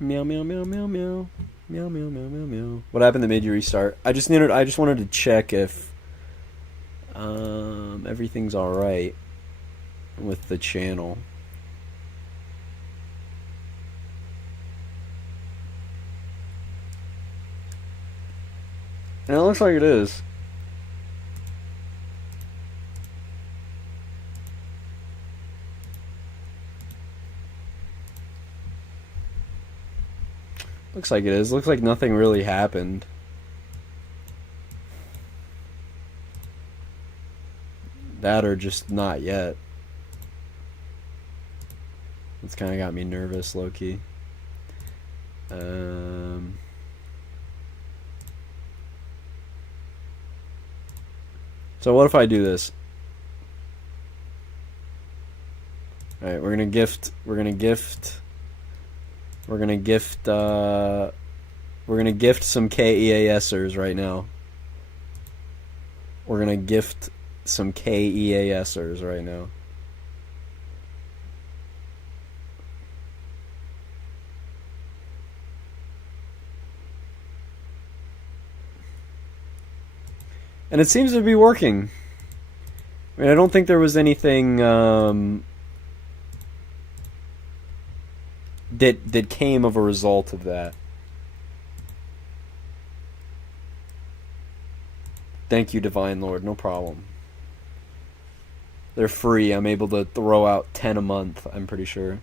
Meow meow meow meow meow. Meow meow meow meow meow. What happened that made you restart? I just wanted to check if everything's all right with the channel. And it looks like it is. Looks like it is. Looks like nothing really happened. That or just not yet. It's kind of got me nervous, low-key. So what if I do this? All right, we're gonna gift some KEASers right now. We're gonna gift some KEASers right now. And it seems to be working. I mean, I don't think there was anything that came of a result of that. Thank you, Divine Lord. No problem. They're free. I'm able to throw out 10 a month, I'm pretty sure.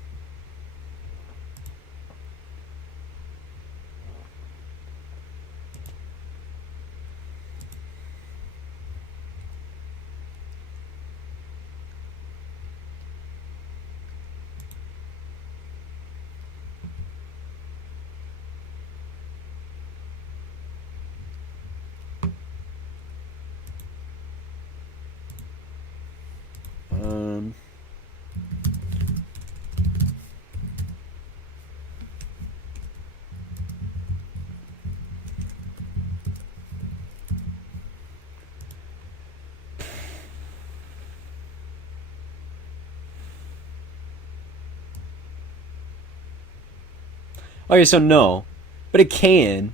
Okay, so no. But it can.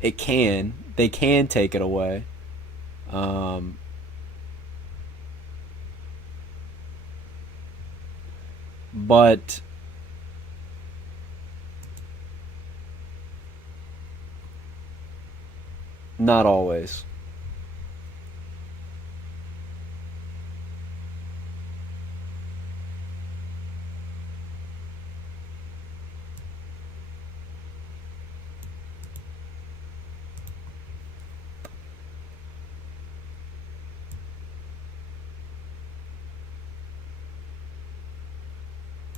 It can. They can take it away. But not always.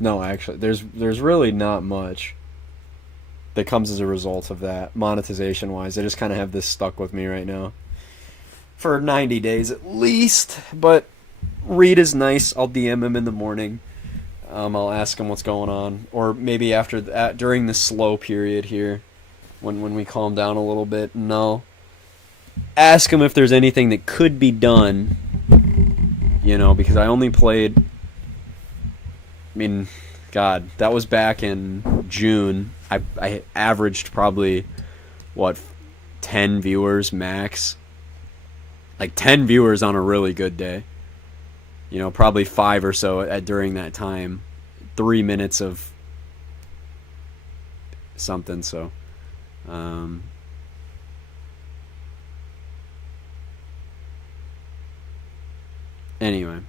No, actually, there's really not much that comes as a result of that, monetization wise. I just kind of have this stuck with me right now for 90 days at least. But Reed is nice. I'll DM him in the morning. I'll ask him what's going on, or maybe after that, during the slow period here, when we calm down a little bit, and I'll ask him if there's anything that could be done. Because I only played. I mean, God, that was back in June. I averaged probably, 10 viewers max? Like 10 viewers on a really good day. Probably 5 or so during that time. 3 minutes of something, so. Anyway.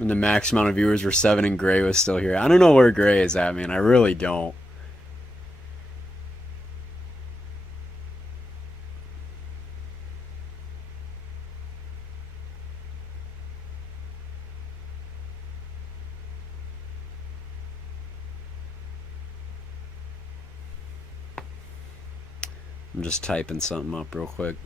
And the max amount of viewers were 7 and Gray was still here. I don't know where Gray is at, man. I really don't. I'm just typing something up real quick.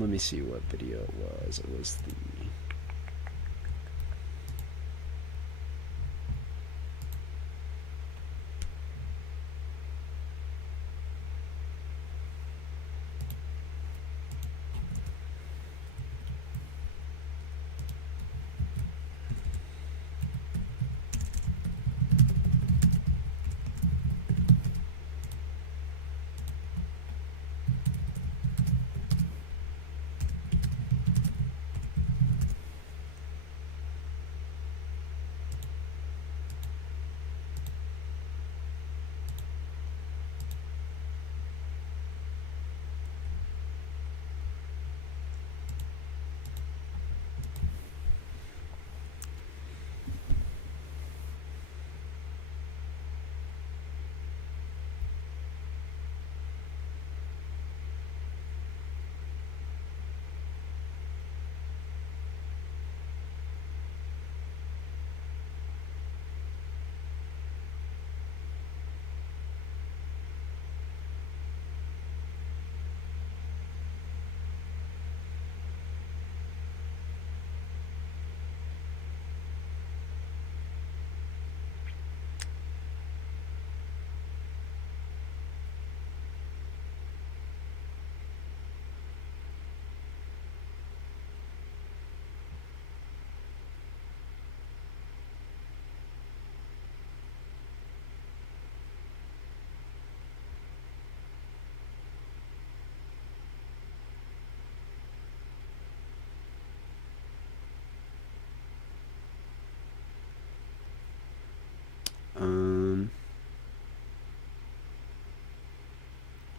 Let me see what video it was. It was the...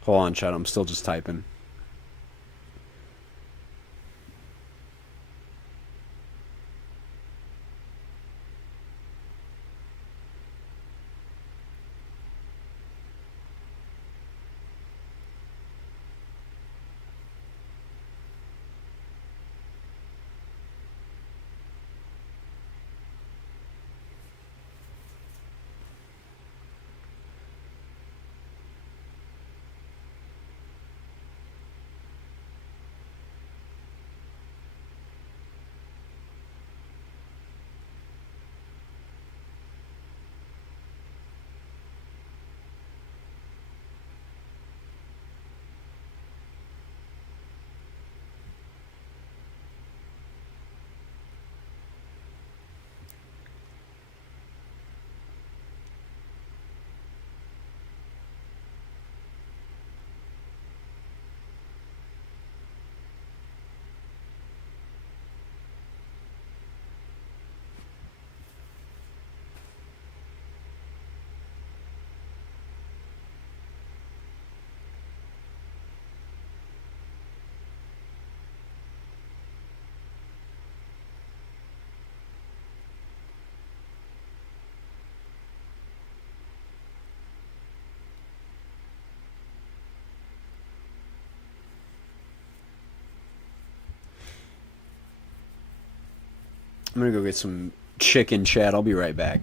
Hold on, chat. I'm still just typing. I'm gonna go get some chicken, chat. I'll be right back.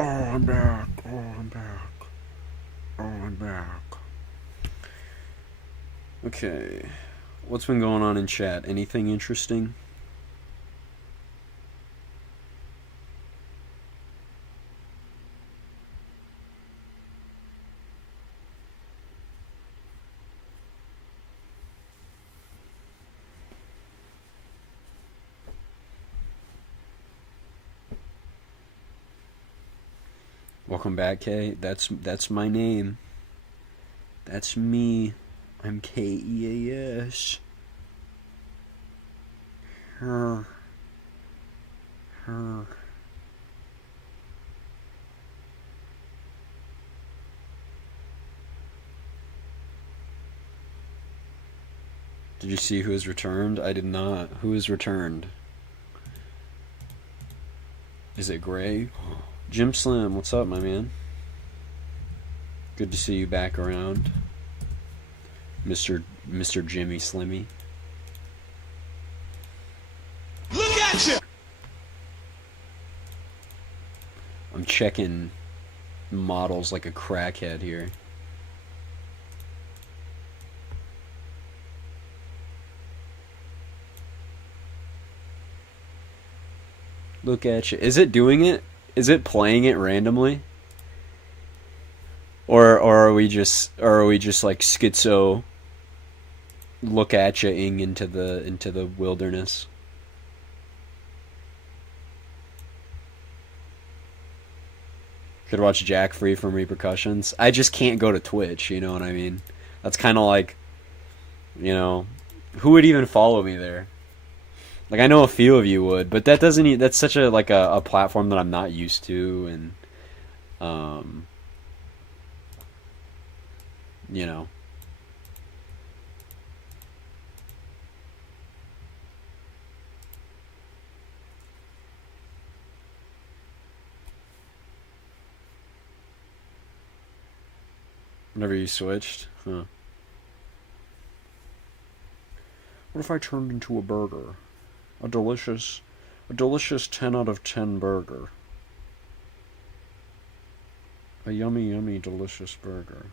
Oh, I'm back. Oh, I'm back. Oh, I'm back. Okay. What's been going on in chat? Anything interesting? Welcome back, Kay. That's my name. That's me. I'm Keas. Her. Her. Did you see who has returned? I did not. Who has returned? Is it Gray? Jim Slim, what's up, my man? Good to see you back around. Mr. Jimmy Slimmy. Look at you! I'm checking models like a crackhead here. Look at you. Is it doing it? Is it playing it randomly? Or are we just like schizo look at you-ing into the wilderness? Could watch Jack free from repercussions. I just can't go to Twitch, you know what I mean? That's kind of like, you know, who would even follow me there? Like, I know a few of you would, but that doesn't. That's such a platform that I'm not used to, and you know. Whenever you switched, huh? What if I turned into a burger? A delicious 10 out of 10 burger. A yummy, yummy, delicious burger.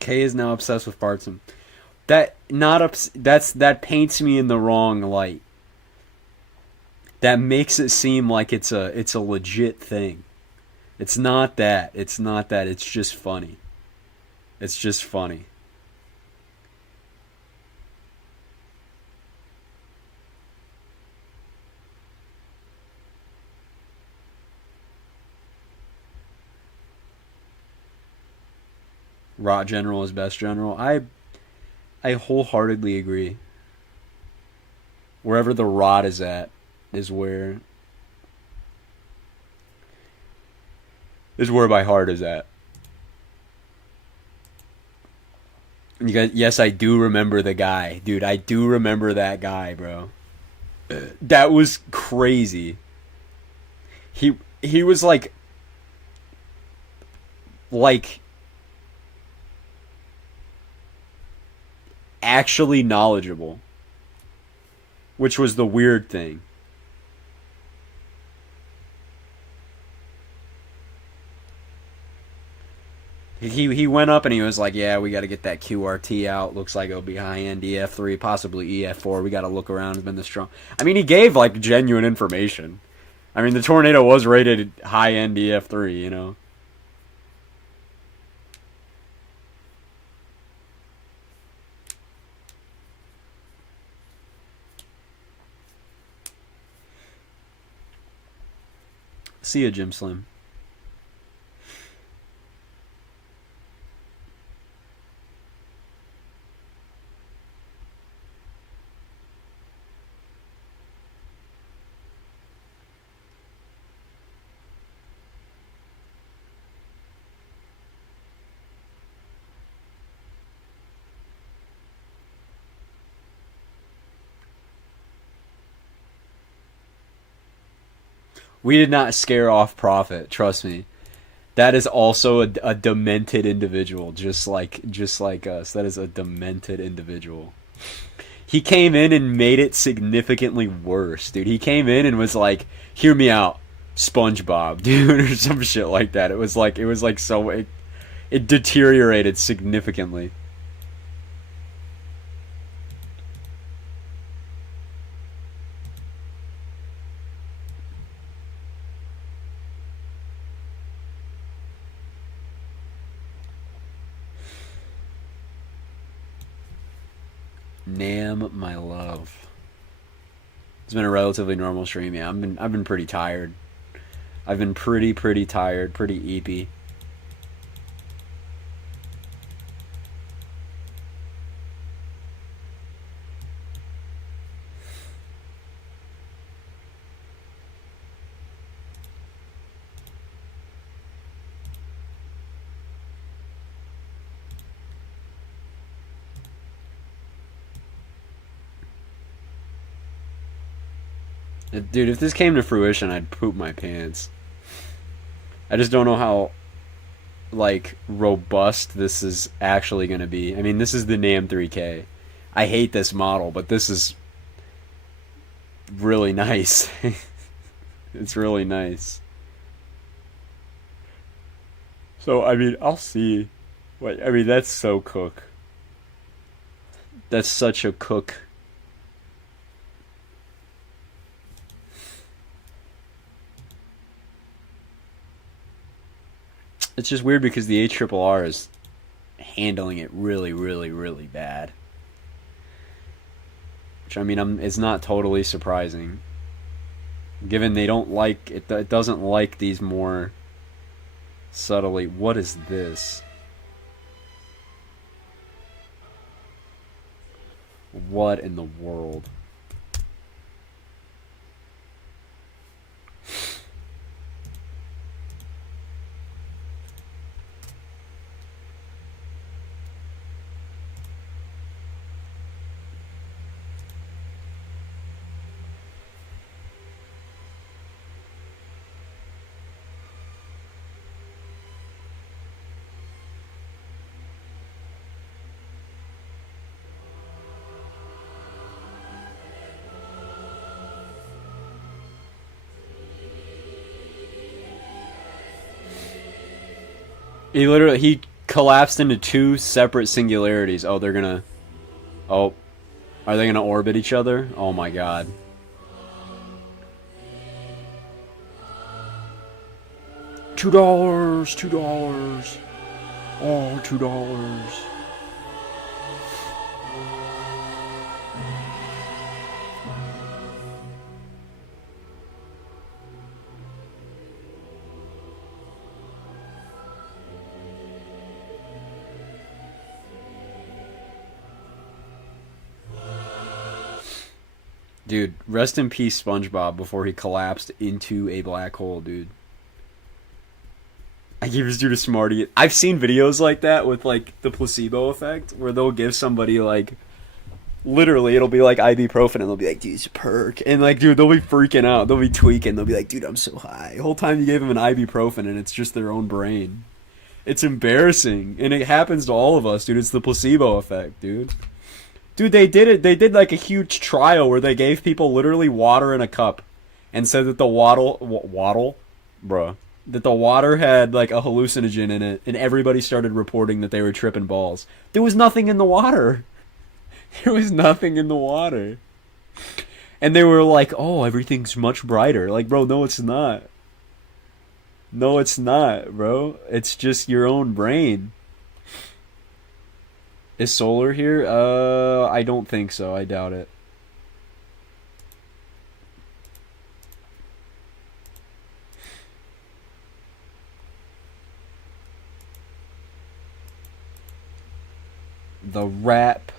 Kay is now obsessed with Barton. That paints me in the wrong light. That makes it seem like it's a legit thing. It's not that. It's not that. It's just funny. It's just funny. Rot general is best general. I wholeheartedly agree. Wherever the rot is at is where my heart is at. You guys, yes, I do remember the guy, dude. I do remember that guy, bro. That was crazy. He was like actually knowledgeable, which was the weird thing. He went up and he was like, yeah, we got to get that QRT out. Looks like it'll be high-end EF3, possibly EF4. We got to look around. It's been this strong. I mean, he gave, like, genuine information. I mean, the Tornado was rated high-end EF3, you know? See ya, Jim Slim. We did not scare off Prophet, trust me. That is also a demented individual, just like us. That is a demented individual. He came in and made it significantly worse, dude. He came in and was like, "Hear me out, SpongeBob," dude, or some shit like that. It was like it deteriorated significantly. Nam, my love. It's been a relatively normal stream. Yeah, I've been pretty tired. I've been pretty tired, pretty eepy. Dude, if this came to fruition, I'd poop my pants. I just don't know how, like, robust this is actually going to be. I mean, this is the NAM 3K. I hate this model, but this is really nice. It's really nice. So, I mean, I'll see. What, I mean, that's so cook. That's such a cook. It's just weird because the HRRR is handling it really bad. Which, I mean, is not totally surprising. Given they don't like, it doesn't like these more subtly. What is this? What in the world? He collapsed into two separate singularities. Oh, they're gonna... Oh. Are they gonna orbit each other? Oh my god. $2! $2! Oh, $2. Dude, rest in peace, SpongeBob, before he collapsed into a black hole, dude. I gave this dude a Smartie. I've seen videos like that with, like, the placebo effect, where they'll give somebody, like, literally, it'll be like ibuprofen, and they'll be like, dude, it's a perk. And, like, dude, they'll be freaking out. They'll be tweaking. They'll be like, dude, I'm so high. The whole time you gave them an ibuprofen, and it's just their own brain. It's embarrassing. And it happens to all of us, dude. It's the placebo effect, dude. Dude, they did it. They did like a huge trial where they gave people literally water in a cup and said that the waddle, bruh. that the water had like a hallucinogen in it, and everybody started reporting that they were tripping balls. There was nothing in the water. There was nothing in the water. And they were like, "Oh, everything's much brighter." Like, bro, no, it's not. No, it's not, bro. It's just your own brain. Is solar here? I don't think so. I doubt it. The rap.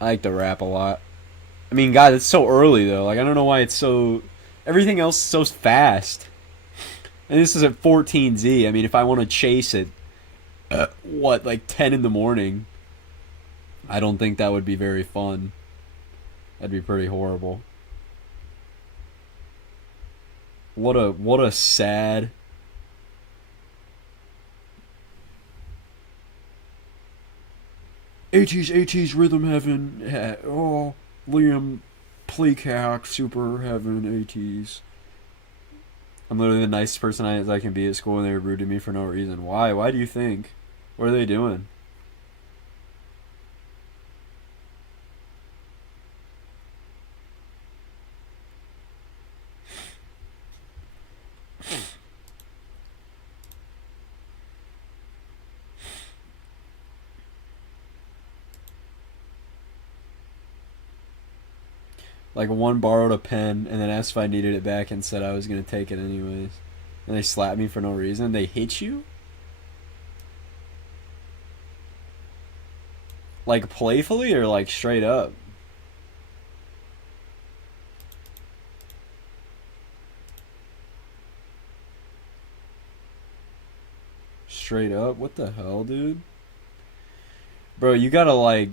I like the rap a lot. I mean, God, it's so early though. Like, I don't know why it's so. Everything else is so fast. And this is at 14Z. I mean, if I want to chase it, what, like 10 in the morning? I don't think that would be very fun. That'd be pretty horrible. What a sad. AT's Rhythm Heaven. Oh, Liam Pleacock, Super Heaven, AT's. I'm literally the nicest person I can be at school, and they were rude to me for no reason. Why? Why do you think? What are they doing? Like, one borrowed a pen and then asked if I needed it back and said I was going to take it anyways. And they slapped me for no reason. They hit you? Like, playfully or like straight up? Straight up? What the hell, dude? Bro, you gotta, like,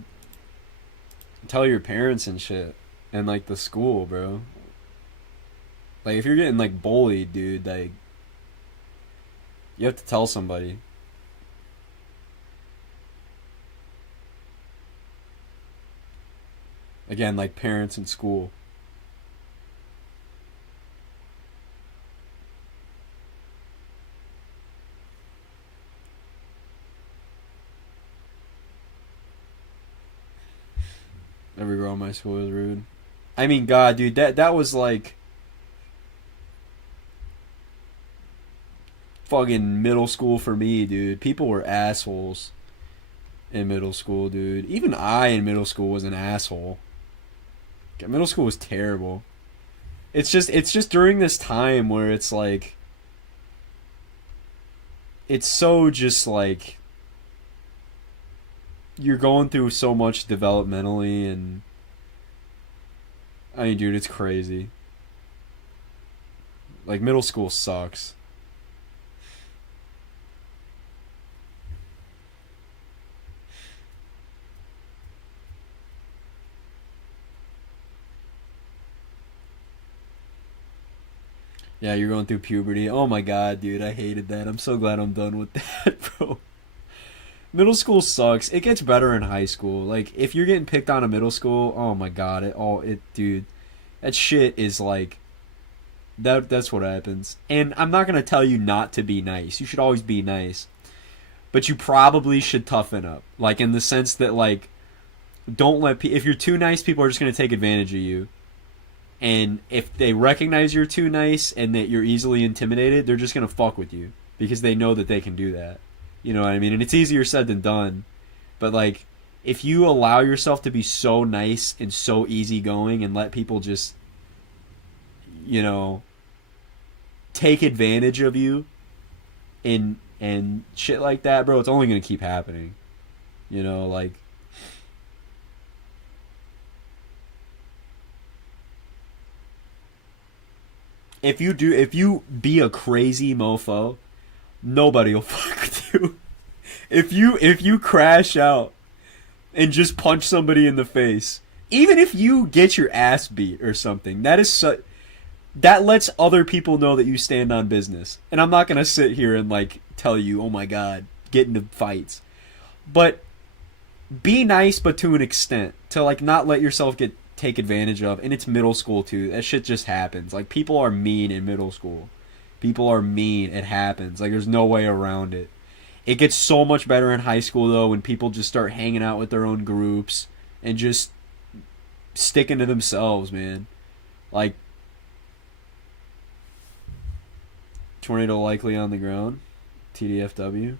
tell your parents and shit. And, like, the school, bro. Like, if you're getting, like, bullied, dude, like, you have to tell somebody. Again, like, parents and school. Every girl in my school was rude. I mean, God, dude, that was like fucking middle school for me, dude. People were assholes in middle school, dude. Even I in middle school was an asshole. Middle school was terrible. It's just during this time where it's like, it's so just like, you're going through so much developmentally, and I mean, dude, it's crazy. Like, middle school sucks. Yeah, you're going through puberty. Oh my God, dude, I hated that. I'm so glad I'm done with that, bro. Middle school sucks. It gets better in high school. Like, if you're getting picked on in middle school, oh my God, dude, that shit is like, that's what happens. And I'm not gonna tell you not to be nice. You should always be nice, but you probably should toughen up. Like, in the sense that, like, don't let if you're too nice, people are just gonna take advantage of you. And if they recognize you're too nice and that you're easily intimidated, they're just gonna fuck with you because they know that they can do that. You know what I mean? And it's easier said than done. But, like, if you allow yourself to be so nice and so easygoing and let people just, you know, take advantage of you and shit like that, bro, it's only gonna keep happening. You know, like, if you be a crazy mofo, nobody will fuck with you. If you crash out and just punch somebody in the face, even if you get your ass beat or something, that lets other people know that you stand on business. And I'm not gonna sit here and, like, tell you, oh my God, get into fights. But be nice, but to an extent, to, like, not let yourself get take advantage of. And it's middle school too. That shit just happens. Like, people are mean in middle school. People are mean. It happens. Like, there's no way around it. It gets so much better in high school though, when people just start hanging out with their own groups and just sticking to themselves, man. Like, tornado likely on the ground. TDFW.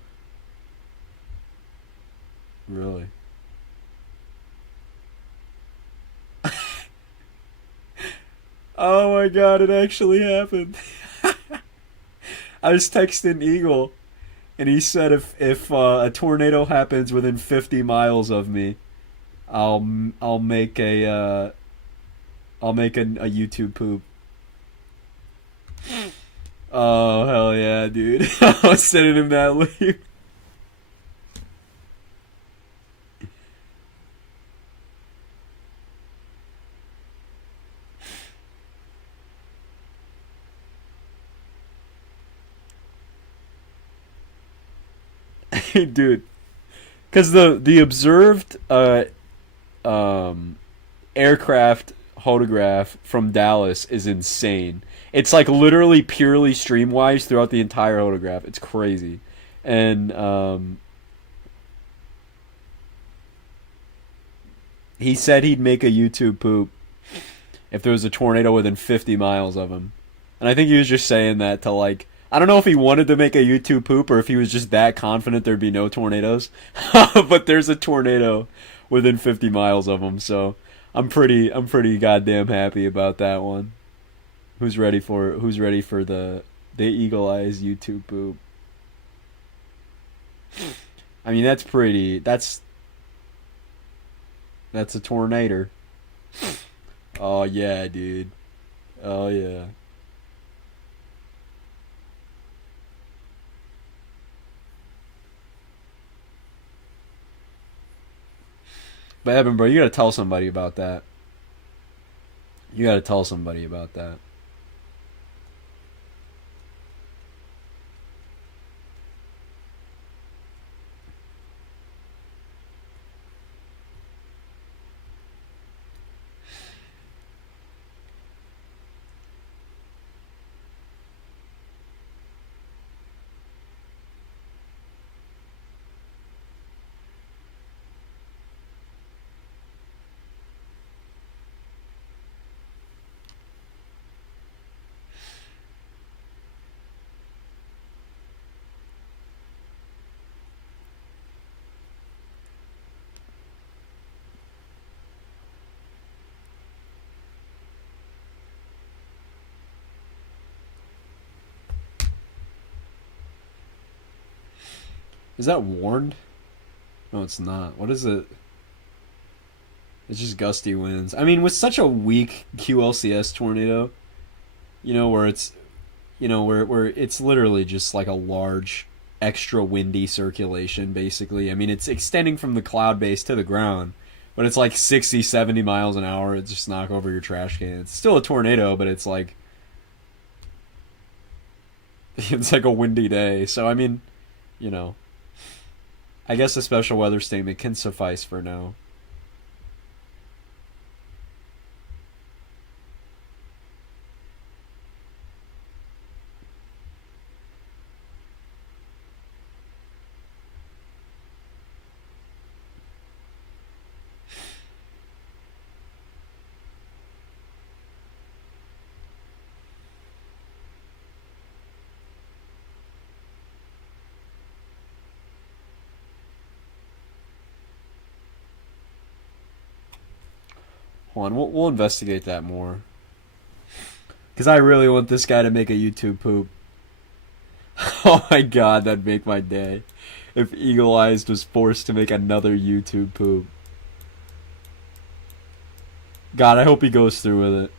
Really? Oh my god, it actually happened. I was texting Eagle, and he said if a tornado happens within 50 miles of me, I'll make a YouTube poop. Oh hell yeah, dude! I was sending him that link. Dude, because the observed aircraft photograph from Dallas is insane. It's like literally purely stream-wise throughout the entire photograph. It's crazy. And he said he'd make a YouTube poop if there was a tornado within 50 miles of him. And I think he was just saying that to, like, I don't know if he wanted to make a YouTube poop or if he was just that confident there'd be no tornadoes. But there's a tornado within 50 miles of him, so I'm pretty goddamn happy about that one. Who's ready for the Eagle Eyes YouTube poop? I mean, that's a tornado. Oh yeah, dude. Oh yeah. But Evan, bro, you gotta tell somebody about that. You gotta tell somebody about that. Is that warned? No, it's not. What is it? It's just gusty winds. I mean, with such a weak QLCS tornado, where it's, where it's literally just like a large, extra windy circulation, basically. I mean, it's extending from the cloud base to the ground, but it's like 60, 70 miles an hour. It just knock over your trash can. It's still a tornado, but it's like, it's like a windy day. So, I mean, I guess a special weather statement can suffice for now. Hold on, we'll investigate that more. Because I really want this guy to make a YouTube poop. Oh my god, that'd make my day. If Eagle Eyes was forced to make another YouTube poop. God, I hope he goes through with it.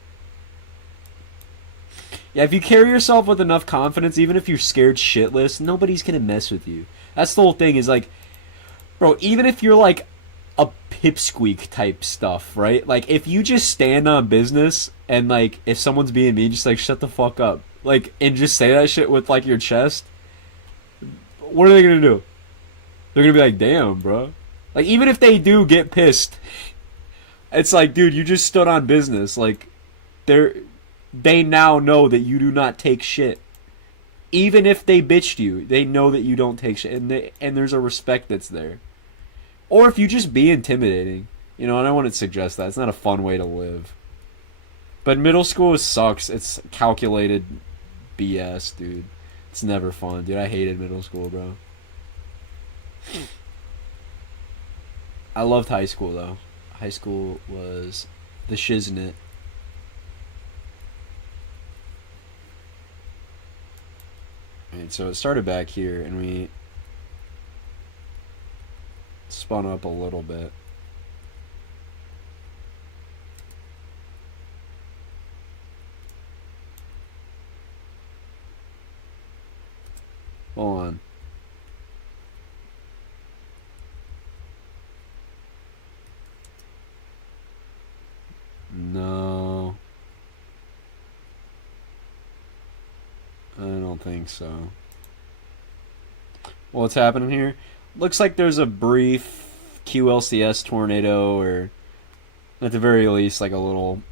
Yeah, if you carry yourself with enough confidence, even if you're scared shitless, nobody's gonna mess with you. That's the whole thing, is like, bro, even if you're like a pipsqueak type stuff, right? Like, if you just stand on business and, like, if someone's being mean, just, like, shut the fuck up. Like, and just say that shit with, like, your chest. What are they gonna do? They're gonna be like, damn, bro. Like, even if they do get pissed, It's like, dude, you just stood on business. Like, they now know that you do not take shit. Even if they bitched you, they know that you don't take shit, and there's a respect that's there. Or if you just be intimidating, and I wouldn't suggest that. It's not a fun way to live. But middle school sucks. It's calculated BS, dude. It's never fun, dude. I hated middle school, bro. I loved high school, though. High school was the shiznit. Alright, so it started back here, and we spun up a little bit. Hold on. No. I don't think so. What's happening here? Looks like there's a brief QLCS tornado, or at the very least, like a little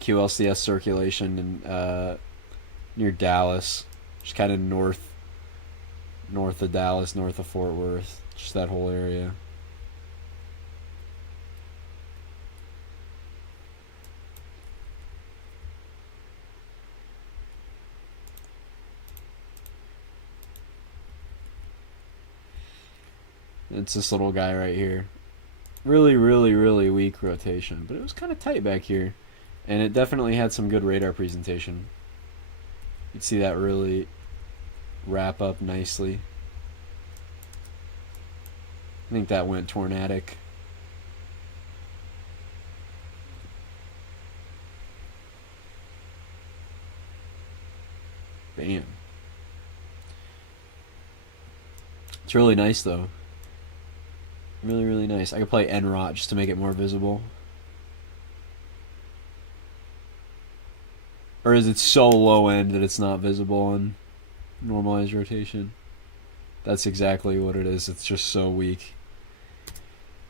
QLCS circulation in, near Dallas. Just kind of north of Dallas, north of Fort Worth. Just that whole area. It's this little guy right here. Really, really, really weak rotation. But it was kind of tight back here. And it definitely had some good radar presentation. You'd see that really wrap up nicely. I think that went tornadic. Bam. It's really nice, though. Really, really nice. I could play ENJYOoe just to make it more visible. Or is it so low end that it's not visible on normalized rotation? That's exactly what it is. It's just so weak.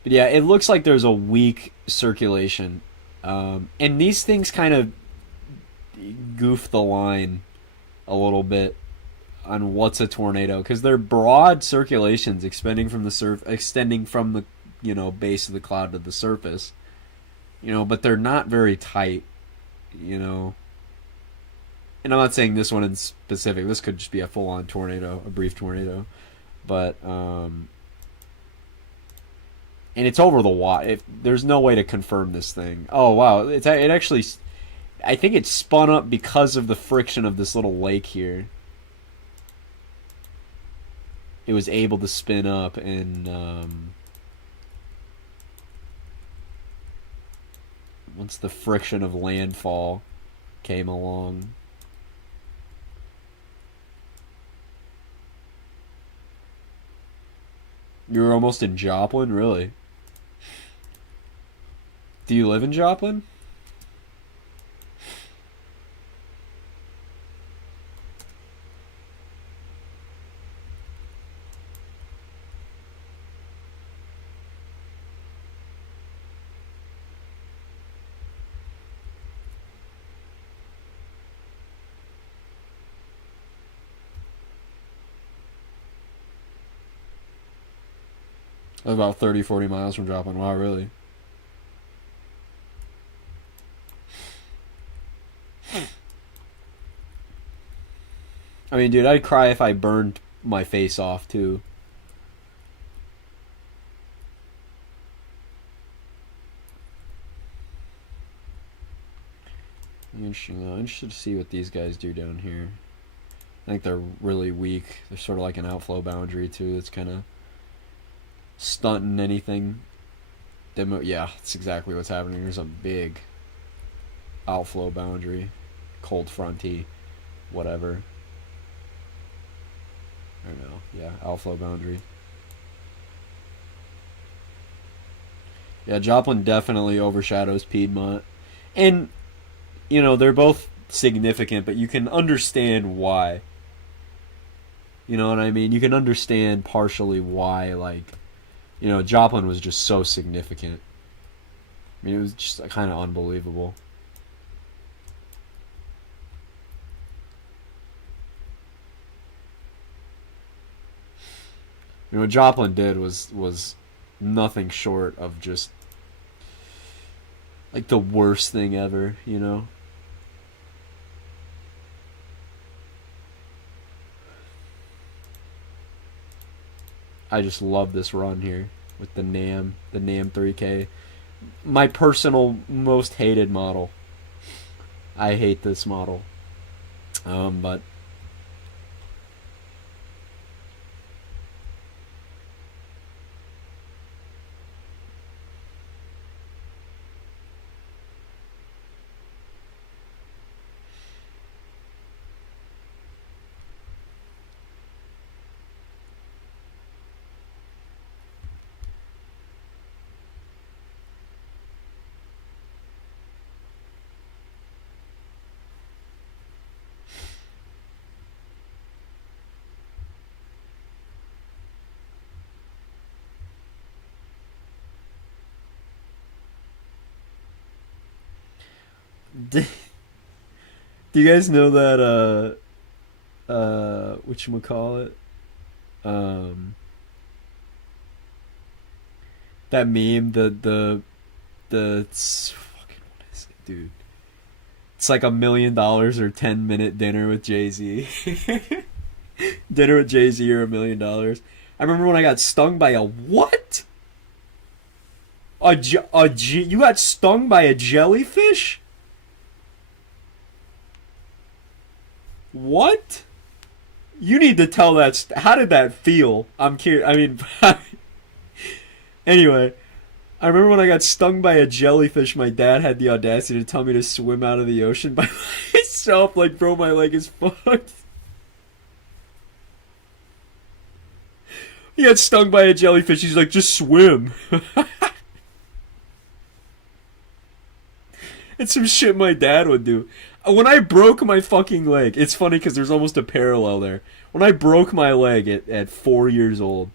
But yeah, it looks like there's a weak circulation. And these things kind of goof the line a little bit on what's a tornado, because they're broad circulations extending from the base of the cloud to the surface, but they're not very tight, and I'm not saying this one in specific. This could just be a full-on tornado, a brief tornado, but and it's over the water. There's no way to confirm this thing. Oh wow, it actually, I think it spun up because of the friction of this little lake here. It was able to spin up, and once the friction of landfall came along. You were almost in Joplin, really? Do you live in Joplin? About 30, 40 miles from Joplin. Wow, really? I mean, dude, I'd cry if I burned my face off, too. Interesting, though. Interested to see what these guys do down here. I think they're really weak. They're sort of like an outflow boundary, too. That's kind of stunting anything. Yeah, that's exactly what's happening. There's a big outflow boundary, cold fronty, whatever. I don't know. Yeah, outflow boundary. Yeah, Joplin definitely overshadows Piedmont. And, they're both significant, but you can understand why. You know what I mean? You can understand partially why, Joplin was just so significant. I mean, it was just kind of unbelievable. You know, what Joplin did was nothing short of just like the worst thing ever, you know? I just love this run here with the NAM 3K. My personal most hated model. I hate this model. But do you guys know that whatchamacallit? That meme, fucking what is it, dude? It's like $1 million or 10-minute dinner with Jay-Z. Dinner with Jay-Z or $1 million. I remember when I got stung by a what? You got stung by a jellyfish? What? You need to tell that. How did that feel? I'm curious. I mean, anyway, I remember when I got stung by a jellyfish, my dad had the audacity to tell me to swim out of the ocean by myself. Like, bro, my leg is fucked. He got stung by a jellyfish. He's like, just swim. It's some shit my dad would do. When I broke my fucking leg, it's funny because there's almost a parallel there. When I broke my leg at 4 years old,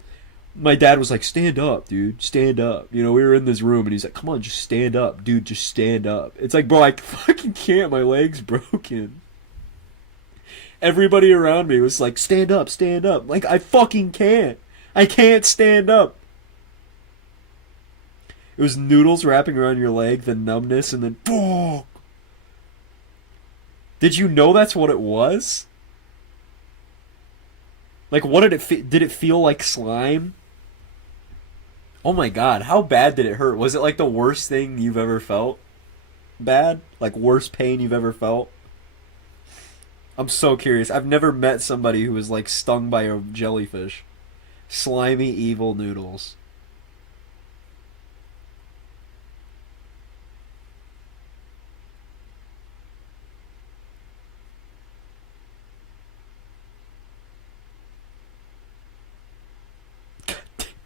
my dad was like, stand up, dude, stand up. You know, we were in this room and he's like, come on, just stand up, dude, just stand up. It's like, bro, I fucking can't, my leg's broken. Everybody around me was like, stand up, stand up. Like, I fucking can't. I can't stand up. It was noodles wrapping around your leg, the numbness, and then boom. Did you know that's what it was? Like, what did it did it feel like slime? Oh my god, how bad did it hurt? Was it like the worst thing you've ever felt? Bad? Like, worst pain you've ever felt? I'm so curious. I've never met somebody who was like stung by a jellyfish. Slimy, evil noodles.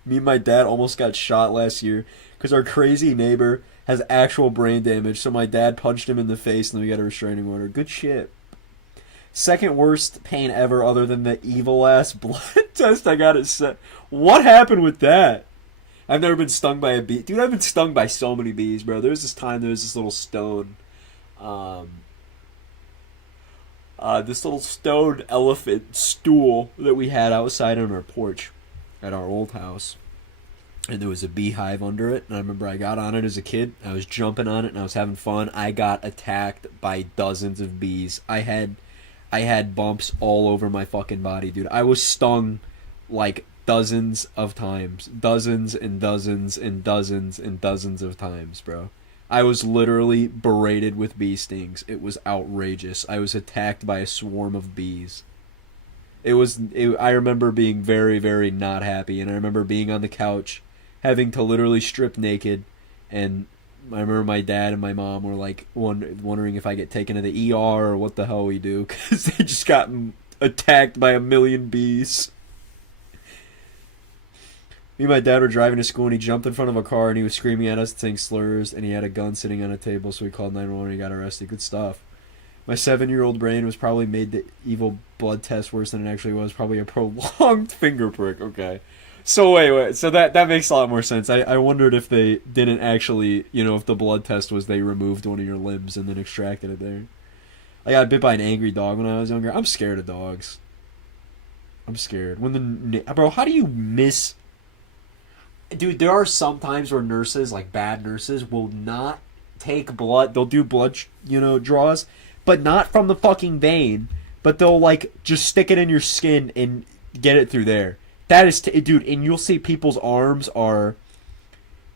Me and my dad almost got shot last year because our crazy neighbor has actual brain damage, so my dad punched him in the face and then we got a restraining order. Good shit. Second worst pain ever other than the evil ass blood test I got it set. What happened with that? I've never been stung by a bee. Dude, I've been stung by so many bees, bro. There was this time there was this little stone. This little stone elephant stool that we had outside on our porch at our old house. And there was a beehive under it. And I remember I got on it as a kid. I was jumping on it and I was having fun. I got attacked by dozens of bees. I had bumps all over my fucking body, dude. I was stung like dozens of times. Dozens and dozens and dozens and dozens of times, bro. I was literally berated with bee stings. It was outrageous. I was attacked by a swarm of bees. I remember being very, very not happy. And I remember being on the couch, having to literally strip naked. And I remember my dad and my mom were like wondering if I get taken to the ER or what the hell we do. Because they just got attacked by 1,000,000 bees. Me and my dad were driving to school and he jumped in front of a car and he was screaming at us and saying slurs and he had a gun sitting on a table, so we called 911 and he got arrested. Good stuff. My 7-year-old brain was probably made the evil blood test worse than it actually was. Probably a prolonged finger prick. Okay. So wait. So that makes a lot more sense. I wondered if they didn't actually, if the blood test was they removed one of your limbs and then extracted it there. I got bit by an angry dog when I was younger. I'm scared of dogs. I'm scared. Bro, how do you miss? Dude, there are some times where nurses, like bad nurses, will not take blood. They'll do blood, draws, but not from the fucking vein. But they'll like just stick it in your skin and get it through there. That is, dude, and you'll see people's arms are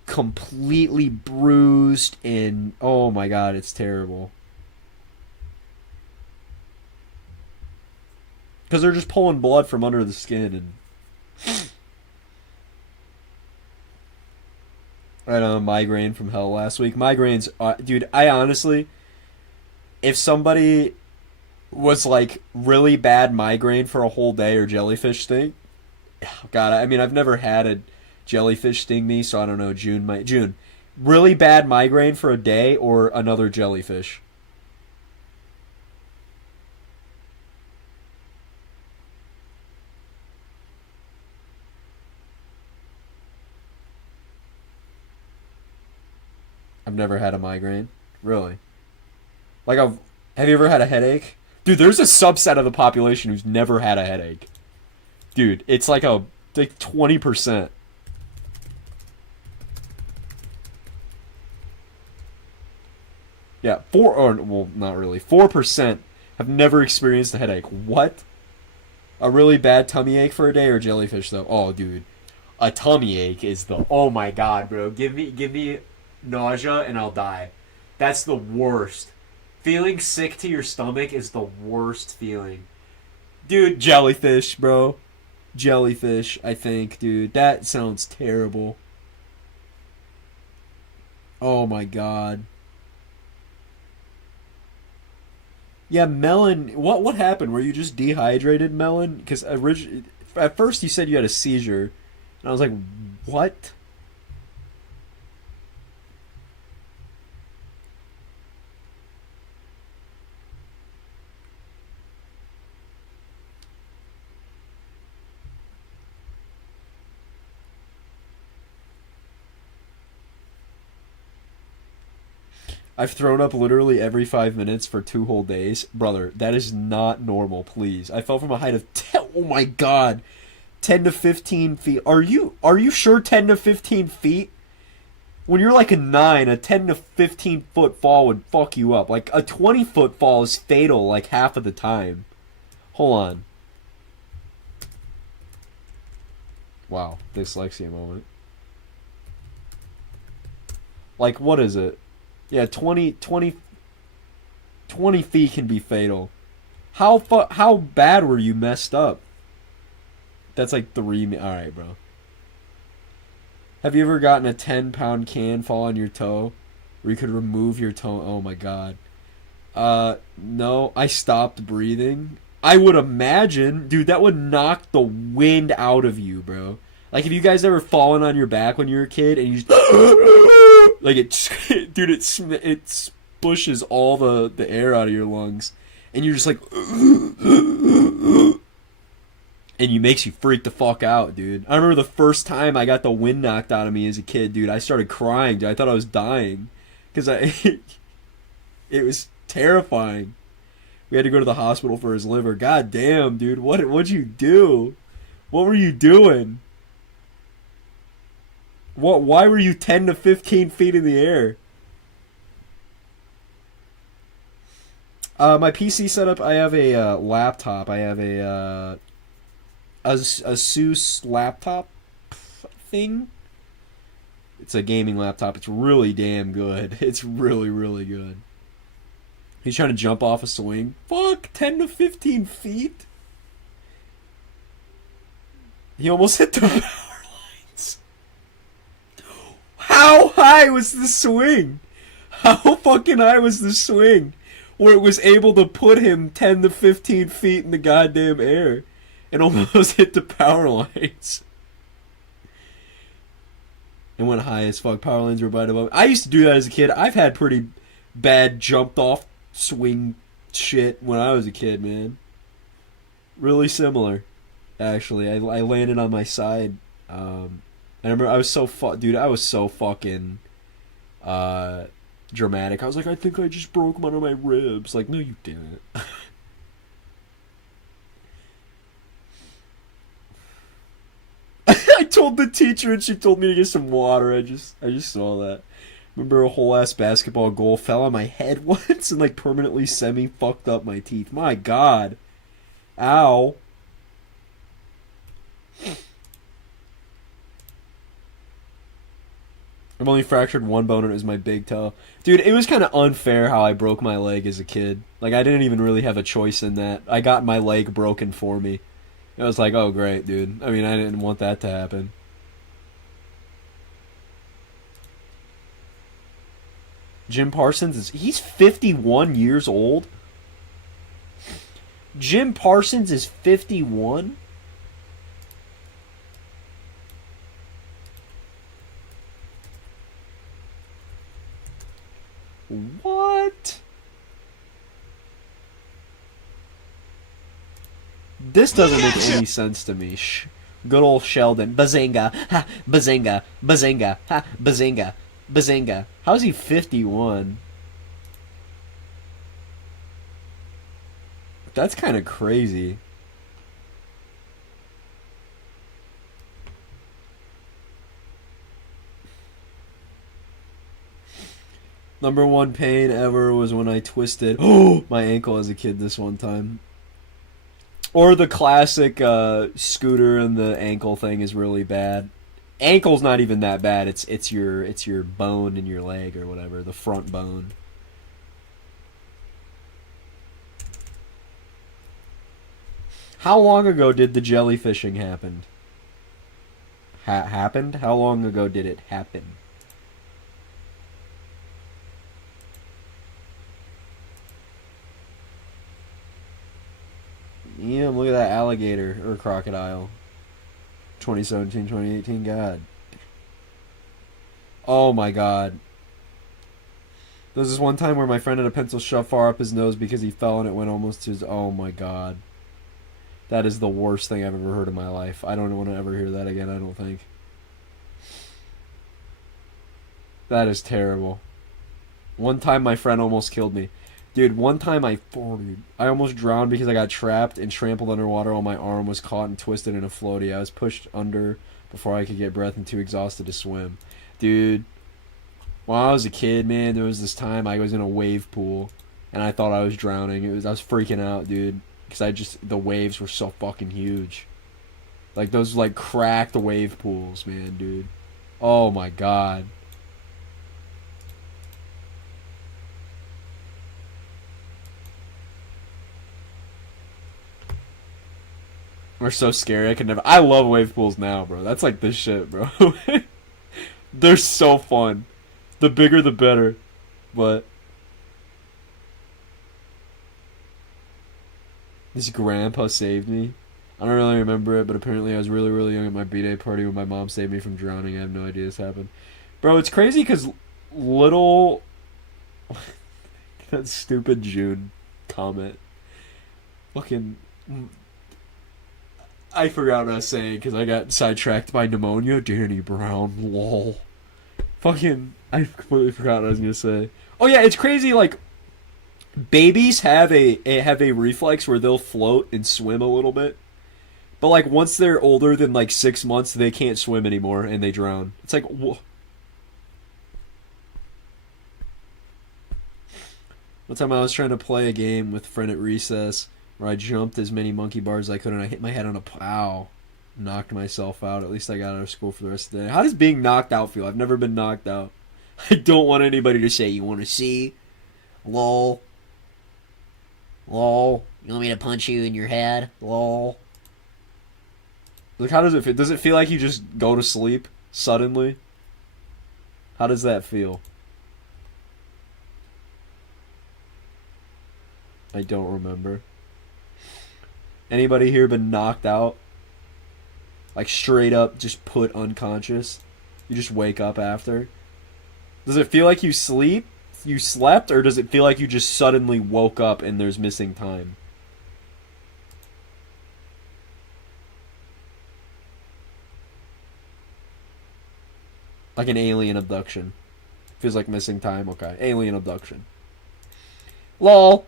completely bruised and oh my god, it's terrible. Because they're just pulling blood from under the skin and. I had a migraine from hell last week. Migraines, dude, I honestly, if somebody was like really bad migraine for a whole day or jellyfish sting, God, I mean, I've never had a jellyfish sting me, so I don't know. June, really bad migraine for a day or another jellyfish. I've never had a migraine. Really? Have you ever had a headache? Dude, there's a subset of the population who's never had a headache. Dude, it's like 20%. Yeah, not really. 4% have never experienced a headache. What? A really bad tummy ache for a day or jellyfish though? Oh, dude. A tummy ache is oh my god, bro. Give me nausea and I'll die. That's the worst. Feeling sick to your stomach is the worst feeling. Dude, jellyfish, bro. Jellyfish, I think, dude. That sounds terrible. Oh my god. Yeah, melon. What happened? Were you just dehydrated, melon? Because at first you said you had a seizure, and I was like, what? I've thrown up literally every 5 minutes for 2 whole days. Brother, that is not normal, please. I fell from a height of 10, oh my god, 10 to 15 feet. Are you sure 10 to 15 feet? When you're like a 9, a 10 to 15 foot fall would fuck you up. Like a 20-foot fall is fatal like half of the time. Hold on. Wow, dyslexia moment. Like, what is it? Yeah, 20 feet can be fatal. How bad were you messed up? That's like 3. Alright, bro. Have you ever gotten a 10-pound can fall on your toe? Where you could remove your toe? Oh my god. No, I stopped breathing. I would imagine, dude, that would knock the wind out of you, bro. Like, have you guys ever fallen on your back when you were a kid and you just... like, dude, it pushes all the air out of your lungs. And you're just like... and it makes you freak the fuck out, dude. I remember the first time I got the wind knocked out of me as a kid, dude. I started crying, dude. I thought I was dying. Because it was terrifying. We had to go to the hospital for his liver. God damn, dude. What'd you do? What were you doing? Why were you 10 to 15 feet in the air? My PC setup, I have a laptop. I have a Asus laptop thing. It's a gaming laptop. It's really damn good. It's really, really good. He's trying to jump off a swing. Fuck, 10 to 15 feet? He almost hit the power lines. How high was the swing? How fucking high was the swing? Where it was able to put him 10 to 15 feet in the goddamn air and almost hit the power lines. It went high as fuck. Power lines were right above. I used to do that as a kid. I've had pretty bad jumped off swing shit when I was a kid, man. Really similar, actually. I landed on my side I remember I was so dude, I was so fucking dramatic. I was like, I think I just broke one of my ribs. Like, no, you didn't. I told the teacher and she told me to get some water. I just saw that. Remember a whole ass basketball goal fell on my head once and like permanently semi fucked up my teeth. My God. Ow. I've only fractured one bone and it was my big toe. Dude, it was kind of unfair how I broke my leg as a kid. Like, I didn't even really have a choice in that. I got my leg broken for me. It was like, oh, great, dude. I mean, I didn't want that to happen. Jim Parsons he's 51 years old? Jim Parsons is 51? What? This doesn't make any sense to me. Good old Sheldon. Bazinga. Ha, bazinga. Bazinga. Ha, bazinga. Bazinga. How's he 51? That's kind of crazy. Number one pain ever was when I twisted my ankle as a kid this one time. Or the classic scooter and the ankle thing is really bad. Ankle's not even that bad. It's your bone in your leg or whatever, the front bone. How long ago did the jellyfishing happen? Happened? How long ago did it happen? Yeah, look at that alligator or crocodile. 2017, 2018, God. Oh my God. There was this one time where my friend had a pencil shoved far up his nose because he fell and it went almost to his... Oh my God. That is the worst thing I've ever heard in my life. I don't want to ever hear that again, I don't think. That is terrible. One time my friend almost killed me. Dude, one time I almost drowned because I got trapped and trampled underwater while my arm was caught and twisted in a floaty. I was pushed under before I could get breath and too exhausted to swim. Dude, when I was a kid, man, there was this time I was in a wave pool and I thought I was drowning. I was freaking out, dude, because the waves were so fucking huge. Like those like cracked wave pools, man, dude. Oh my God. They're so scary. I love wave pools now, bro. That's like this shit, bro. They're so fun. The bigger the better. But this grandpa saved me. I don't really remember it, but apparently I was really, really young at my B-Day party when my mom saved me from drowning. I have no idea this happened. Bro, it's crazy because little... that stupid June comment. Fucking... I forgot what I was saying because I got sidetracked by pneumonia. Danny Brown, lol. Fucking, I completely forgot what I was gonna say. Oh yeah, it's crazy. Like, babies have a reflex where they'll float and swim a little bit, but like once they're older than like 6 months, they can't swim anymore and they drown. It's like, whoa. One time I was trying to play a game with a friend at recess where I jumped as many monkey bars as I could and I hit my head on a plow. Knocked myself out. At least I got out of school for the rest of the day. How does being knocked out feel? I've never been knocked out. I don't want anybody to say, you want to see? Lol. Lol. You want me to punch you in your head? Lol. Like, how does it feel? Does it feel like you just go to sleep suddenly? How does that feel? I don't remember. Anybody here been knocked out? Like straight up just put unconscious? You just wake up after? Does it feel like you slept, or does it feel like you just suddenly woke up and there's missing time? Like an alien abduction. Feels like missing time. Okay. Alien abduction. LOL.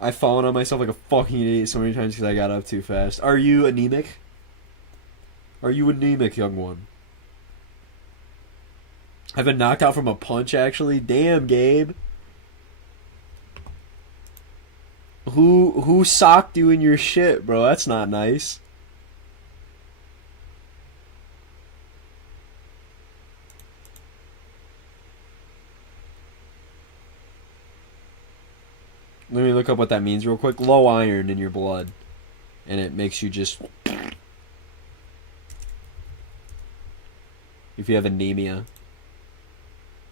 I've fallen on myself like a fucking idiot so many times because I got up too fast. Are you anemic? Are you anemic, young one? I've been knocked out from a punch, actually. Damn, Gabe. Who socked you in your shit, bro? That's not nice. Let me look up what that means real quick. Low iron in your blood. And it makes you just... If you have anemia.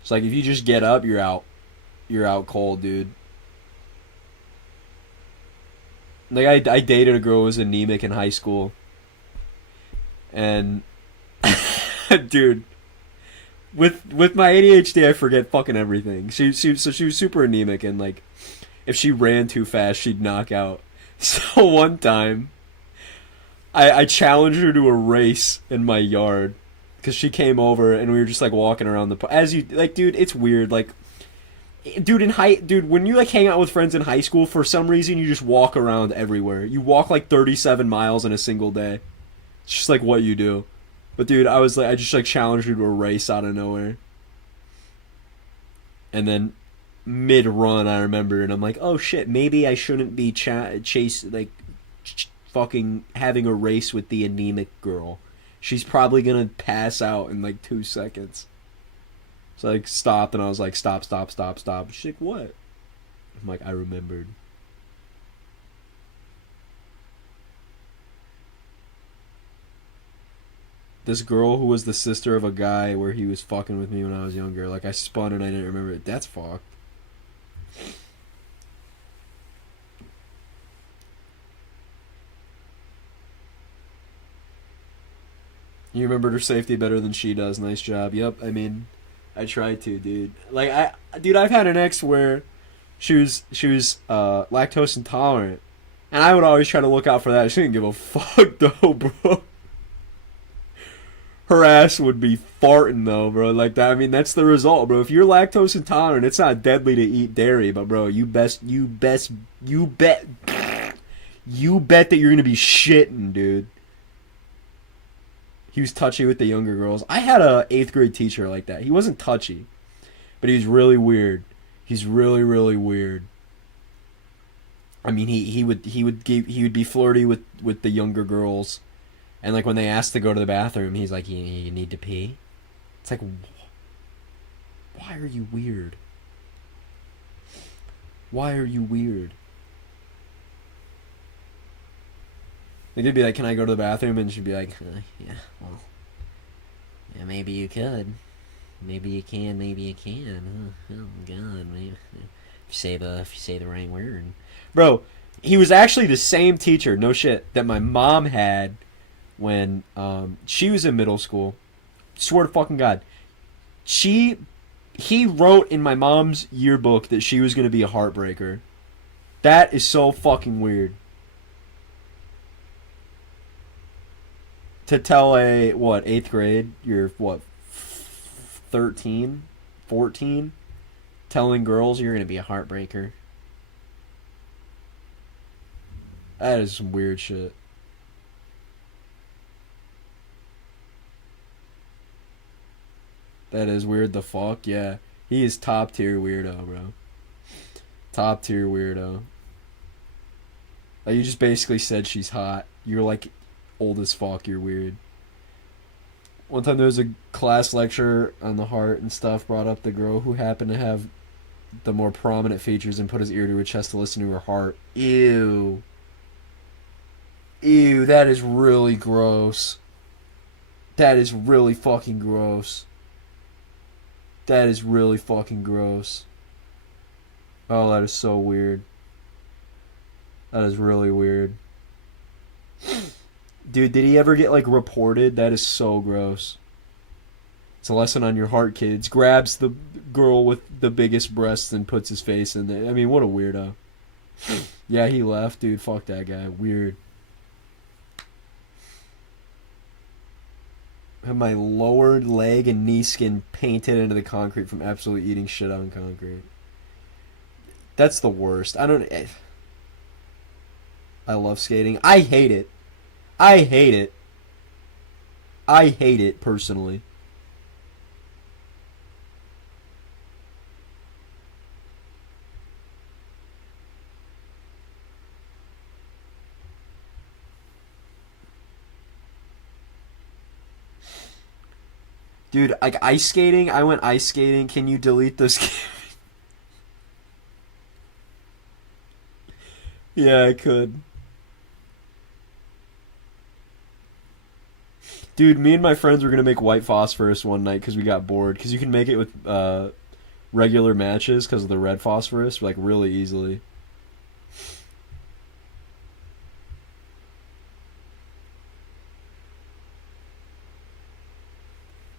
It's like if you just get up, you're out. You're out cold, dude. Like I dated a girl who was anemic in high school. And... dude... With my ADHD, I forget fucking everything. So she was super anemic, and like... If she ran too fast, she'd knock out. So one time, I challenged her to a race in my yard because she came over and we were just like walking around the as you like, dude. It's weird, like, dude, when you like hang out with friends in high school, for some reason you just walk around everywhere. You walk like 37 miles in a single day. It's just like what you do. But dude, I just like challenged her to a race out of nowhere, and then. Mid-run, I remember, and I'm like, oh shit, maybe I shouldn't be fucking having a race with the anemic girl. She's probably gonna pass out in like 2 seconds. So I like, stopped, and I was like, stop. She's like, what? I'm like, I remembered. This girl who was the sister of a guy where he was fucking with me when I was younger, like I spun and I didn't remember it. That's fucked. You remembered her safety better than she does. Nice job. Yep. I mean, I tried to, dude. Like I've had an ex where she was lactose intolerant, and I would always try to look out for that. She didn't give a fuck though, bro. Her ass would be farting though, bro. Like that. I mean, that's the result, bro. If you're lactose intolerant, it's not deadly to eat dairy, but bro, you bet that you're gonna be shitting, dude. He was touchy with the younger girls. I had a 8th grade teacher like that. He wasn't touchy, but he was really weird. He's really, really weird. I mean, he would be flirty with the younger girls. And like when they asked to go to the bathroom, he's like, "You need to pee." It's like, why are you weird? Why are you weird? They'd be like, "Can I go to the bathroom?" And she'd be like, "Yeah, well, yeah, maybe you could, maybe you can, maybe you can." Oh God, maybe if you say the right word, bro. He was actually the same teacher, no shit, that my mom had when she was in middle school. Swear to fucking God. He wrote in my mom's yearbook that she was going to be a heartbreaker. That is so fucking weird. To tell a, 8th grade, you're, 13, 14, telling girls you're going to be a heartbreaker. That is some weird shit. That is weird the fuck, yeah. He is top tier weirdo, bro. Top tier weirdo. Like, you just basically said she's hot. You're like old as fuck, you're weird. One time there was a class lecture on the heart and stuff, brought up the girl who happened to have the more prominent features and put his ear to her chest to listen to her heart. Ew. Ew, that is really gross. That is really fucking gross. That is really fucking gross. Oh, that is so weird. That is really weird. Dude, did he ever get, like, reported? That is so gross. It's a lesson on your heart, kids. Grabs the girl with the biggest breasts and puts his face in there. I mean, what a weirdo. Yeah, he left, dude. Fuck that guy. Weird. I have my lower leg and knee skin painted into the concrete from absolutely eating shit on concrete. That's the worst. I love skating. I hate it. I hate it. I hate it personally. Dude, like ice skating, I went ice skating. Can you delete this game? Yeah, I could. Dude, me and my friends were gonna make white phosphorus one night because we got bored. Because you can make it with regular matches because of the red phosphorus, like really easily.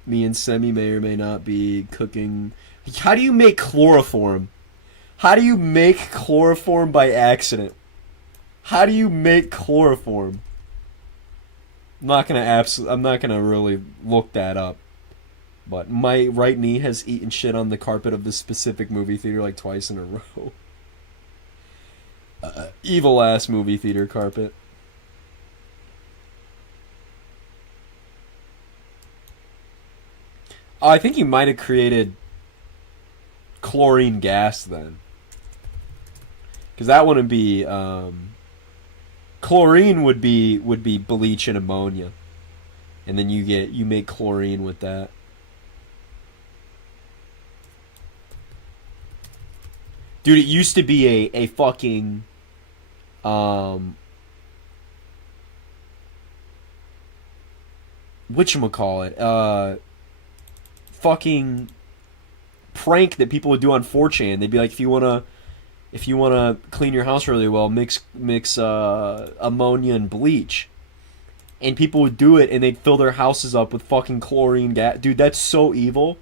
Me and Semi may or may not be cooking. How do you make chloroform? How do you make chloroform by accident? How do you make chloroform? I'm not gonna really look that up. But my right knee has eaten shit on the carpet of this specific movie theater like twice in a row. Evil ass movie theater carpet. Oh, I think he might have created chlorine gas then. Because that wouldn't be chlorine would be bleach and ammonia. And then you make chlorine with that. Dude, it used to be a fucking whatchamacallit? Fucking prank that people would do on 4chan. They'd be like, if you wanna clean your house really well, mix ammonia and bleach. And people would do it, and they'd fill their houses up with fucking chlorine gas. Dude, that's so evil.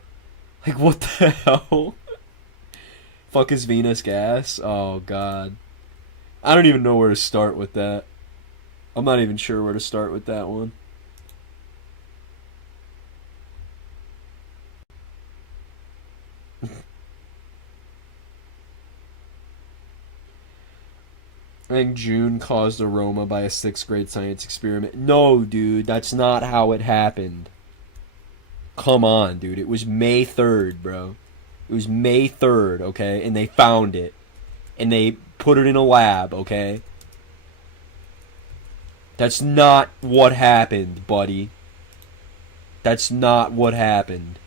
Like, what the hell? Fuck is Venus gas? Oh, God. I don't even know where to start with that. I'm not even sure where to start with that one. I think June caused aroma by a 6th grade science experiment. No, dude, that's not how it happened. Come on, dude. It was May 3rd, bro. It was May 3rd, okay? And they found it. And they put it in a lab, okay? That's not what happened, buddy. That's not what happened.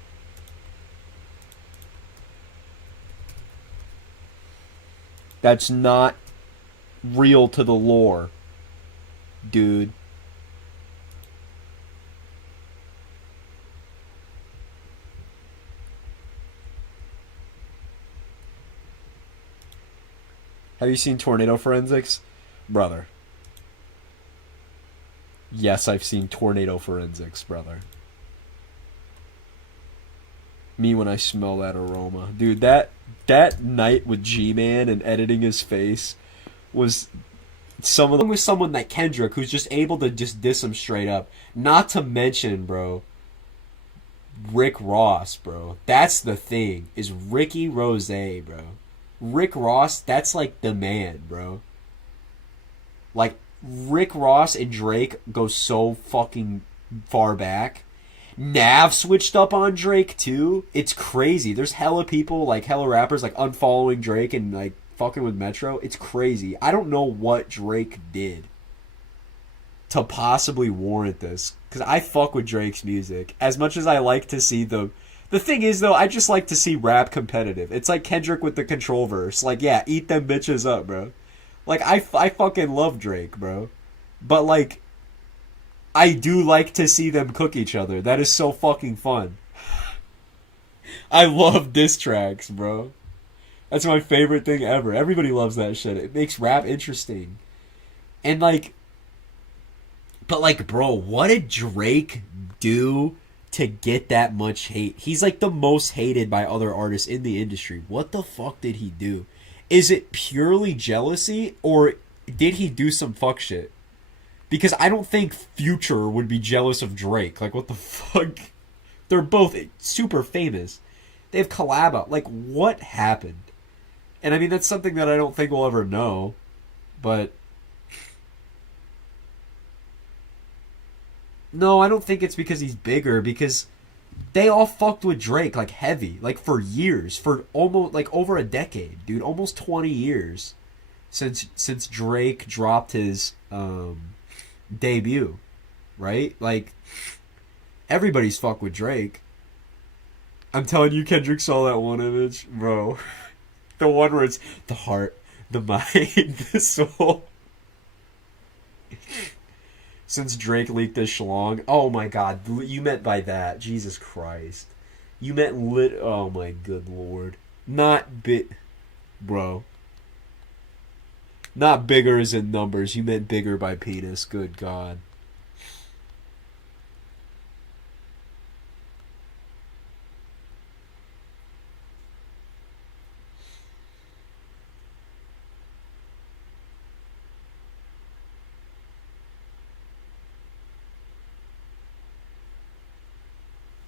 That's not real to the lore, dude. Have you seen Tornado Forensics? Brother. Yes, I've seen Tornado Forensics, brother. Me when I smell that aroma. Dude, that night with G-Man and editing his face was with someone like Kendrick who's just able to just diss him straight up. Not to mention, bro, Rick Ross, bro. That's the thing, is Ricky Rose, bro. Rick Ross, that's like the man, bro. Like, Rick Ross and Drake go so fucking far back. Nav switched up on Drake too. It's crazy. There's hella people, like hella rappers, like unfollowing Drake and like fucking with Metro. It's crazy. I don't know what Drake did to possibly warrant this, because I fuck with Drake's music as much as I like to see the thing is, though, I just like to see rap competitive. It's like Kendrick with the Control verse. Like, yeah, eat them bitches up, bro. Like, I fucking love Drake, bro. But, like, I do like to see them cook each other. That is so fucking fun. I love diss tracks, bro. That's my favorite thing ever. Everybody loves that shit. It makes rap interesting. And, like, but, like, bro, what did Drake do to get that much hate? He's like the most hated by other artists in the industry. What the fuck did he do? Is it purely jealousy, or did he do some fuck shit? Because I don't think Future would be jealous of Drake. Like, what the fuck? They're both super famous. They have collab out. Like, what happened? And I mean, that's something that I don't think we'll ever know. But no, I don't think it's because he's bigger. Because they all fucked with Drake, like, heavy. Like, for years. For almost, like, over a decade, dude. Almost 20 years since Drake dropped his debut. Right? Like, everybody's fucked with Drake. I'm telling you, Kendrick saw that one image. Bro. The one where it's the heart, the mind, the soul. Since Drake leaked this schlong. Oh my god, you meant by that. Jesus Christ. You meant oh my good lord. Not bro. Not bigger as in numbers. You meant bigger by penis. Good god.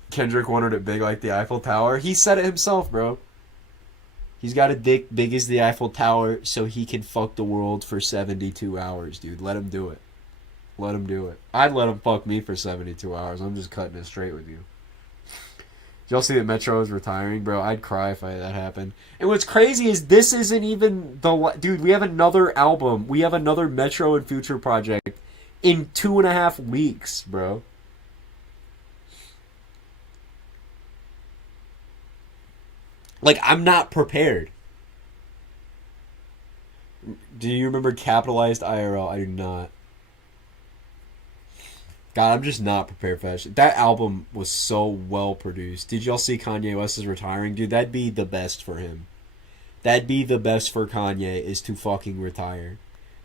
Kendrick wanted it big like the Eiffel Tower. He said it himself, bro. He's got a dick big as the Eiffel Tower so he can fuck the world for 72 hours, dude. Let him do it. Let him do it. I'd let him fuck me for 72 hours. I'm just cutting it straight with you. Did y'all see that Metro is retiring? Bro, I'd cry if that happened. And what's crazy is this isn't even the... Dude, we have another album. We have another Metro and Future project in 2.5 weeks, bro. Like, I'm not prepared. Do you remember Capitalized IRL? I do not. God, I'm just not prepared for that shit. That album was so well produced. Did y'all see Kanye West is retiring? Dude, that'd be the best for him. That'd be the best for Kanye, is to fucking retire.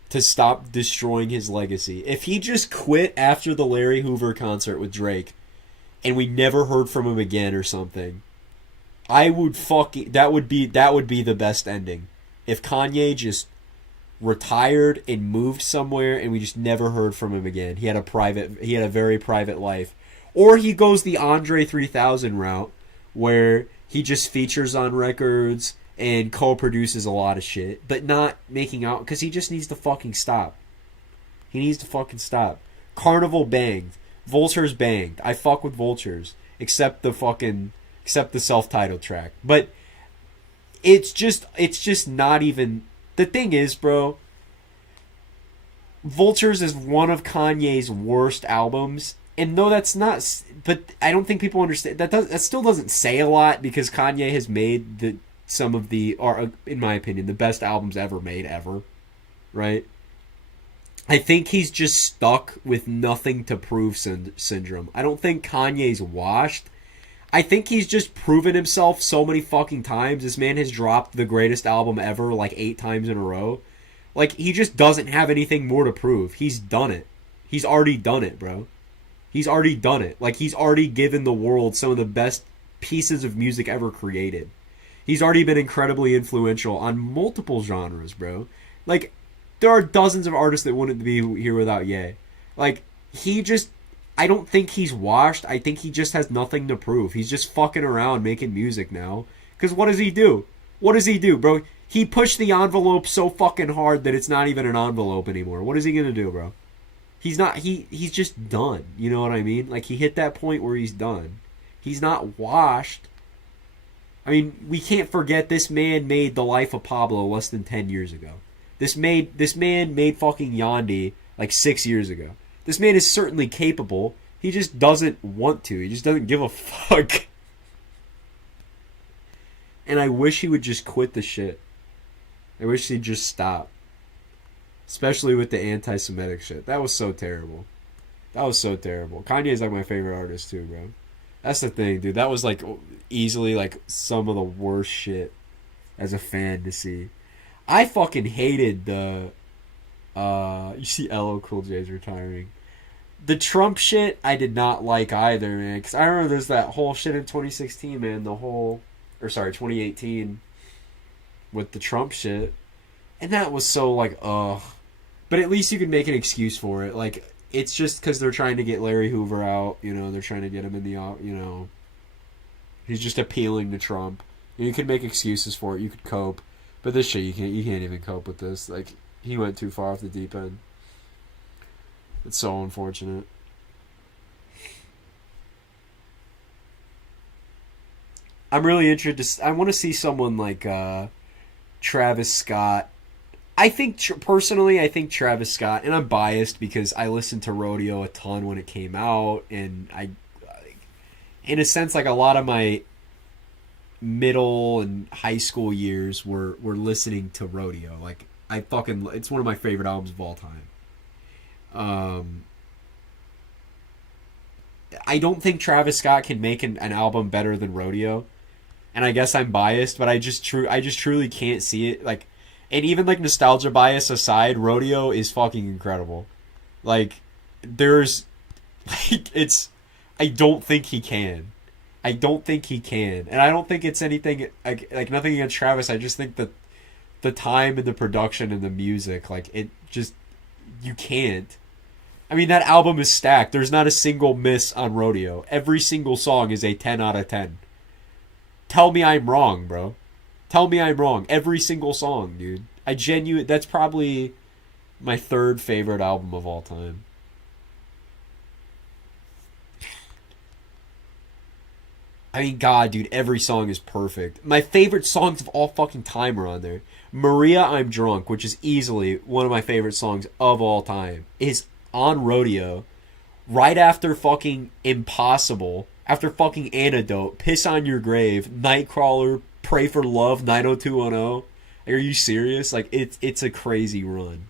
To stop destroying his legacy. If he just quit after the Larry Hoover concert with Drake, and we never heard from him again or something... I would fucking... That would be the best ending. If Kanye just retired and moved somewhere and we just never heard from him again. He had a very private life. Or he goes the Andre 3000 route, where he just features on records and co-produces a lot of shit, but not making out, because he just needs to fucking stop. He needs to fucking stop. Carnival banged. Vultures banged. I fuck with Vultures. Except the self-titled track. But it's just not even... The thing is, bro, Vultures is one of Kanye's worst albums. And no, that's not... But I don't think people understand... That still doesn't say a lot, because Kanye has made some of the... Or, in my opinion, the best albums ever made, ever. Right? I think he's just stuck with nothing to prove syndrome. I don't think Kanye's washed. I think he's just proven himself so many fucking times. This man has dropped the greatest album ever like 8 times in a row. Like, he just doesn't have anything more to prove. He's done it. He's already done it, bro. He's already done it. Like, he's already given the world some of the best pieces of music ever created. He's already been incredibly influential on multiple genres, bro. Like, there are dozens of artists that wouldn't be here without Ye. Like, he just... I don't think he's washed. I think he just has nothing to prove. He's just fucking around making music now. Because what does he do? What does he do, bro? He pushed the envelope so fucking hard that it's not even an envelope anymore. What is he gonna do, bro? He's not... He's just done. You know what I mean? Like, he hit that point where he's done. He's not washed. I mean, we can't forget this man made The Life of Pablo less than 10 years ago. This man made fucking Yandhi like 6 years ago. This man is certainly capable. He just doesn't want to. He just doesn't give a fuck. And I wish he would just quit the shit. I wish he'd just stop. Especially with the anti-Semitic shit. That was so terrible. That was so terrible. Kanye is like my favorite artist too, bro. That's the thing, dude. That was like easily like some of the worst shit as a fan to see. I fucking hated the... you see LL Cool J's retiring. The Trump shit, I did not like either, man. Because I remember there's that whole shit in 2016, man. 2018. with the Trump shit. And that was so like, ugh. But at least you can make an excuse for it. Like, it's just because they're trying to get Larry Hoover out. You know, they're trying to get him in the, you know. He's just appealing to Trump. You could make excuses for it. You could cope. But this shit, you can't even cope with this. Like, he went too far off the deep end. It's so unfortunate. I'm really interested. I want to see someone like Travis Scott. I think personally, I think Travis Scott, and I'm biased because I listened to Rodeo a ton when it came out, and in a sense, like a lot of my middle and high school years were listening to Rodeo. Like it's one of my favorite albums of all time. I don't think Travis Scott can make an album better than Rodeo. And I guess I'm biased, but I just truly can't see it. Like, and even like nostalgia bias aside, Rodeo is fucking incredible. Like, there's, like, I don't think he can. I don't think he can, and I don't think it's anything like nothing against Travis. I just think that the time and the production and the music, like it just you can't. I mean, that album is stacked. There's not a single miss on Rodeo. Every single song is a 10 out of 10. Tell me I'm wrong, bro. Tell me I'm wrong. Every single song, dude. That's probably my third favorite album of all time. I mean, God, dude, every song is perfect. My favorite songs of all fucking time are on there. Maria, I'm Drunk, which is easily one of my favorite songs of all time, is on Rodeo right after fucking Impossible, after fucking Antidote, Piss on Your Grave, Nightcrawler, Pray for Love, 90210. Are you serious? Like, it's a crazy run.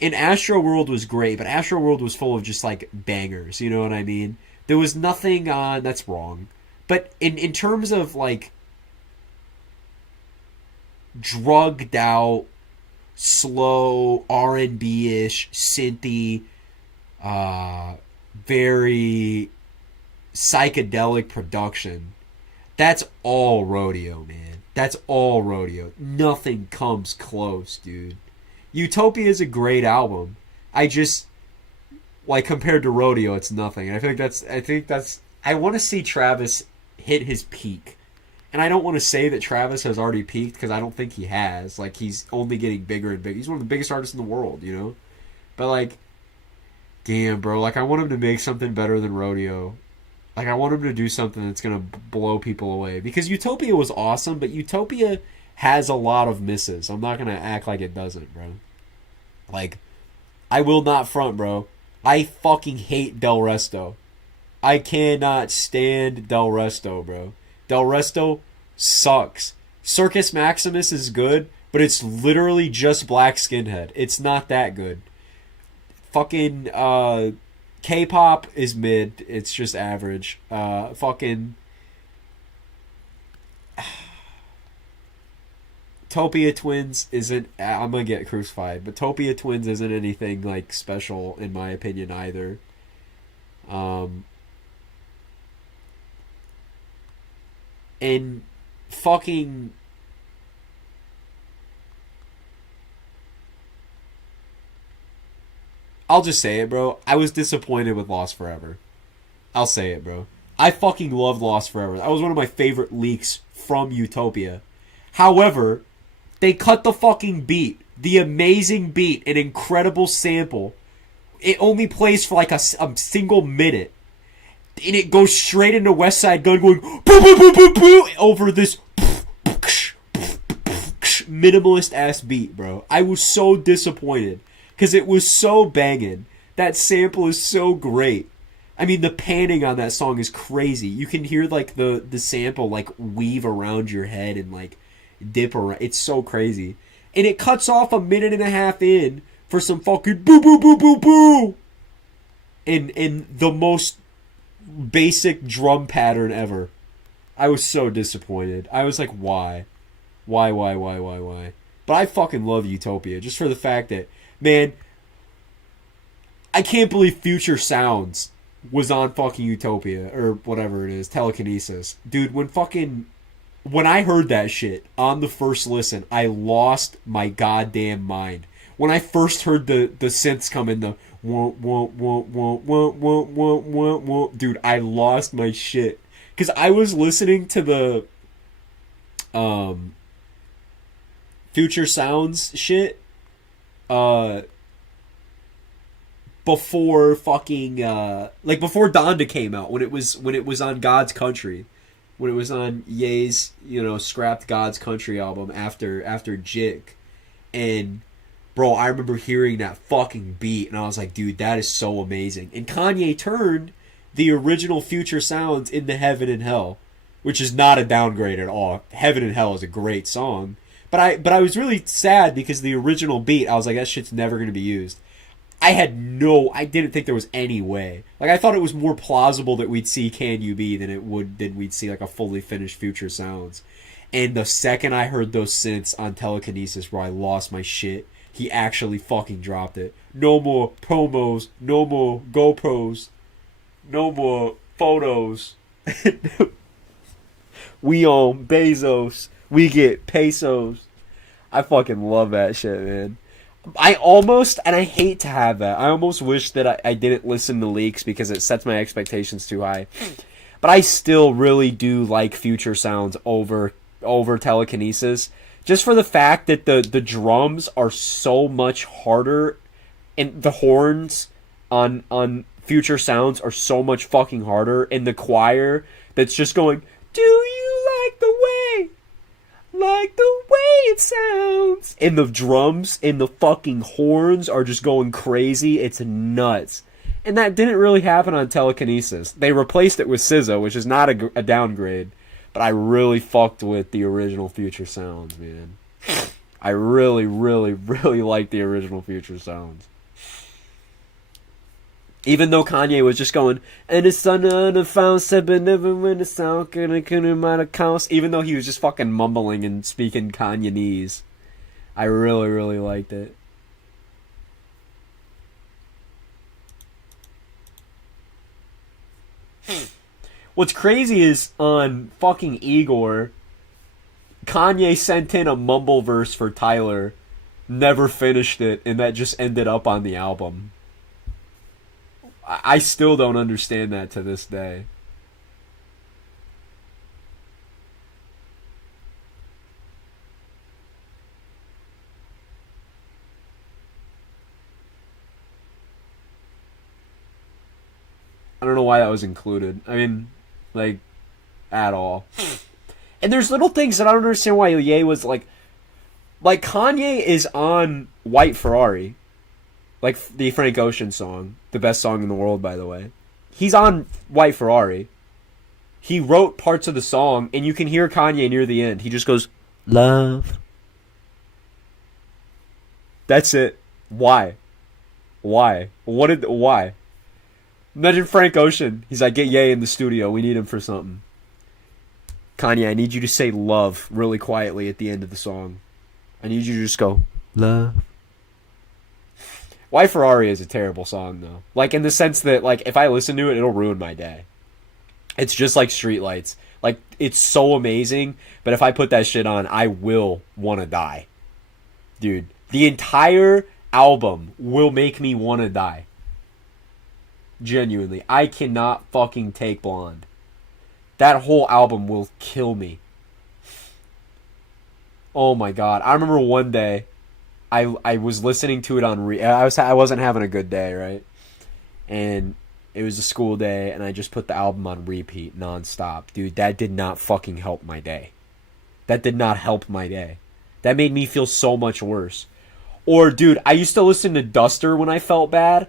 And Astro World was great, but Astro World was full of just, like, bangers, you know what I mean? There was nothing on... That's wrong. But in terms of, like, drugged out, slow, R&B-ish, synthy, very psychedelic production, that's all Rodeo, man. That's all Rodeo. Nothing comes close, dude. Utopia is a great album. I just... like, compared to Rodeo, it's nothing. And I think that's... I want to see Travis hit his peak. And I don't want to say that Travis has already peaked, because I don't think he has. Like, he's only getting bigger and bigger. He's one of the biggest artists in the world, you know? But, like, damn, bro. Like, I want him to make something better than Rodeo. Like, I want him to do something that's going to blow people away. Because Utopia was awesome, but Utopia has a lot of misses. I'm not going to act like it doesn't, bro. Like, I will not front, bro. I fucking hate Del Resto. I cannot stand Del Resto, bro. Del Resto sucks. Circus Maximus is good, but it's literally just Black Skinhead. It's not that good. Fucking K-pop is mid. It's just average. Fucking Topia Twins isn't... I'm gonna get crucified, but Topia Twins isn't anything, like, special, in my opinion, either. And fucking... I'll just say it, bro. I was disappointed with Lost Forever. I'll say it, bro. I fucking loved Lost Forever. That was one of my favorite leaks from Utopia. However... they cut the fucking beat. The amazing beat. An incredible sample. It only plays for like a single minute. And it goes straight into West Side Gun going... boo, boo, boo, boo, boo, over this... minimalist ass beat, bro. I was so disappointed. Because it was so banging. That sample is so great. I mean, the panning on that song is crazy. You can hear like the sample like weave around your head and like... dip around. It's so crazy. And it cuts off a minute and a half in for some fucking boo boo boo boo boo in the most basic drum pattern ever. I was so disappointed. I was like, why? Why? But I fucking love Utopia just for the fact that, man, I can't believe Future Sounds was on fucking Utopia or whatever it is, Telekinesis. Dude, when when I heard that shit on the first listen, I lost my goddamn mind. When I first heard the synths come in, the wah, wah, wah, wah, wah, wah, wah, wah, wah, dude, I lost my shit. Because I was listening to the Future Sounds shit before fucking like before Donda came out, when it was on God's Country, when it was on Ye's, you know, scrapped God's Country album after Jig. And bro, I remember hearing that fucking beat and I was like, dude, that is so amazing. And Kanye turned the original Future Sounds into Heaven and Hell, which is not a downgrade at all. Heaven and Hell is a great song. But I was really sad because the original beat, I was like, that shit's never going to be used. I didn't think there was any way. Like, I thought it was more plausible that we'd see Can You Be than we'd see like a fully finished Future Sounds. And the second I heard those synths on Telekinesis, where I lost my shit, he actually fucking dropped it. No more promos, no more GoPros, no more photos. We own Bezos. We get pesos. I fucking love that shit, man. I hate to have that. I almost wish that I didn't listen to leaks because it sets my expectations too high. But I still really do like Future Sounds over Telekinesis. Just for the fact that the drums are so much harder and the horns on Future Sounds are so much fucking harder, and the choir that's just going, do you like the way it sounds? And the drums and the fucking horns are just going crazy. It's nuts. And that didn't really happen on Telekinesis. They replaced it with SZA, which is not a downgrade. But I really fucked with the original Future Sounds, man. I really, really, really like the original Future Sounds. Even though Kanye was just going, and the sun on the found said, but never when the sound couldn't matter counts. Even though he was just fucking mumbling and speaking Kanyeese. I really, really liked it. What's crazy is on fucking Igor, Kanye sent in a mumble verse for Tyler, never finished it, and that just ended up on the album. I still don't understand that to this day. I don't know why that was included. I mean, like, at all. And there's little things that I don't understand why Ye was like Kanye is on White Ferrari. Like the Frank Ocean song. The best song in the world, by the way. He's on White Ferrari. He wrote parts of the song, and you can hear Kanye near the end. He just goes, love. That's it. Why? Why? Why? Imagine Frank Ocean. He's like, get Ye in the studio. We need him for something. Kanye, I need you to say love really quietly at the end of the song. I need you to just go, love. White Ferrari is a terrible song, though. Like, in the sense that, like, if I listen to it, it'll ruin my day. It's just like Streetlights. Like, it's so amazing, but if I put that shit on, I will want to die. Dude, the entire album will make me want to die. Genuinely. I cannot fucking take Blonde. That whole album will kill me. Oh my god. I remember one day I was listening to it on I wasn't having a good day, right? And it was a school day and I just put the album on repeat nonstop. Dude, that did not fucking help my day. That did not help my day. That made me feel so much worse. Or dude, I used to listen to Duster when I felt bad.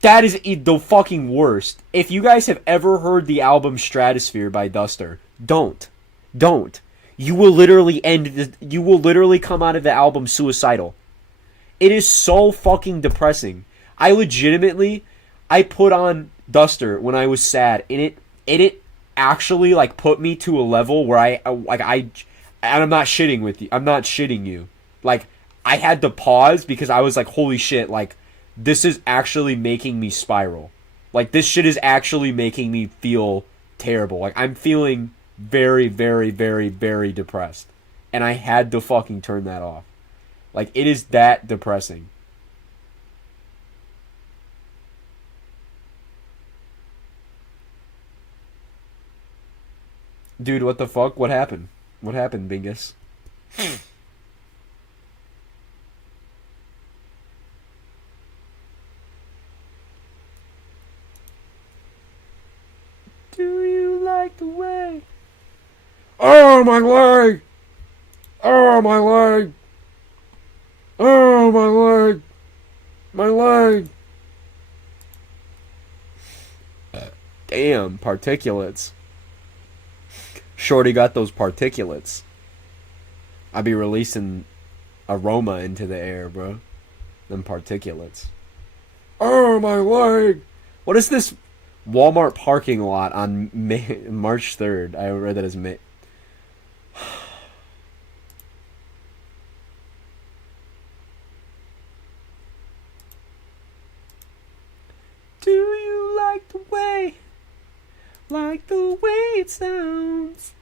That is the fucking worst. If you guys have ever heard the album Stratosphere by Duster, don't. You will literally come out of the album suicidal. It is so fucking depressing. I put on Duster when I was sad, and it actually like put me to a level where and I'm not shitting with you. I'm not shitting you. Like, I had to pause because I was like, holy shit, like, this is actually making me spiral. Like, this shit is actually making me feel terrible. Like, I'm feeling very, very, very, very depressed. And I had to fucking turn that off. Like, it is that depressing. Dude, what the fuck? What happened? What happened, Bingus? Do you like the way? Oh, my leg! Oh, my leg! Oh, my leg! My leg! Damn, particulates. Shorty got those particulates. I be releasing aroma into the air, bro. Them particulates. Oh, my leg! What is this Walmart parking lot on March 3rd? I read that as May. Do you like the way? Like the way it sounds.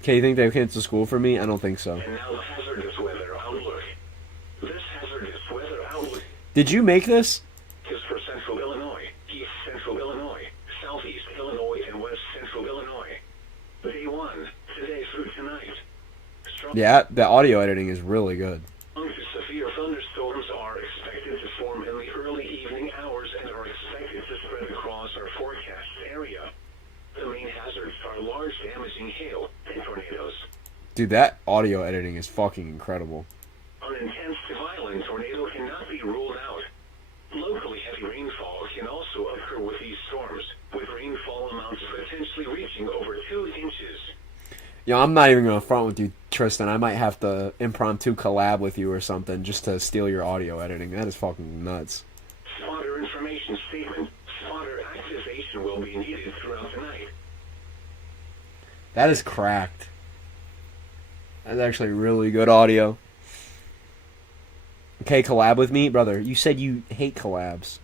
Okay, you think they've canceled school for me? I don't think so. And now the hazardous weather outlook. This hazardous weather outlook Did you make this? is for central Illinois, east central Illinois, southeast Illinois, and west central Illinois. Day 1, today through tonight. Strong Yeah, the audio editing is really good. to severe thunderstorms are expected to form in the early evening hours and are expected to spread across our forecast area. The main hazards are large damaging hail and tornadoes. Dude, that audio editing is fucking incredible. An intense to violent tornado cannot be ruled out. Locally heavy rainfall can also occur with these storms, with rainfall amounts potentially reaching over 2 inches. Yo, I'm not even gonna front with you, Tristan. I might have to impromptu collab with you or something just to steal your audio editing. That is fucking nuts. Spotter information statement. Spotter activation will be needed throughout the night. That is cracked. That's actually really good audio. Okay, collab with me? Brother, you said you hate collabs.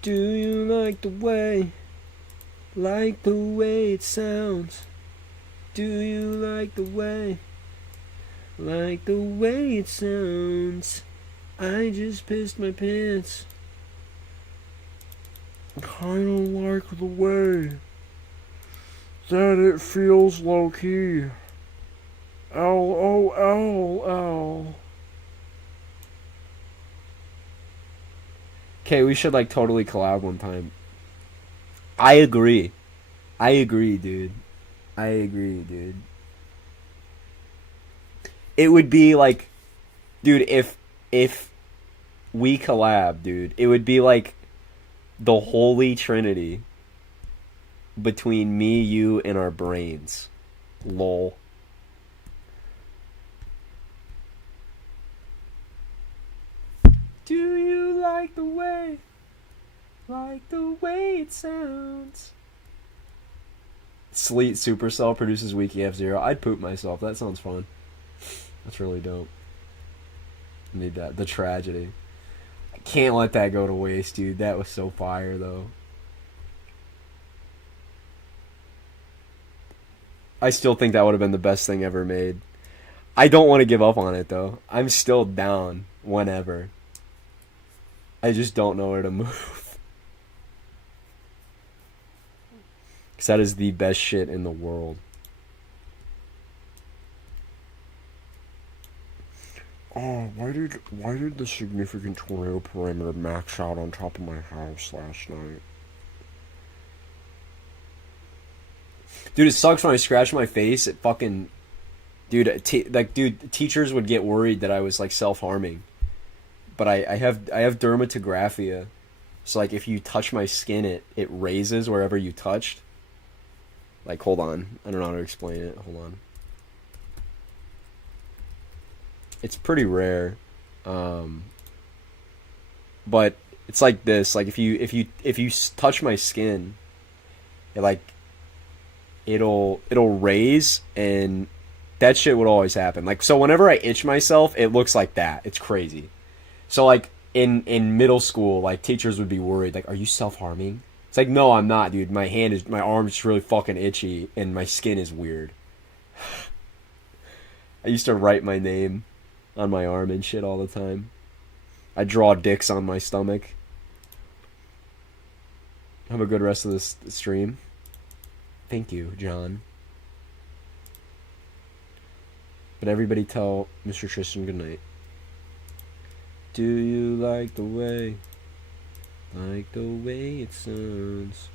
Do you like the way it sounds? Do you like the way it sounds? I just pissed my pants. Kinda like the way that it feels low key. LOL. Okay, we should like totally collab one time. I agree, dude. It would be like, dude, if we collab, dude, it would be like the holy trinity between me, you, and our brains. Lol. Do you like the way it sounds? Sleet Supercell produces Wiki F-Zero. I'd poop myself. That sounds fun. That's really dope. I need that. The tragedy. I can't let that go to waste, dude. That was so fire, though. I still think that would have been the best thing ever made. I don't want to give up on it, though. I'm still down whenever. I just don't know where to move. Because that is the best shit in the world. Oh, why did the significant tornado perimeter max out on top of my house last night? Dude, it sucks when I scratch my face. It fucking... Dude, teachers would get worried that I was, like, self-harming. But I have dermatographia. So, like, if you touch my skin, it raises wherever you touched. Like, hold on. I don't know how to explain it. Hold on. It's pretty rare. But It's like this. Like if you touch my skin, it like it'll raise, and that shit would always happen. Like, so whenever I itch myself, it looks like that. It's crazy. So like in middle school, like teachers would be worried, like, are you self-harming? It's like, no, I'm not, dude. My arm's just really fucking itchy, and my skin is weird. I used to write my name on my arm and shit all the time. I draw dicks on my stomach. Have a good rest of this stream. Thank you, John. But everybody tell Mr. Tristan goodnight. Do you like the way it sounds?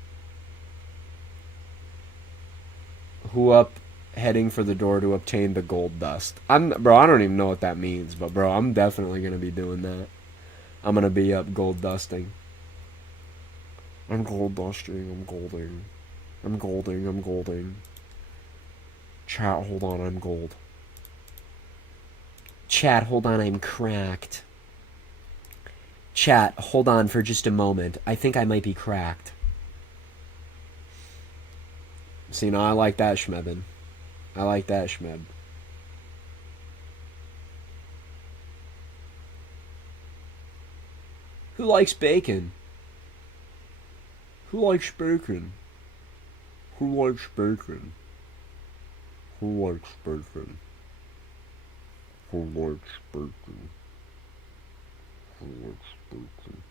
Who up heading for the door to obtain the gold dust? Bro, I don't even know what that means, but bro, I'm definitely gonna be doing that. I'm gonna be up gold dusting. I'm gold dusting, I'm golding. I'm golding, I'm golding. Chat, hold on, I'm gold. Chat, hold on, I'm cracked. Chat, hold on for just a moment. I think I might be cracked. See, now I like that, Schmebin. I like that, Schmeb. Who likes bacon? Who likes bacon? Who likes bacon? Who likes bacon? Who likes bacon? Who likes bacon?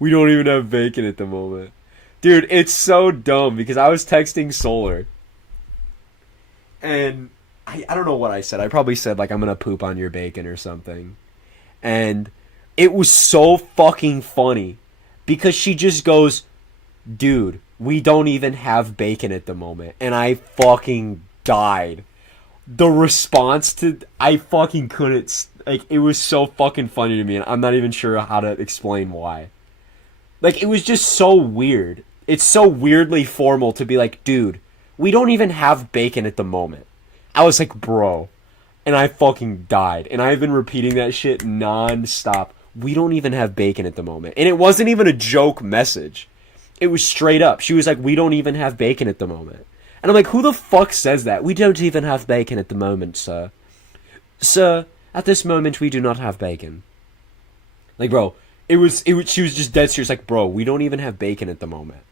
We don't even have bacon at the moment. Dude, it's so dumb because I was texting Solar. And I don't know what I said. I probably said, like, I'm gonna poop on your bacon or something. And it was so fucking funny because she just goes, dude, we don't even have bacon at the moment. And I fucking died. The response to... I fucking couldn't... Like, it was so fucking funny to me, and I'm not even sure how to explain why. Like, it was just so weird. It's so weirdly formal to be like, dude, we don't even have bacon at the moment. I was like, bro. And I fucking died. And I've been repeating that shit non-stop. We don't even have bacon at the moment. And it wasn't even a joke message. It was straight up. She was like, we don't even have bacon at the moment. And I'm like, who the fuck says that? We don't even have bacon at the moment, sir. Sir, at this moment, we do not have bacon. Like, bro, she was just dead serious. Like, bro, we don't even have bacon at the moment.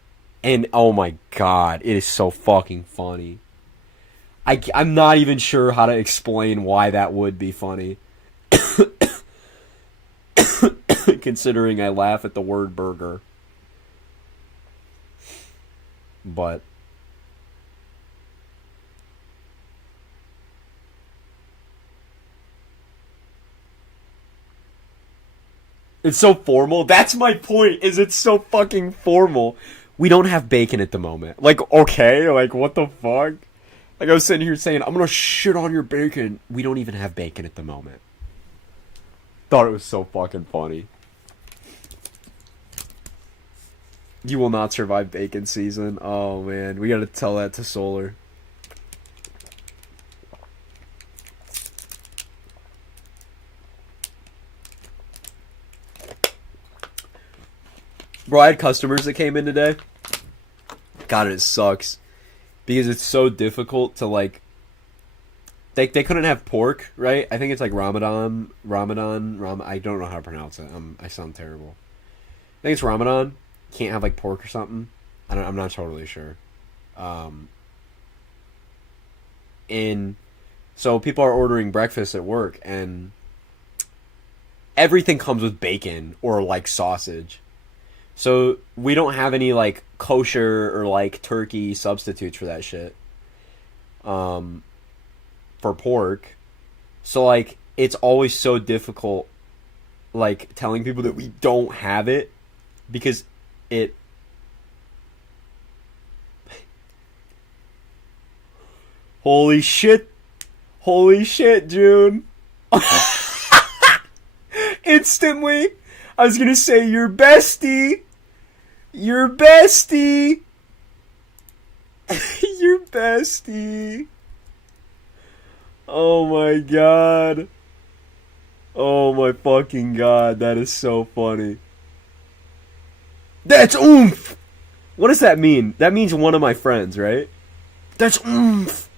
And, oh my god, it is so fucking funny. I'm not even sure how to explain why that would be funny. Considering I laugh at the word burger. But... it's so formal. That's my point, is it's so fucking formal. We don't have bacon at the moment. Like, okay, like, what the fuck? Like, I was sitting here saying, I'm gonna shit on your bacon. We don't even have bacon at the moment. Thought it was so fucking funny. You will not survive bacon season. Oh, man. We gotta tell that to Solar. Bro, I had customers that came in today. God, it sucks. Because it's so difficult to, like... They couldn't have pork, right? I think it's like Ramadan. I don't know how to pronounce it. I sound terrible. I think it's Ramadan. Can't have, like, pork or something. I'm not totally sure. And so people are ordering breakfast at work, and everything comes with bacon or, like, sausage. So we don't have any, like, kosher or, like, turkey substitutes for that shit. For pork. So, like, it's always so difficult, like, telling people that we don't have it because it... Holy shit, June. Instantly, I was gonna say your bestie. Your bestie. Your bestie. Oh my god. Oh my fucking god, that is so funny. That's oomph! What does that mean? That means one of my friends, right? That's oomph!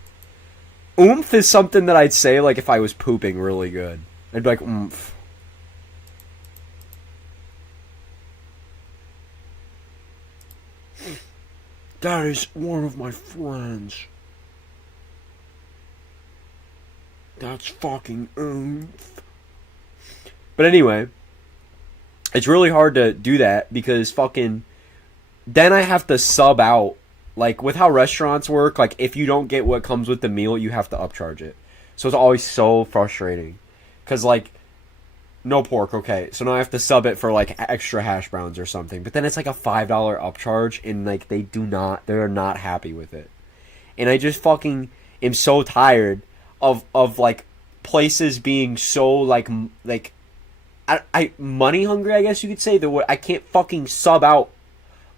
Oomph is something that I'd say like if I was pooping really good. I'd be like, oomph. That is one of my friends. That's fucking oomph. But anyway, it's really hard to do that because fucking then I have to sub out. Like with how restaurants work, like if you don't get what comes with the meal, you have to upcharge it. So it's always so frustrating. Cause like no pork, okay. So now I have to sub it for like extra hash browns or something. But then it's like a $5 upcharge and like they're not happy with it. And I just fucking am so tired of like places being so like I money hungry, I guess you could say. I can't fucking sub out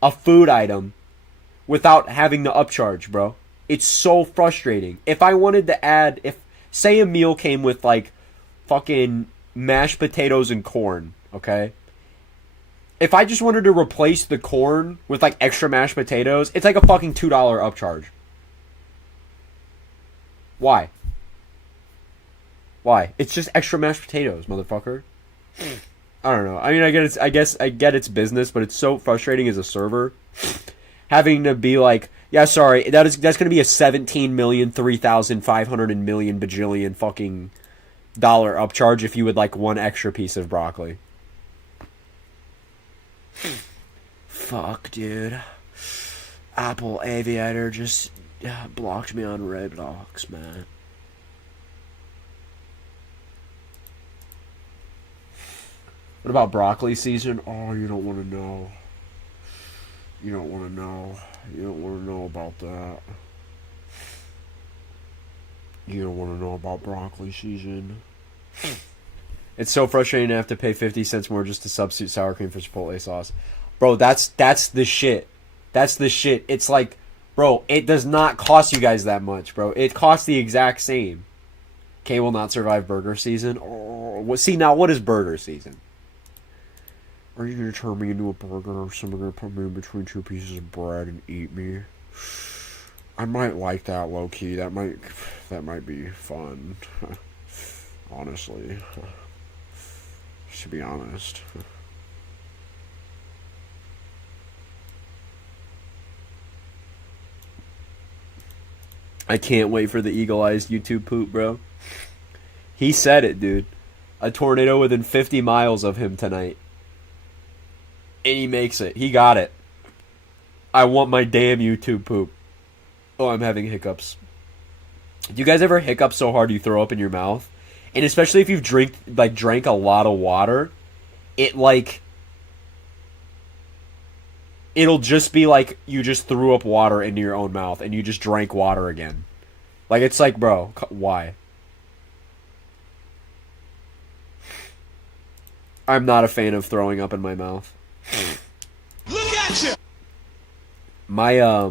a food item without having to upcharge, bro. It's so frustrating. If I wanted to add, say a meal came with like fucking mashed potatoes and corn, okay? If I just wanted to replace the corn with like extra mashed potatoes, it's like a fucking $2 upcharge. Why? Why? It's just extra mashed potatoes, motherfucker. I don't know. I mean, I guess I get it's business, but it's so frustrating as a server having to be like, yeah, sorry, that's going to be a 17,003,500 million bajillion fucking dollar upcharge if you would like one extra piece of broccoli. Fuck, dude. Apple Aviator just blocked me on Roblox, man. What about broccoli season? Oh, you don't want to know. You don't want to know. You don't want to know about that. You don't want to know about broccoli season. It's so frustrating to have to pay 50 cents more just to substitute sour cream for Chipotle sauce. Bro, that's the shit. That's the shit. It's like, bro, it does not cost you guys that much, bro. It costs the exact same. K will not survive burger season. Oh, see, now what is burger season? Are you going to turn me into a burger or something? Going to put me in between two pieces of bread and eat me? I might like that, low-key. That might be fun. Honestly. To be honest. I can't wait for the eagle-eyed YouTube poop, bro. He said it, dude. A tornado within 50 miles of him tonight. And he makes it. He got it. I want my damn YouTube poop. Oh, I'm having hiccups. Do you guys ever hiccup so hard you throw up in your mouth? And especially if you've drank a lot of water, it'll just be like you just threw up water into your own mouth and you just drank water again. Like, it's like, bro, why? I'm not a fan of throwing up in my mouth. Look at you! My,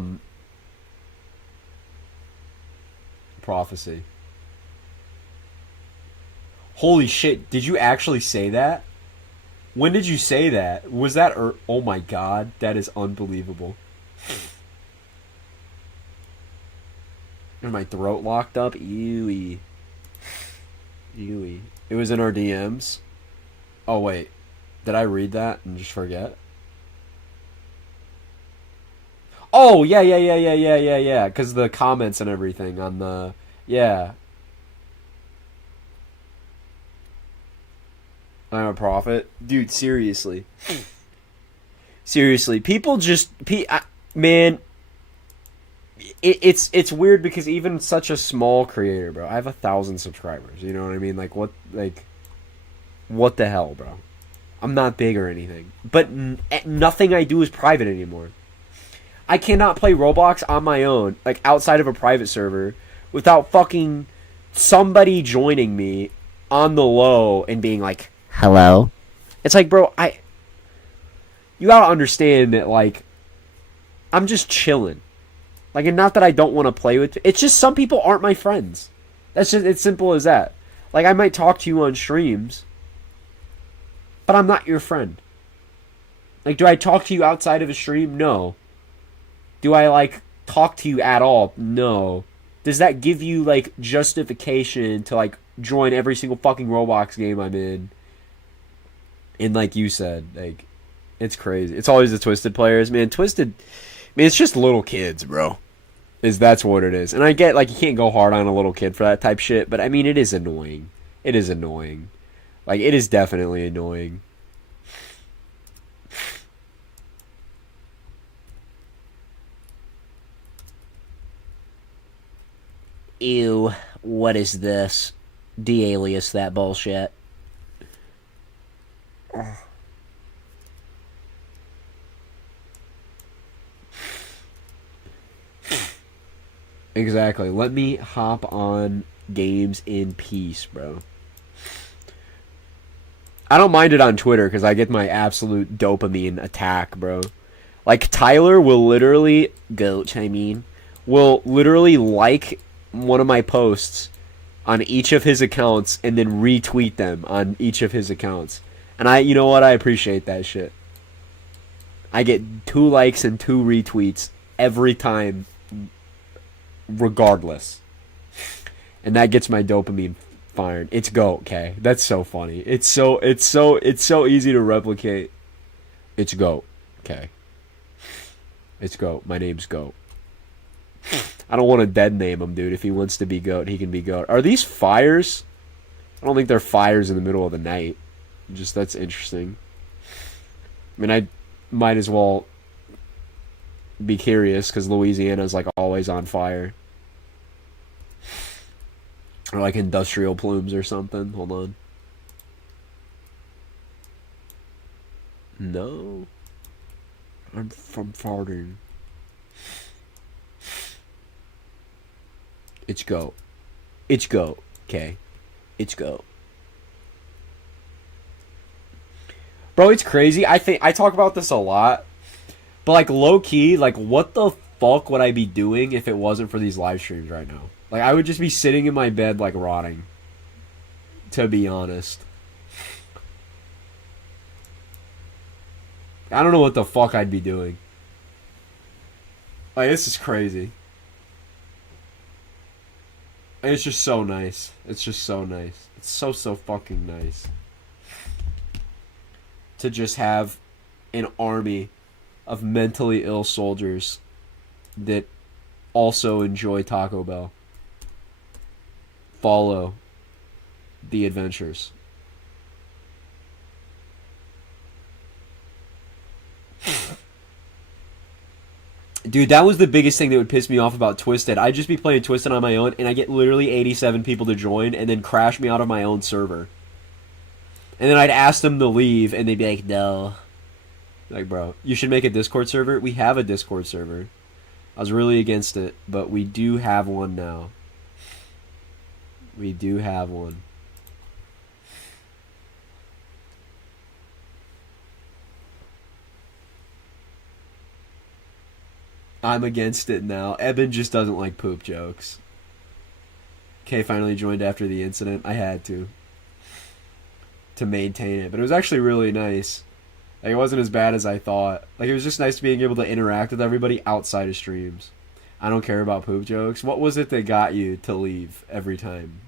prophecy. Holy shit, did you actually say that? When did you say that? Was that oh my god, that is unbelievable. Is my throat locked up? Ewy. Ewy. It was in our DMs. Oh wait. Did I read that and just forget? Oh, yeah. Because the comments and everything on the... Yeah. I'm a prophet. Dude, seriously. Seriously. People just... Man... It's weird because even such a small creator, bro. I have 1,000 subscribers. You know what I mean? Like, what the hell, bro? I'm not big or anything. But nothing I do is private anymore. I cannot play Roblox on my own, like outside of a private server, without fucking somebody joining me on the low and being like, hello? It's like, bro, you gotta understand that, like, I'm just chilling. Like, and not that I don't want to play with... It's just some people aren't my friends. That's just, it's simple as that. Like, I might talk to you on streams, but I'm not your friend. Like, do I talk to you outside of a stream? No. Do I, like, talk to you at all? No. Does that give you, like, justification to, like, join every single fucking Roblox game I'm in? And like you said, like, it's crazy. It's always the Twisted players, man. Twisted, I mean, it's just little kids, bro. That's what it is. And I get, like, you can't go hard on a little kid for that type shit, but I mean, it is annoying. It is annoying. Like, it is definitely annoying. Ew, what is this? De-alias that bullshit. Exactly. Let me hop on games in peace, bro. I don't mind it on Twitter because I get my absolute dopamine attack, bro. Like, Tyler will literally, Goat, I mean. will literally like one of my posts on each of his accounts and then retweet them on each of his accounts. And you know what? I appreciate that shit. I get 2 likes and 2 retweets every time, regardless. And that gets my dopamine firing. It's GOAT, okay? That's so funny. It's so easy to replicate. It's GOAT, okay? It's GOAT. My name's GOAT. I don't want to dead name him, dude. If he wants to be GOAT, he can be GOAT. Are these fires? I don't think they're fires in the middle of the night. Just, that's interesting. I mean, I might as well be curious because Louisiana's, like, always on fire. Or, like, industrial plumes or something. Hold on. No. I'm from farting. It's GOAT. It's GOAT. Okay. It's GOAT. Bro, it's crazy. I talk about this a lot. But, like, low-key, like, what the fuck would I be doing if it wasn't for these live streams right now? Like, I would just be sitting in my bed, like, rotting. To be honest. I don't know what the fuck I'd be doing. Like, this is crazy. It's just so nice. It's just so nice. It's so fucking nice. To just have an army of mentally ill soldiers that also enjoy Taco Bell. Follow the adventures. Dude, that was the biggest thing that would piss me off about Twisted. I'd just be playing Twisted on my own, and I get literally 87 people to join, and then crash me out of my own server. And then I'd ask them to leave, and they'd be like, no. Like, bro, you should make a Discord server. We have a Discord server. I was really against it, but we do have one now. We do have one. I'm against it now. Eben just doesn't like poop jokes. Kay finally joined after the incident. I had to maintain it. But it was actually really nice. Like, it wasn't as bad as I thought. Like, it was just nice being able to interact with everybody outside of streams. I don't care about poop jokes. What was it that got you to leave every time?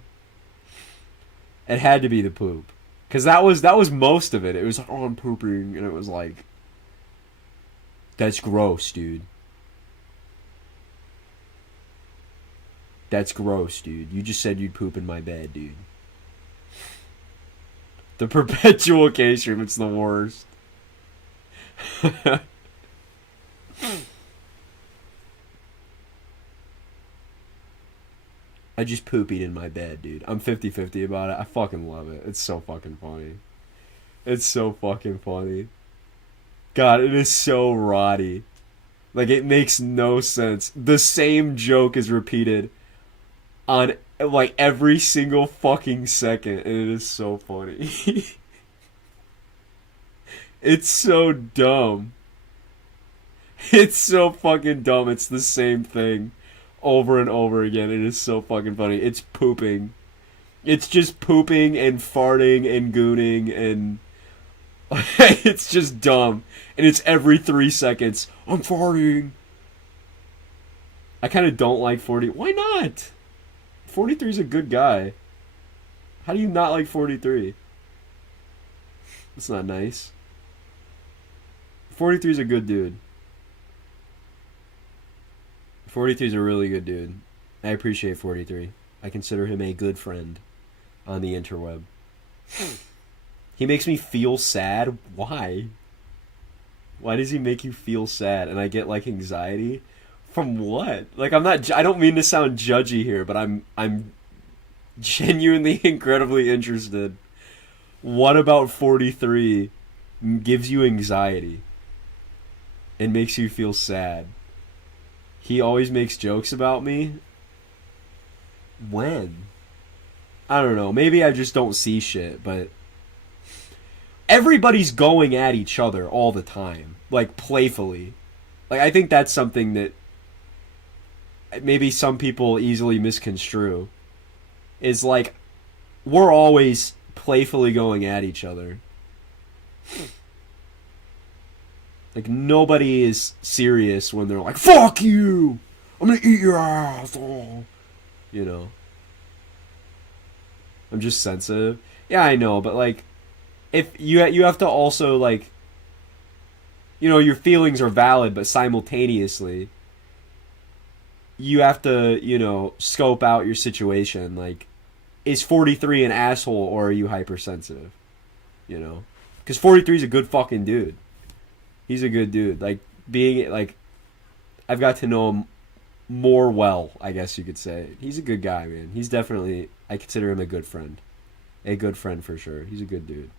It had to be the poop. Because that was most of it. It was like, oh, I'm pooping. And it was like, that's gross, dude. That's gross, dude. You just said you'd poop in my bed, dude. The perpetual case room, it's the worst. I just poopied in my bed, dude. I'm 50-50 about it. I fucking love it. It's so fucking funny. It's so fucking funny. God, it is so rotty. Like, it makes no sense. The same joke is repeated on, like, every single fucking second, and it is so funny. It's so dumb. It's so fucking dumb. It's the same thing over and over again. It is so fucking funny. It's pooping. It's just pooping and farting and gooning and it's just dumb. And it's every 3 seconds. I'm farting. I kind of don't like 40. Why not? 43 is a good guy. How do you not like 43? That's not nice. 43 is a good dude. 43 is a really good dude. I appreciate 43. I consider him a good friend on the interweb. He makes me feel sad. Why? Why does he make you feel sad? And I get like anxiety from what? Like I don't mean to sound judgy here, but I'm genuinely incredibly interested. What about 43 gives you anxiety and makes you feel sad? He always makes jokes about me. When? I don't know. Maybe I just don't see shit, but everybody's going at each other all the time, like playfully. Like I think that's something that maybe some people easily misconstrue. Is like we're always playfully going at each other. Like nobody is serious when they're like, "Fuck you! I'm gonna eat your ass!" Oh. You know. I'm just sensitive. Yeah, I know, but like, if you have to also like, you know, your feelings are valid, but simultaneously, you have to, you know, scope out your situation. Like, is 43 an asshole or are you hypersensitive? You know, because 43 is a good fucking dude. He's a good dude. Like I've got to know him more well, I guess you could say. He's a good guy, man. He's definitely, I consider him a good friend. A good friend for sure. He's a good dude.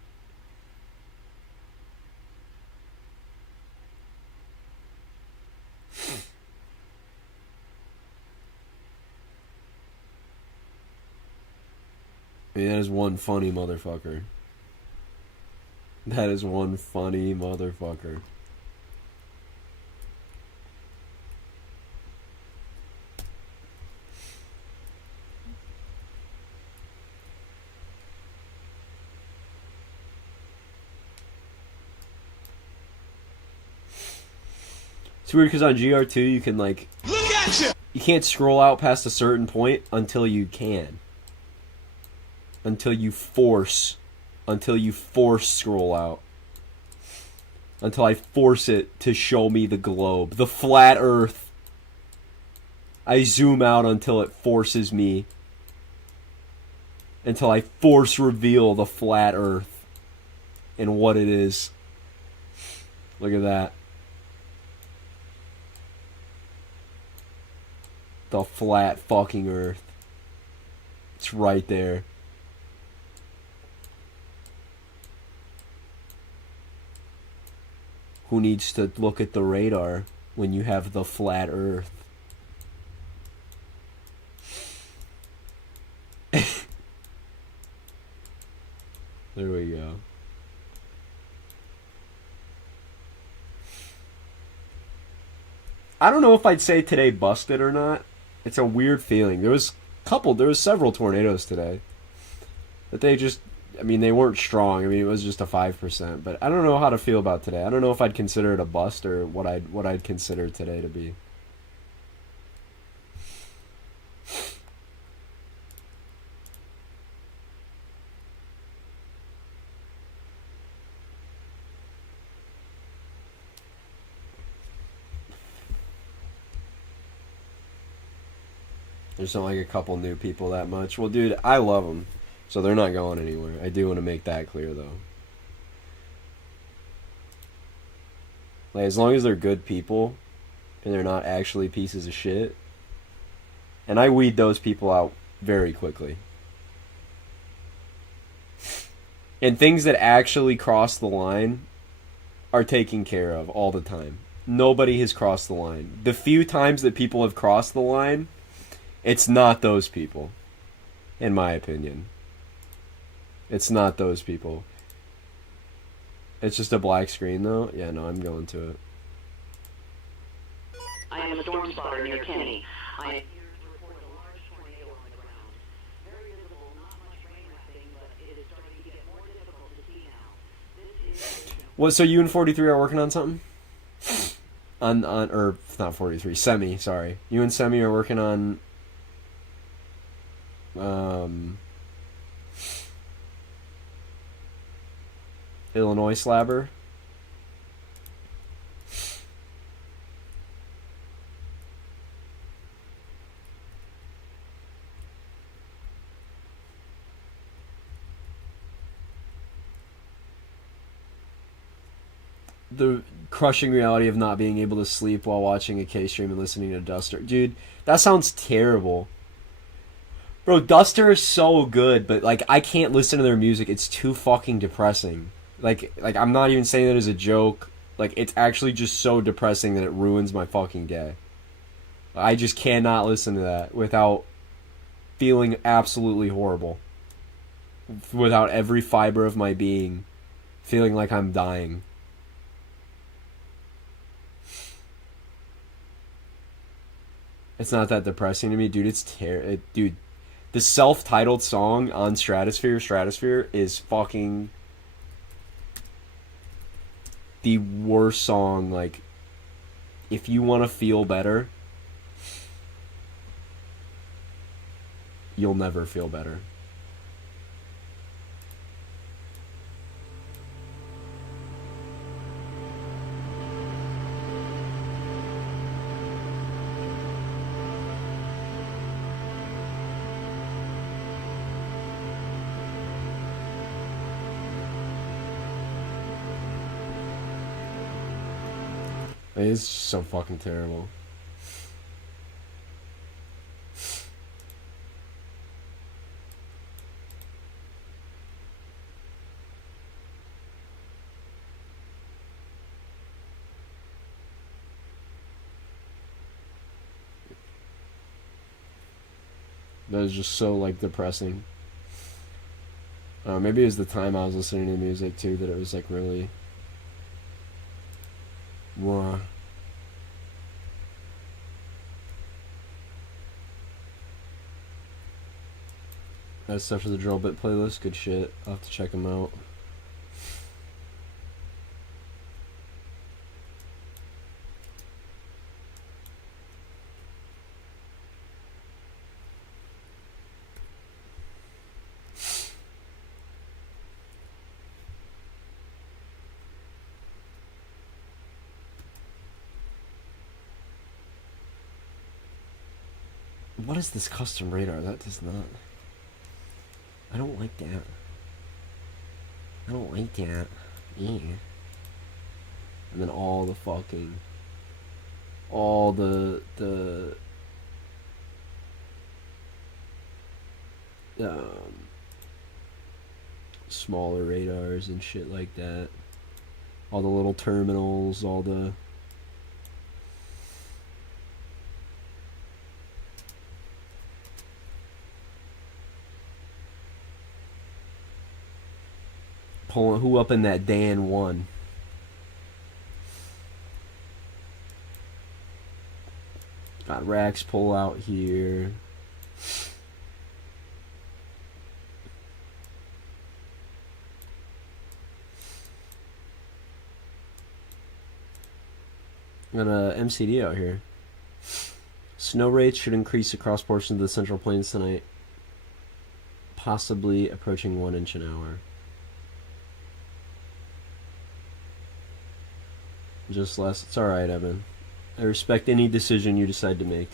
I mean, that is one funny motherfucker. That is one funny motherfucker. It's weird because on GR2 you can like... Look at you! You can't scroll out past a certain point until you can. Until you force scroll out. Until I force it to show me the globe. The flat earth. I zoom out until it forces me. Until I force reveal the flat earth. And what it is. Look at that. The flat fucking earth. It's right there. Who needs to look at the radar when you have the flat earth? There we go. I don't know if I'd say today busted or not. It's a weird feeling. There was several tornadoes today. But they just, I mean, they weren't strong. I mean, it was just a 5%. But I don't know how to feel about today. I don't know if I'd consider it a bust or what I'd consider today to be. There's not like a couple new people that much. Well, dude, I love them. So they're not going anywhere. I do want to make that clear, though. Like, as long as they're good people and they're not actually pieces of shit. And I weed those people out very quickly. And things that actually cross the line are taken care of all the time. Nobody has crossed the line. The few times that people have crossed the line, it's not those people, in my opinion. It's not those people. It's just a black screen, though? Yeah, no, I'm going to it. I am a storm spotter near Kenny. I am here to report a large tornado on the ground. Very visible, not much rain or anything, but it is starting to get more difficult to see now. This is... What? So you and 43 are working on something? On or not 43, Semi. Sorry, you and Semi are working on. Illinois slabber. The crushing reality of not being able to sleep while watching a K stream and listening to Duster. Dude, that sounds terrible. Bro, Duster is so good, but like I can't listen to their music. It's too fucking depressing. Like I'm not even saying that as a joke. Like it's actually just so depressing that it ruins my fucking day. I just cannot listen to that without feeling absolutely horrible. Without every fiber of my being feeling like I'm dying. It's not that depressing to me, dude. It's dude. The self-titled song on Stratosphere is fucking the worst song. Like, if you want to feel better, you'll never feel better. It is so fucking terrible. That is just so like depressing. Maybe it was the time I was listening to music too that it was like really. Wow. That's stuff for the Drill Bit playlist. Good shit. I'll have to check them out. What is this custom radar? That does not... I don't like that. I don't like that. Yeah. And then all the fucking... All the smaller radars and shit like that. All the little terminals, all the... Pulling who up in that Dan 1. Got racks pull out here. Got a MCD out here. Snow rates should increase across portions of the Central Plains tonight, possibly approaching 1 inch an hour. Just less. It's alright, Evan. I respect any decision you decide to make.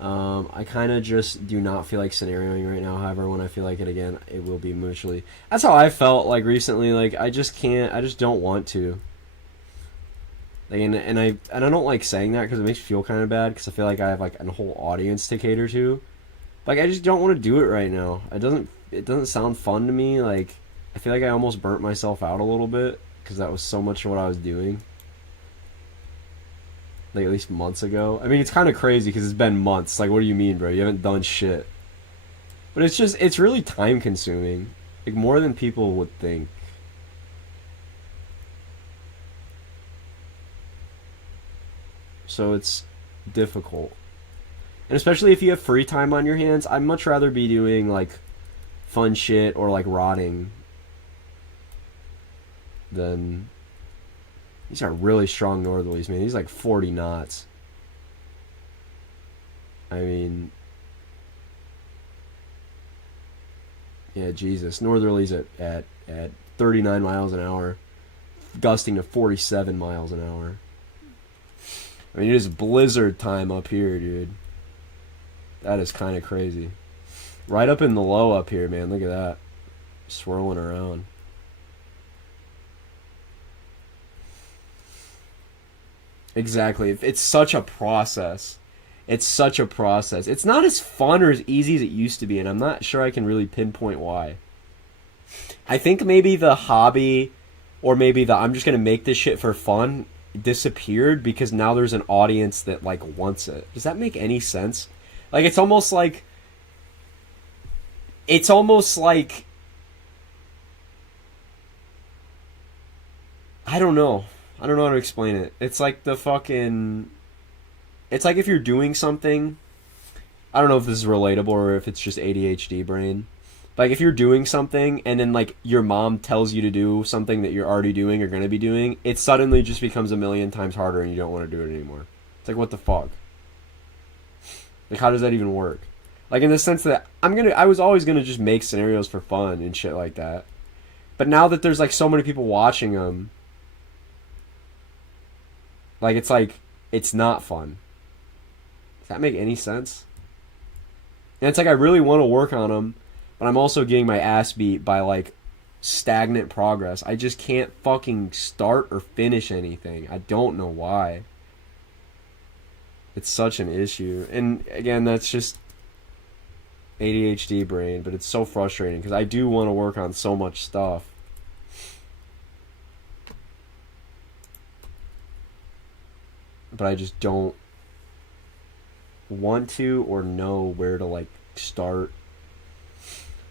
I kind of just do not feel like scenarioing right now. However, when I feel like it again, it will be mutually. That's how I felt like recently. Like I just can't. I just don't want to. Like, and I don't like saying that because it makes me feel kind of bad because I feel like I have like a whole audience to cater to. Like I just don't want to do it right now. It doesn't sound fun to me. Like I feel like I almost burnt myself out a little bit. Because that was so much of what I was doing. Like, at least months ago. I mean, it's kind of crazy because it's been months. Like, what do you mean, bro? You haven't done shit. But it's just, it's really time consuming. Like, more than people would think. So it's difficult. And especially if you have free time on your hands, I'd much rather be doing like fun shit or like rotting than. These are really strong northerlies, man. These are like 40 knots. I mean, yeah, Jesus. Northerlies at 39 miles an hour, gusting to 47 miles an hour. I mean, it is blizzard time up here, dude. That is kind of crazy. Right up in the low up here, man. Look at that. Swirling around. Exactly. It's such a process. It's such a process. It's not as fun or as easy as it used to be, and I'm not sure I can really pinpoint why. I think maybe the hobby, or maybe the I'm just going to make this shit for fun, disappeared because now there's an audience that, like, wants it. Does that make any sense? Like, it's almost like... I don't know. I don't know how to explain it. It's like the fucking... It's like if you're doing something... I don't know if this is relatable or if it's just ADHD brain. Like, if you're doing something and then, like, your mom tells you to do something that you're already doing or going to be doing, it suddenly just becomes a million times harder and you don't want to do it anymore. It's like, what the fuck? Like, how does that even work? Like, in the sense that I was always going to just make scenarios for fun and shit like that. But now that there's, like, so many people watching them... Like, it's not fun. Does that make any sense? And it's like, I really want to work on them, but I'm also getting my ass beat by, like, stagnant progress. I just can't fucking start or finish anything. I don't know why. It's such an issue. And, again, that's just ADHD brain, but it's so frustrating, because I do want to work on so much stuff. But I just don't want to or know where to, like, start.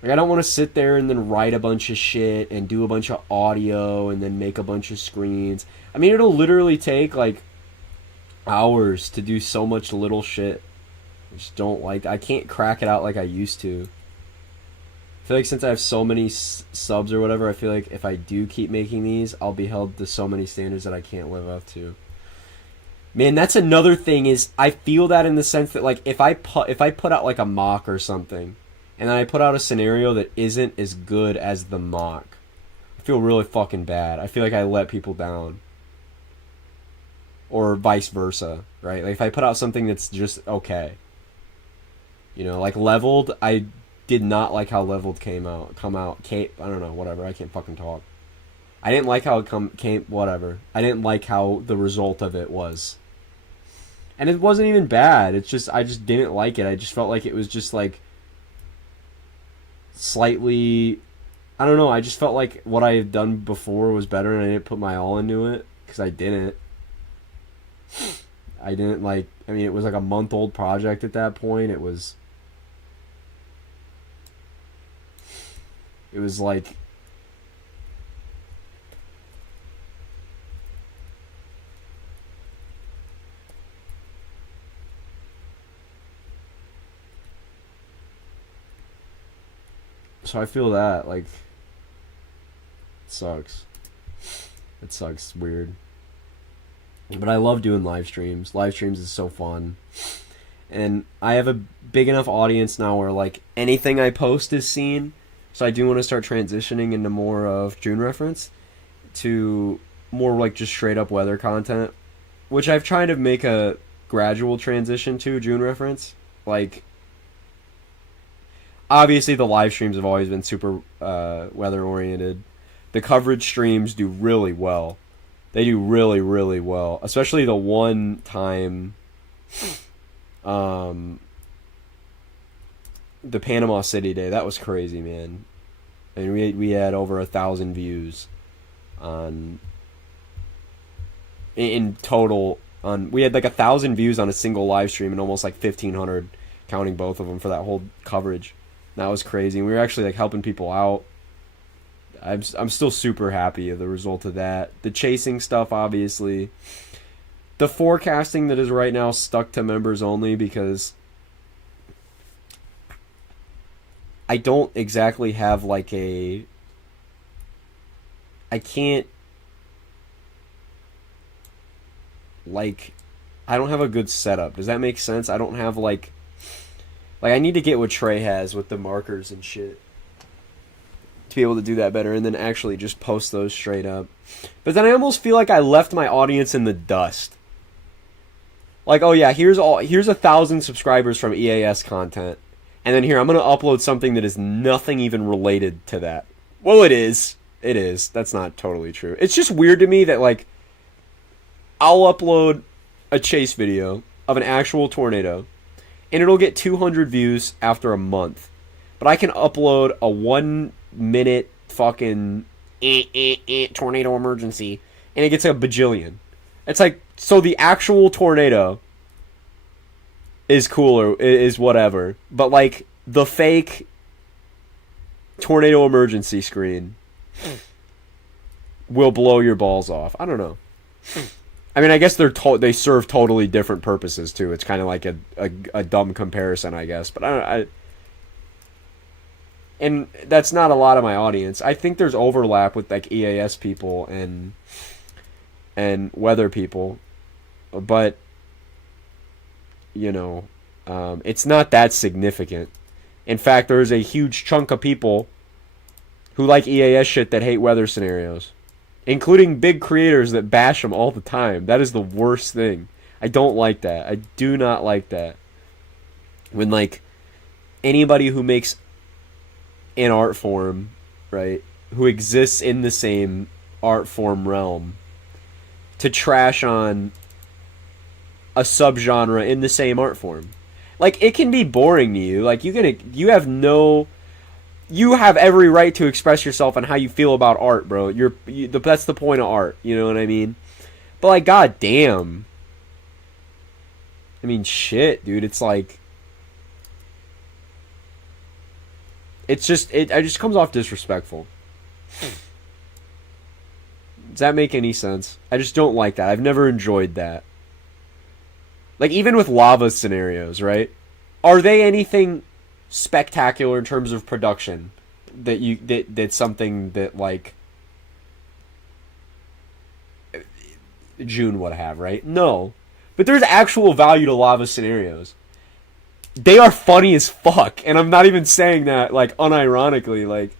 Like, I don't want to sit there and then write a bunch of shit and do a bunch of audio and then make a bunch of screens. I mean, it'll literally take, like, hours to do so much little shit. I just don't like... I can't crack it out like I used to. I feel like since I have so many subs or whatever, I feel like if I do keep making these, I'll be held to so many standards that I can't live up to. Man, that's another thing, is I feel that in the sense that, like, if I put out, like, a mock or something, and then I put out a scenario that isn't as good as the mock, I feel really fucking bad. I feel like I let people down. Or vice versa, right? Like, if I put out something that's just okay. You know, like, Leveled, I did not like how Leveled come out. I don't know, whatever, I can't fucking talk. I didn't like how it came, whatever. I didn't like how the result of it was. And it wasn't even bad. It's just, I just didn't like it. I just felt like it was just, like, slightly... I don't know. I just felt like what I had done before was better, and I didn't put my all into it. Because I didn't. I didn't, like... I mean, it was, like, a month-old project at that point. It was, like... So I feel that, like, it sucks. It sucks. It's weird. But I love doing live streams. Live streams is so fun. And I have a big enough audience now where, like, anything I post is seen. So I do want to start transitioning into more of June reference to more, like, just straight up weather content, which I've tried to make a gradual transition to June reference. Like, obviously, the live streams have always been super weather-oriented. The coverage streams do really well. They do really, really well. Especially the one time... the Panama City Day. That was crazy, man. I mean, we had over 1,000 views on... In total... We had like 1,000 views on a single live stream and almost like 1,500 counting both of them for that whole coverage. That was crazy. And we were actually, like, helping people out. I'm still super happy of the result of that. The chasing stuff, obviously. The forecasting that is right now stuck to members only because I don't exactly have like a... I can't... Like, I don't have a good setup. Does that make sense? I don't have like I need to get what Trey has with the markers and shit to be able to do that better, and then actually just post those straight up. But then I almost feel like I left my audience in the dust. Like, oh yeah, here's 1,000 subscribers from EAS content, and then here I'm gonna upload something that is nothing even related to that. Well, it is. It is. That's not totally true. It's just weird to me that like I'll upload a chase video of an actual tornado, and it'll get 200 views after a month. But I can upload a 1 minute fucking tornado emergency, and it gets a bajillion. It's like, so the actual tornado is cooler, is whatever. But like the fake tornado emergency screen will blow your balls off. I don't know. I mean, I guess they serve totally different purposes too. It's kind of like a dumb comparison, I guess. But and that's not a lot of my audience. I think there's overlap with like EAS people and weather people, but you know, it's not that significant. In fact, there's a huge chunk of people who like EAS shit that hate weather scenarios, including big creators that bash them all the time. That is the worst thing. I don't like that. I do not like that. When, like, anybody who makes an art form, right, who exists in the same art form realm, to trash on a subgenre in the same art form. Like, it can be boring to you. Like, you have every right to express yourself and how you feel about art, bro. That's the point of art. You know what I mean? But like, goddamn. I mean, shit, dude. It's like, it just comes off disrespectful. Does that make any sense? I just don't like that. I've never enjoyed that. Like, even with lava scenarios, right? Are they anything spectacular in terms of production that's something that like June would have, right? No, but there's actual value to lava scenarios. They are funny as fuck, and I'm not even saying that like unironically. Like,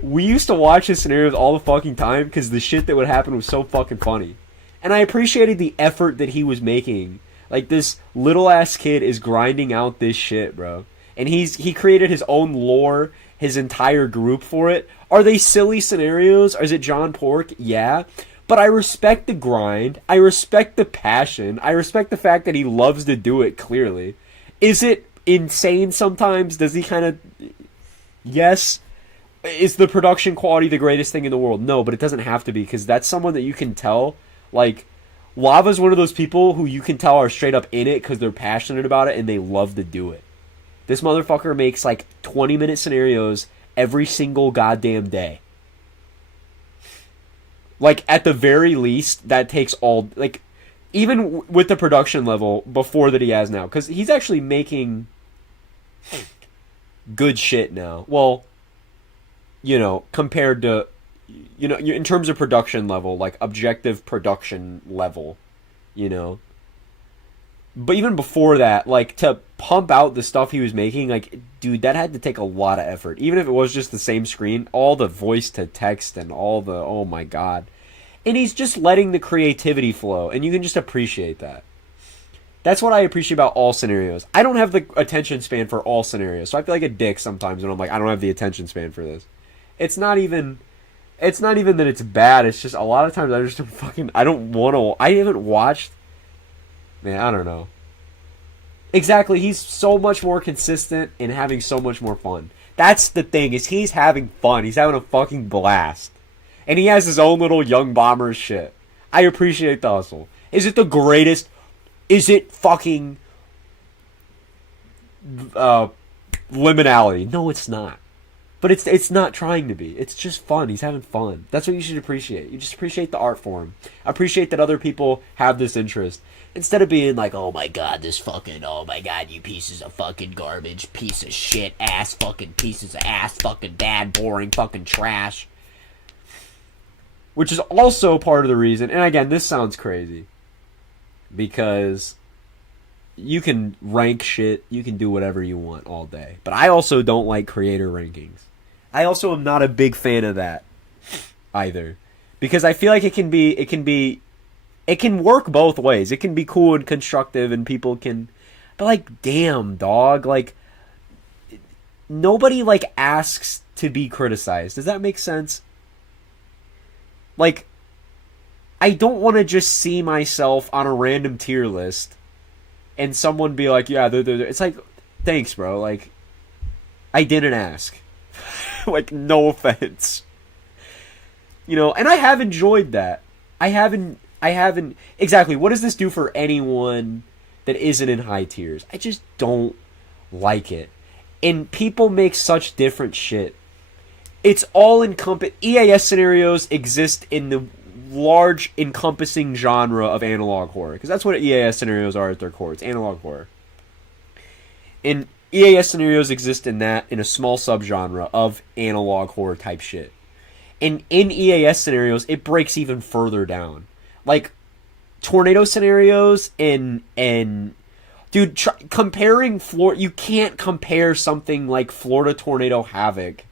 we used to watch his scenarios all the fucking time because the shit that would happen was so fucking funny, and I appreciated the effort that he was making. Like, this little ass kid is grinding out this shit, bro. And he created his own lore, his entire group for it. Are they silly scenarios? Is it John Pork? Yeah. But I respect the grind. I respect the passion. I respect the fact that he loves to do it, clearly. Is it insane sometimes? Does he kind of... Yes. Is the production quality the greatest thing in the world? No, but it doesn't have to be, because that's someone that you can tell, like... Lava's one of those people who you can tell are straight up in it because they're passionate about it and they love to do it. This motherfucker makes like 20-minute scenarios every single goddamn day. Like, at the very least, that takes all... Like, even with the production level before that he has now. Because he's actually making good shit now. Well, you know, compared to... You know, in terms of production level, like, objective production level, you know. But even before that, like, to pump out the stuff he was making, like, dude, that had to take a lot of effort. Even if it was just the same screen, all the voice to text and all the, oh my god. And he's just letting the creativity flow, and you can just appreciate that. That's what I appreciate about all scenarios. I don't have the attention span for all scenarios, so I feel like a dick sometimes when I'm like, I don't have the attention span for this. It's not even that it's bad, it's just a lot of times I just fucking, I haven't watched, man, I don't know. Exactly, he's so much more consistent and having so much more fun. That's the thing, is he's having fun, he's having a fucking blast. And he has his own little Young Bombers shit. I appreciate the hustle. Is it the greatest? Is it fucking Liminality? No, it's not. But it's not trying to be. It's just fun. He's having fun. That's what you should appreciate. You just appreciate the art form. Appreciate that other people have this interest. Instead of being like, oh my god, oh my god, you pieces of fucking garbage, piece of shit, ass, fucking pieces of ass, fucking bad, boring, fucking trash. Which is also part of the reason, and again, this sounds crazy. Because you can rank shit, you can do whatever you want all day. But I also don't like creator rankings. I also am not a big fan of that either. Because I feel like it can work both ways. It can be cool and constructive and people can, but like, damn, dog, like, nobody like asks to be criticized. Does that make sense? Like, I don't want to just see myself on a random tier list and someone be like, yeah, it's like, thanks, bro. Like, I didn't ask. Like, no offense. You know, and I have enjoyed that. I haven't, exactly, what does this do for anyone that isn't in high tiers? I just don't like it. And people make such different shit. It's all EAS scenarios exist in the large encompassing genre of analog horror, because that's what EAS scenarios are at their core. It's analog horror. And EAS scenarios exist in a small subgenre of analog horror type shit. And in EAS scenarios, it breaks even further down. Like, tornado scenarios and dude, comparing you can't compare something like Florida Tornado Havoc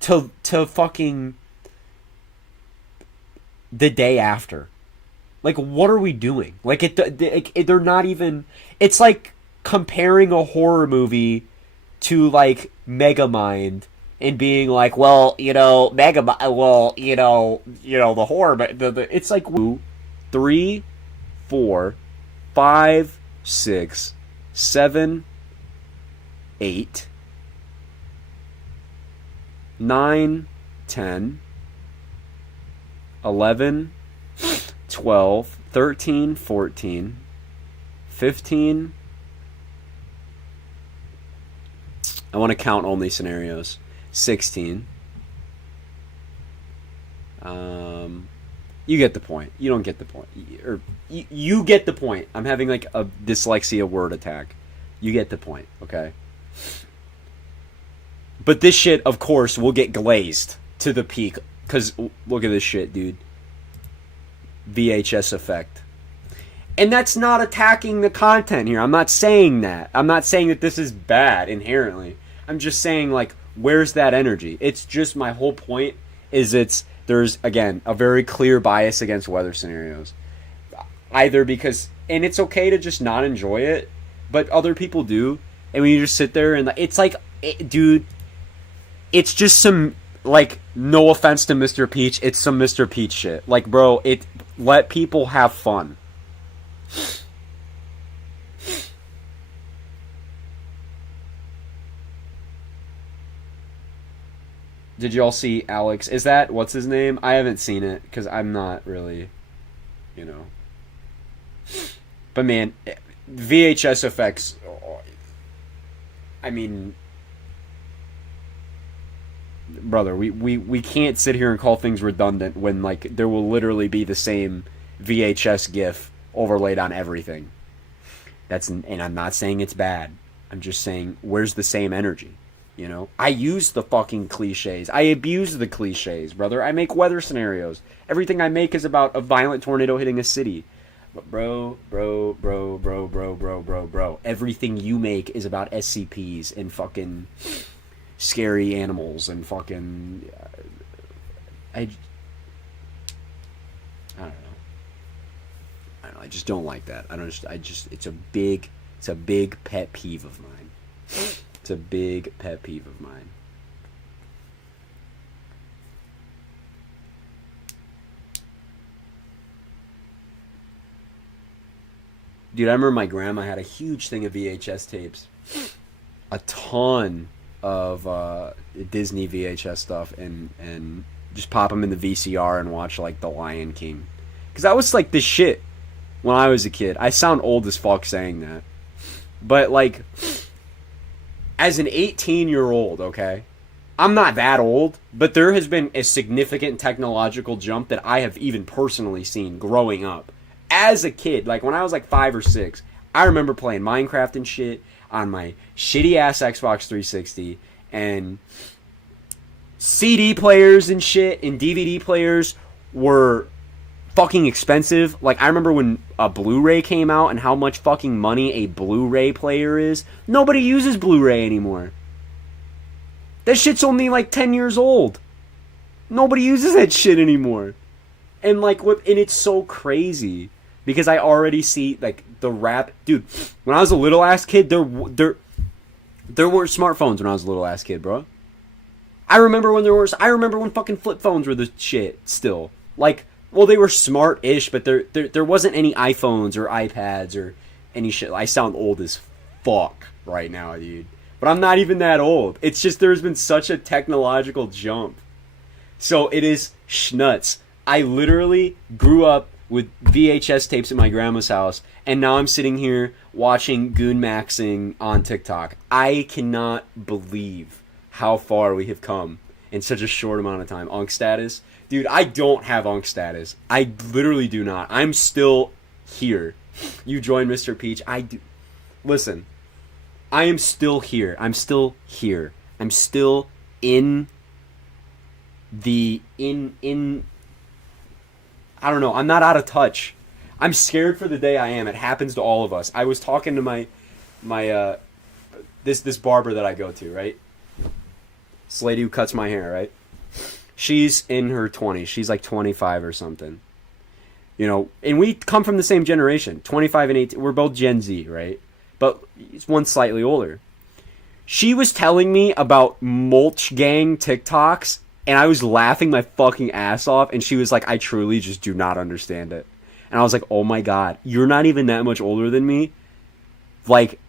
to fucking The Day After. Like, what are we doing? Like, they're not even. It's like comparing a horror movie to like Megamind and being like, well, you know, the horror, but it's like 3, 4, 5, 6, 7, 8, 9, 10, 11, 12, 13, 14, 15. I want to count only scenarios. 16. You get the point. You don't get the point. Or you get the point. I'm having like a dyslexia word attack. You get the point, okay? But this shit, of course, will get glazed to the peak. Because look at this shit, dude. VHS effect. And that's not attacking the content here. I'm not saying that. I'm not saying that this is bad inherently. I'm just saying, like, where's that energy? It's just, my whole point is there's, again, a very clear bias against weather scenarios. Either because, and it's okay to just not enjoy it, but other people do. And when you just sit there and, it's like, dude, it's just some, like, no offense to Mr. Peach, it's some Mr. Peach shit. Like, bro, let people have fun. Did y'all see Alex? Is that, what's his name? I haven't seen it, because I'm not really, you know. But man, VHS effects, I mean, brother, we can't sit here and call things redundant when, like, there will literally be the same VHS GIF overlaid on everything. And I'm not saying it's bad. I'm just saying, where's the same energy? You know, I use the fucking cliches. I abuse the cliches, brother. I make weather scenarios. Everything I make is about a violent tornado hitting a city. But bro, everything you make is about SCPs and fucking scary animals and fucking... I don't know. I just don't like that. It's a big pet peeve of mine. It's a big pet peeve of mine. Dude, I remember my grandma had a huge thing of VHS tapes. A ton of Disney VHS stuff, and just pop them in the VCR and watch, like, The Lion King. Because that was, like, the shit when I was a kid. I sound old as fuck saying that. But, like, as an 18-year-old, okay, I'm not that old, but there has been a significant technological jump that I have even personally seen growing up. As a kid, like when I was like 5 or 6, I remember playing Minecraft and shit on my shitty ass Xbox 360, and CD players and shit and DVD players were fucking expensive. Like, I remember when a Blu-ray came out and how much fucking money a Blu-ray player is. Nobody uses Blu-ray anymore. That shit's only like 10 years old. Nobody uses that shit anymore. And like, and it's so crazy because I already see like the rap, dude. When I was a little ass kid, there weren't smartphones when I was a little ass kid, bro. I remember when fucking flip phones were the shit still. Like, well, they were smart-ish, but there wasn't any iPhones or iPads or any shit. I sound old as fuck right now, dude. But I'm not even that old. It's just there's been such a technological jump. So it is schnuts. I literally grew up with VHS tapes at my grandma's house, and now I'm sitting here watching Goon Maxing on TikTok. I cannot believe how far we have come in such a short amount of time. Unk status? Dude, I don't have unk status. I literally do not. I'm still here. You join Mr. Peach. I do. Listen, I am still here. I'm still here. I'm still in I don't know. I'm not out of touch. I'm scared for the day I am. It happens to all of us. I was talking to my this barber that I go to, right? This lady who cuts my hair, right? She's in her 20s. She's like 25 or something. You know, and we come from the same generation. 25 and 18. We're both Gen Z, right? But one's slightly older. She was telling me about Mulch Gang TikToks, and I was laughing my fucking ass off, and she was like, I truly just do not understand it. And I was like, oh my god, you're not even that much older than me? Like,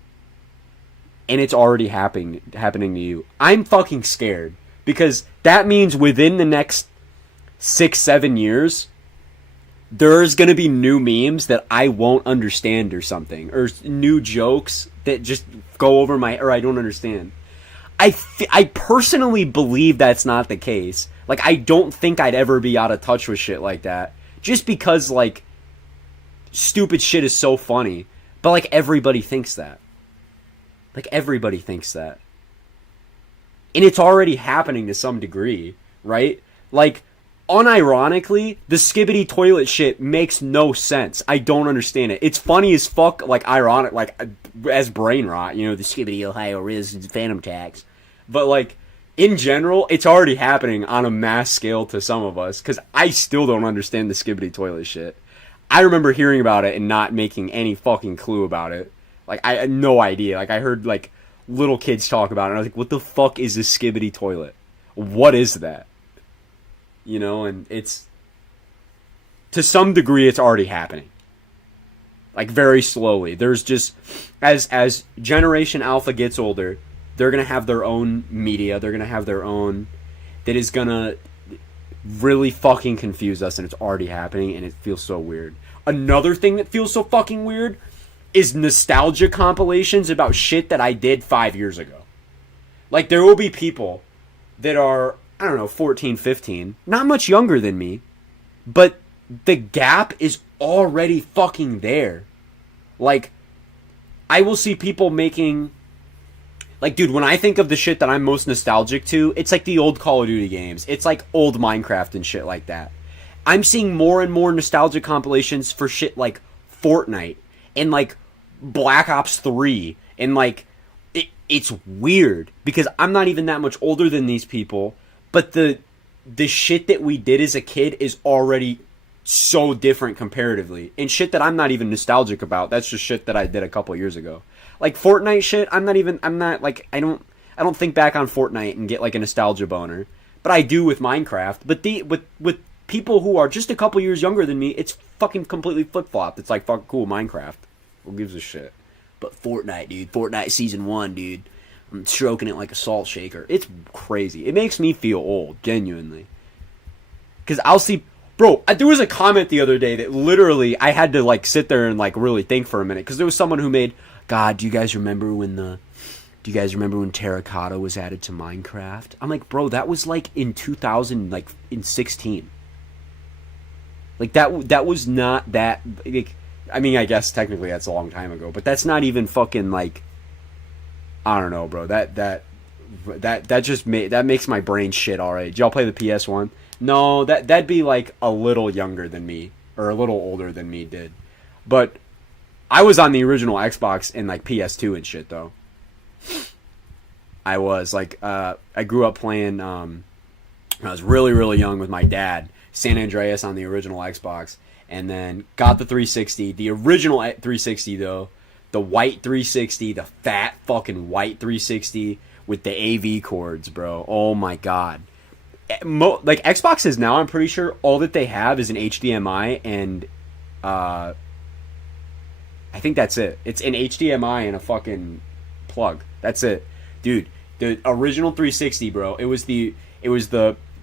and it's already happening to you. I'm fucking scared, because that means within the next 6-7 years, there's going to be new memes that I won't understand or something, or new jokes that just go over my, or I don't understand. I personally believe that's not the case. Like, I don't think I'd ever be out of touch with shit like that, just because, like, stupid shit is so funny. But, like, everybody thinks that. Like, everybody thinks that. And it's already happening to some degree, right? Like, unironically, the skibbity toilet shit makes no sense. I don't understand it. It's funny as fuck, like, ironic, like, as brain rot, you know, the skibbity Ohio Riz Phantom Tax. But, like, in general, it's already happening on a mass scale to some of us, because I still don't understand the skibbity toilet shit. I remember hearing about it and not making any fucking clue about it. Like, I had no idea. Like, I heard, like, little kids talk about it, and I was like, what the fuck is this skibbity toilet? What is that? You know, and it's, to some degree, it's already happening. Like, very slowly. There's just, as Generation Alpha gets older, they're going to have their own media. They're going to have their own, that is going to really fucking confuse us, and it's already happening, and it feels so weird. Another thing that feels so fucking weird is nostalgia compilations about shit that I did 5 years ago. Like, there will be people that are, I don't know, 14, 15, not much younger than me, but the gap is already fucking there. Like, I will see people making, like, dude, when I think of the shit that I'm most nostalgic to, it's like the old Call of Duty games. It's like old Minecraft and shit like that. I'm seeing more and more nostalgia compilations for shit like Fortnite and like Black Ops 3, and like it's weird because I'm not even that much older than these people, but the shit that we did as a kid is already so different comparatively, and shit that I'm not even nostalgic about. That's just shit that I did a couple years ago. Like Fortnite shit, I don't think back on Fortnite and get like a nostalgia boner, but I do with Minecraft. But with people who are just a couple years younger than me, it's fucking completely flip-flopped. It's like, fuck, cool, Minecraft. Who gives a shit? But Fortnite, dude. Fortnite Season 1, dude. I'm stroking it like a salt shaker. It's crazy. It makes me feel old, genuinely. Because I'll see... Bro, there was a comment the other day that literally I had to, like, sit there and, like, really think for a minute. Because there was someone who made... God, do you guys remember when the do you guys remember when terracotta was added to Minecraft? I'm like, bro, that was like in 2000, like in 16. Like that was not that. Like, I mean, I guess technically that's a long time ago, but that's not even fucking like. I don't know, bro. That makes my brain shit. All right, did y'all play the PS1? No, that'd be like a little younger than me or a little older than me did, but I was on the original Xbox and like PS2 and shit though. I was like, I grew up playing. When I was really young with my dad, San Andreas on the original Xbox, and then got the 360. The original 360 though, the white 360, the fat fucking white 360 with the AV cords, bro. Oh my god. Like Xboxes now, I'm pretty sure all that they have is an HDMI and I think that's it. It's an HDMI and a fucking plug. That's it. Dude, the original 360, bro, it was the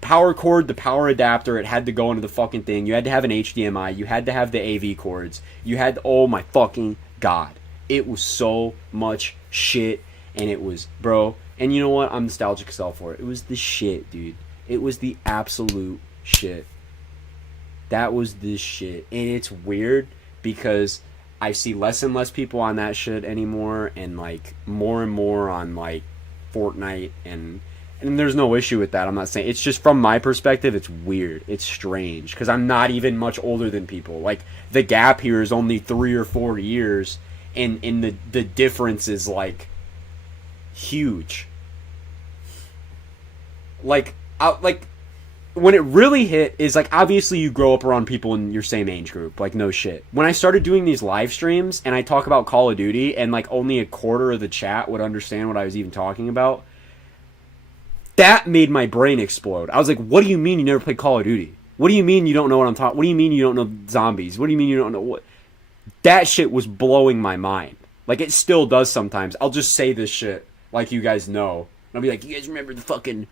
power cord, the power adapter, it had to go into the fucking thing. You had to have an HDMI, you had to have the AV cords. You had oh my fucking god. It was so much shit and it was, bro, and you know what? I'm nostalgic as hell for it. It was the shit, dude. It was the absolute shit. That was the shit. And it's weird because I see less and less people on that shit anymore, and like more and more on like Fortnite, and there's no issue with that. I'm not saying, it's just from my perspective, it's weird. It's strange because I'm not even much older than people. Like the gap here is only 3 or 4 years, and the difference is like huge. Like when it really hit is like, obviously you grow up around people in your same age group, like no shit. When I started doing these live streams and I talk about Call of Duty and like only a quarter of the chat would understand what I was even talking about, that made my brain explode. I was like, what do you mean you never played Call of Duty? What do you mean you don't know what I'm talking? What do you mean you don't know zombies? What do you mean you don't know what? That shit was blowing my mind. Like it still does sometimes. I'll just say this shit like you guys know. And I'll be like, you guys remember the fucking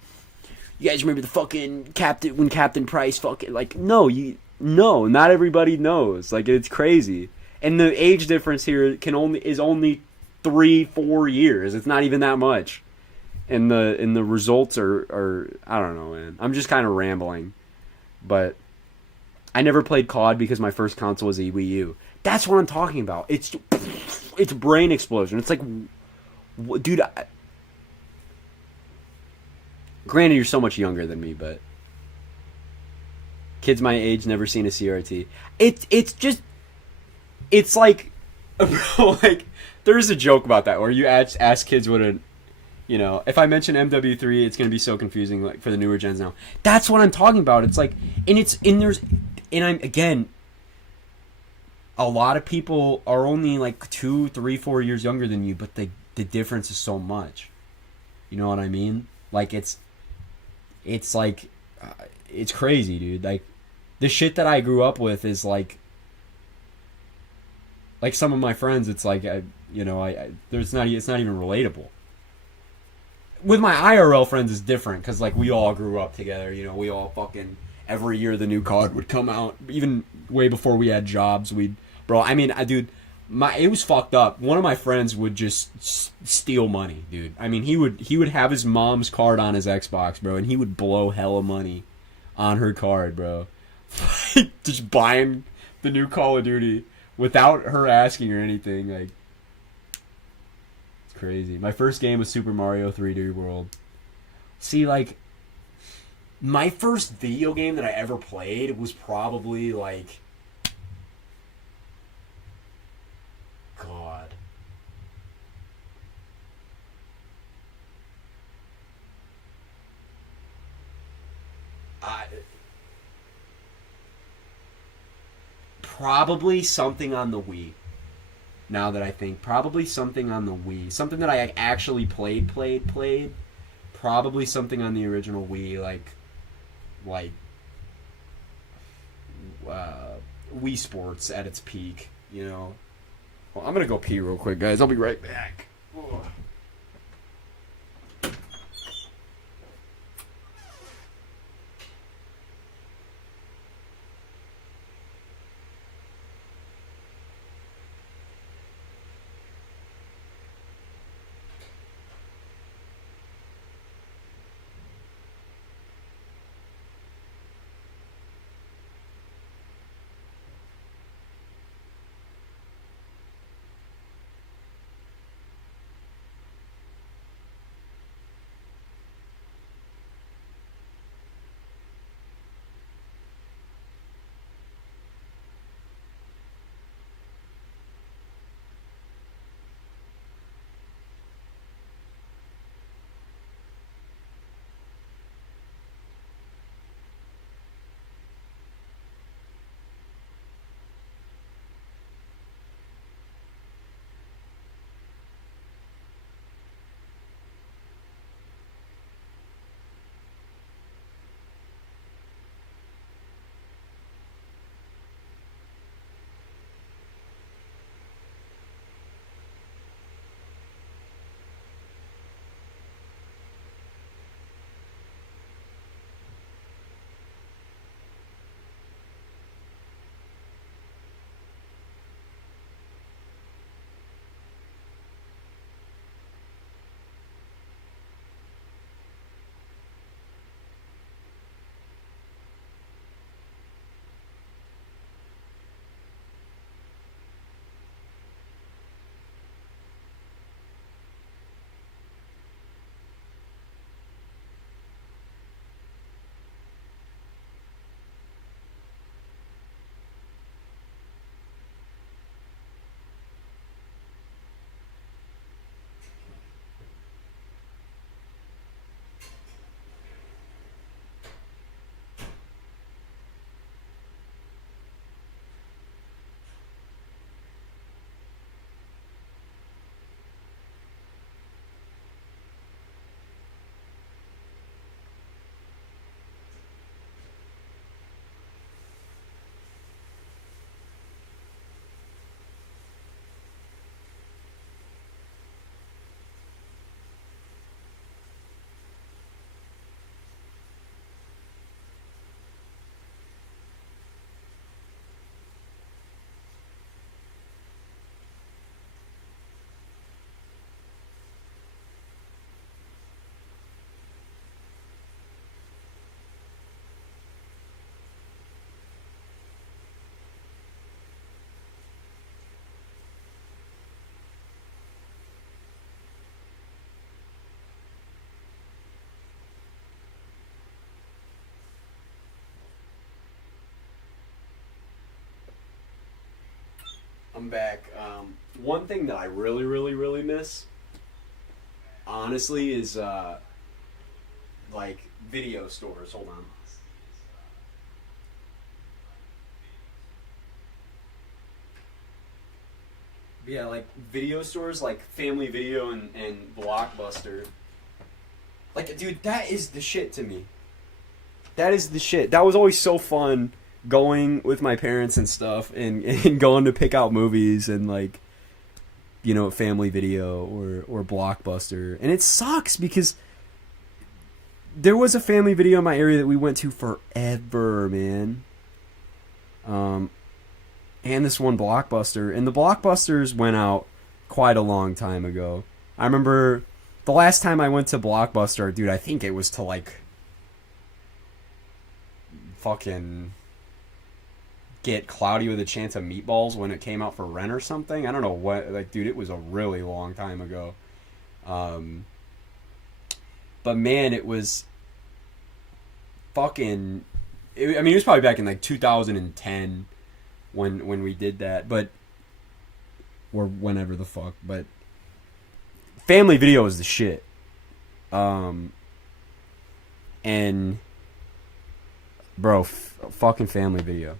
Captain, when Captain Price fucking, like, no, not everybody knows. Like, it's crazy. And the age difference here is only 3-4 years. It's not even that much. And the results are I don't know, man. I'm just kind of rambling. But I never played COD because my first console was a Wii U. That's what I'm talking about. It's brain explosion. It's like, dude, granted, you're so much younger than me, but kids my age never seen a CRT. It's like, bro, like there's a joke about that where you ask kids what a, you know, if I mention MW3, it's gonna be so confusing, like for the newer gens now. That's what I'm talking about. It's like, and I'm again, a lot of people are only like 2, 3, 4 years younger than you, but the difference is so much. You know what I mean? Like it's like, it's crazy, dude. Like, the shit that I grew up with is like some of my friends, it's like, it's not even relatable. With my IRL friends, it's different, because, like, we all grew up together, you know, we all fucking, every year the new COD would come out, even way before we had jobs, bro, I mean, dude, it was fucked up. One of my friends would just steal money, dude. I mean, he would have his mom's card on his Xbox, bro, and he would blow hella money on her card, bro. Just buying the new Call of Duty without her asking or anything. Like, it's crazy. My first game was Super Mario 3D World. See, like, my first video game that I ever played was probably like, God. Probably something on the Wii. Now that I think, probably something on the Wii. Something that I actually played. Probably something on the original Wii, like Wii Sports at its peak, you know. Well, I'm gonna go pee real quick, guys. I'll be right back. Ugh. I'm back. One thing that I really, really, really miss, honestly, is like video stores. Hold on. Yeah, like video stores, like Family Video and Blockbuster. Like, dude, that is the shit to me. That is the shit. That was always so fun going with my parents and stuff and going to pick out movies and, like, you know, Family Video or Blockbuster. And it sucks because there was a Family Video in my area that we went to forever, man. And this one Blockbuster. And the Blockbusters went out quite a long time ago. I remember the last time I went to Blockbuster, dude, I think it was to, like, fucking get Cloudy with a Chance of Meatballs when it came out for rent or something. I don't know what, like, dude, it was a really long time ago. But man, it was fucking, I mean, it was probably back in like 2010 when we did that, but, or whenever the fuck, but Family Video is the shit. And bro, fucking Family Video.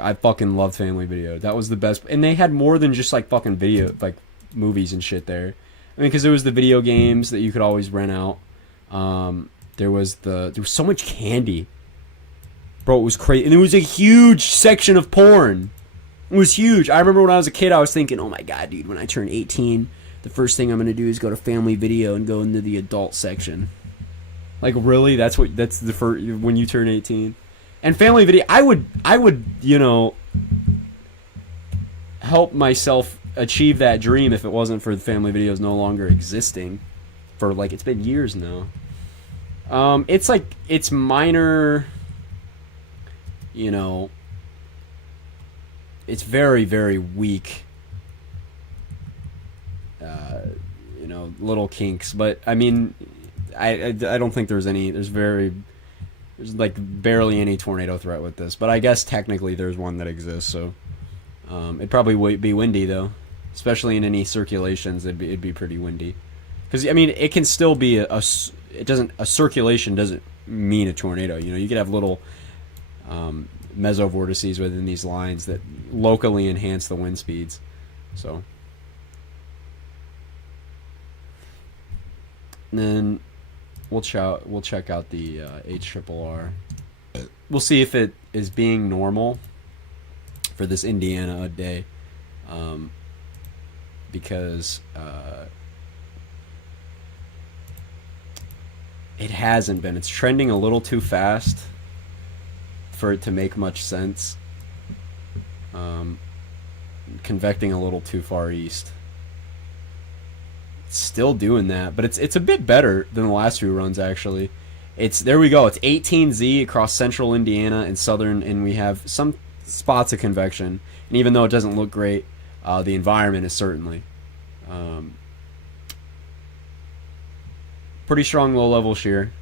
I fucking loved Family Video. That was the best. And they had more than just like fucking video, like movies and shit there. I mean, because there was the video games that you could always rent out. There was so much candy. Bro, it was crazy. And there was a huge section of porn. It was huge. I remember when I was a kid, I was thinking, oh my god, dude, when I turn 18, the first thing I'm going to do is go to Family Video and go into the adult section. Like, really? That's the first, when you turn 18? And Family Video, I would, you know, help myself achieve that dream if it wasn't for the Family Videos no longer existing. For, like, it's been years now. It's like, it's minor, you know, it's very, very weak, you know, little kinks. But, I mean, I don't think there's like barely any tornado threat with this. But I guess technically there's one that exists, so it'd probably be windy, though. Especially in any circulations, it'd be pretty windy. Because, I mean, it can still be a circulation doesn't mean a tornado. You know, you could have little mesovortices within these lines that locally enhance the wind speeds. So, and then we'll check out the HRRR. We'll see if it is being normal for this Indiana day, because it hasn't been. It's trending a little too fast for it to make much sense. Convecting a little too far east. It's still doing that, but it's a bit better than the last few runs, actually. There we go. It's 18Z across central Indiana and southern, and we have some spots of convection. And even though it doesn't look great, the environment is certainly pretty strong low-level shear,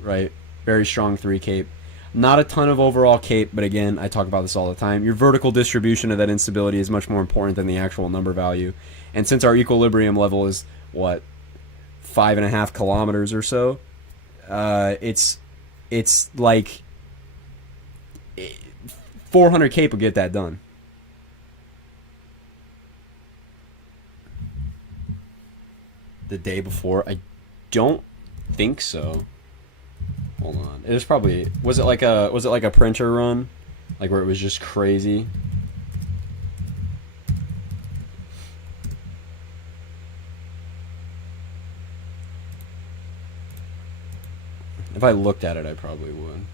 right? Very strong 3 cape. Not a ton of overall cape, but again, I talk about this all the time. Your vertical distribution of that instability is much more important than the actual number value. And since our equilibrium level is, what, 5.5 kilometers or so, it's like 400 cape will get that done. The day before, I don't think so. Hold on. It was probably, was it like a printer run? Like where it was just crazy? If I looked at it, I probably would.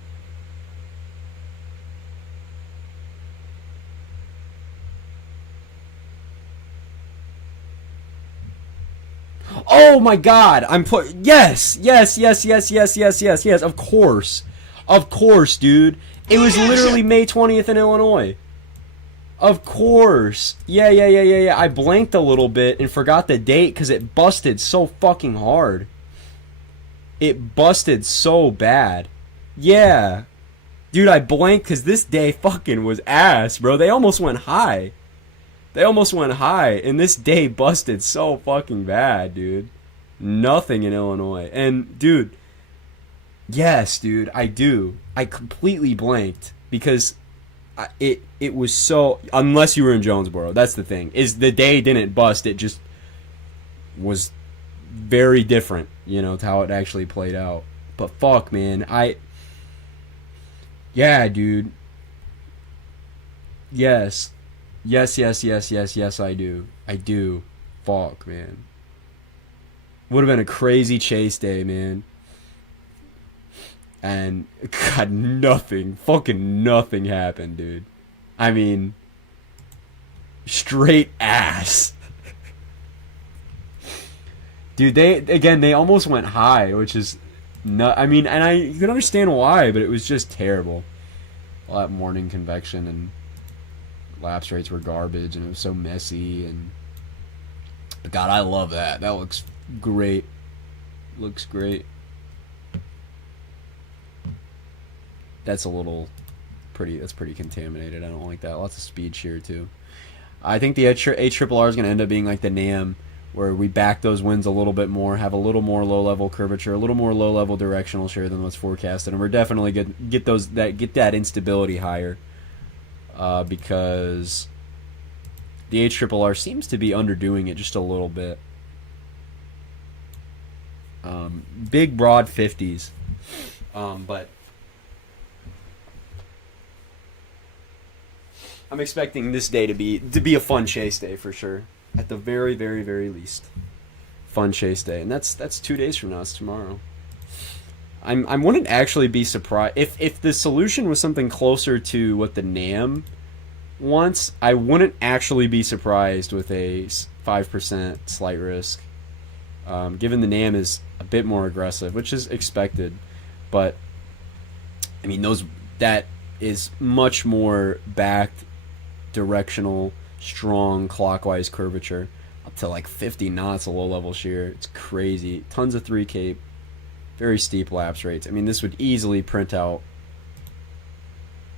Oh my god! Yes! Of course, dude. It was literally May 20th in Illinois. Of course. Yeah. I blanked a little bit and forgot the date because it busted so fucking hard. It busted so bad. Yeah. Dude, I blanked because this day fucking was ass, bro. They almost went high. And this day busted so fucking bad, dude. Nothing in Illinois. And, dude, yes, dude, I do. I completely blanked because it was so... Unless you were in Jonesboro, that's the thing. Is the day didn't bust, it just was very different, you know, to how it actually played out. But fuck, man, yeah, dude. Yes, I do. Fuck, man. Would have been a crazy chase day, man. And, God, fucking nothing happened, dude. I mean, straight ass. Dude, they almost went high, which is I mean, and you can understand why, but it was just terrible. All that morning convection and lapse rates were garbage, and it was so messy. And but God, I love that. That looks great. Looks great. That's pretty contaminated. I don't like that. Lots of speed shear too. I think the ARRR is going to end up being like the NAM, where we back those winds a little bit more, have a little more low-level curvature, a little more low-level directional shear than what's forecasted, and we're definitely get that instability higher, because the ARRR seems to be underdoing it just a little bit. Big broad 50s, but I'm expecting this day to be a fun chase day for sure. At the very, very, very least, fun chase day, and that's 2 days from now. It's tomorrow. I wouldn't actually be surprised if the solution was something closer to what the NAM wants. I wouldn't actually be surprised with a 5% slight risk, given the NAM is a bit more aggressive, which is expected. But I mean, that is much more backed, directional, strong clockwise curvature up to like 50 knots of low level shear. It's crazy. Tons of 3 cape, very steep lapse rates. I mean, this would easily print out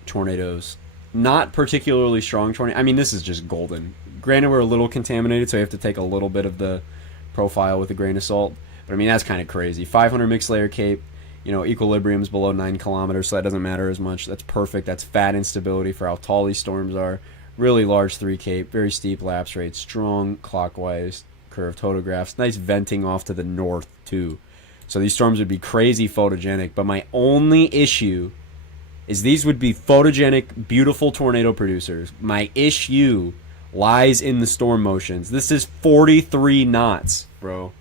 tornadoes. Not particularly strong tornado. I mean, this is just golden. Granted, we're a little contaminated, so you have to take a little bit of the profile with a grain of salt. But I mean, that's kind of crazy. 500 mixed layer cape. You know, equilibrium's below 9 kilometers, so that doesn't matter as much. That's perfect. That's fat instability for how tall these storms are. Really large 3 cape, very steep lapse rates, strong clockwise curved photographs, nice venting off to the north too. So these storms would be crazy photogenic, but my only issue is these would be photogenic, beautiful tornado producers. My issue lies in the storm motions. This is 43 knots, bro.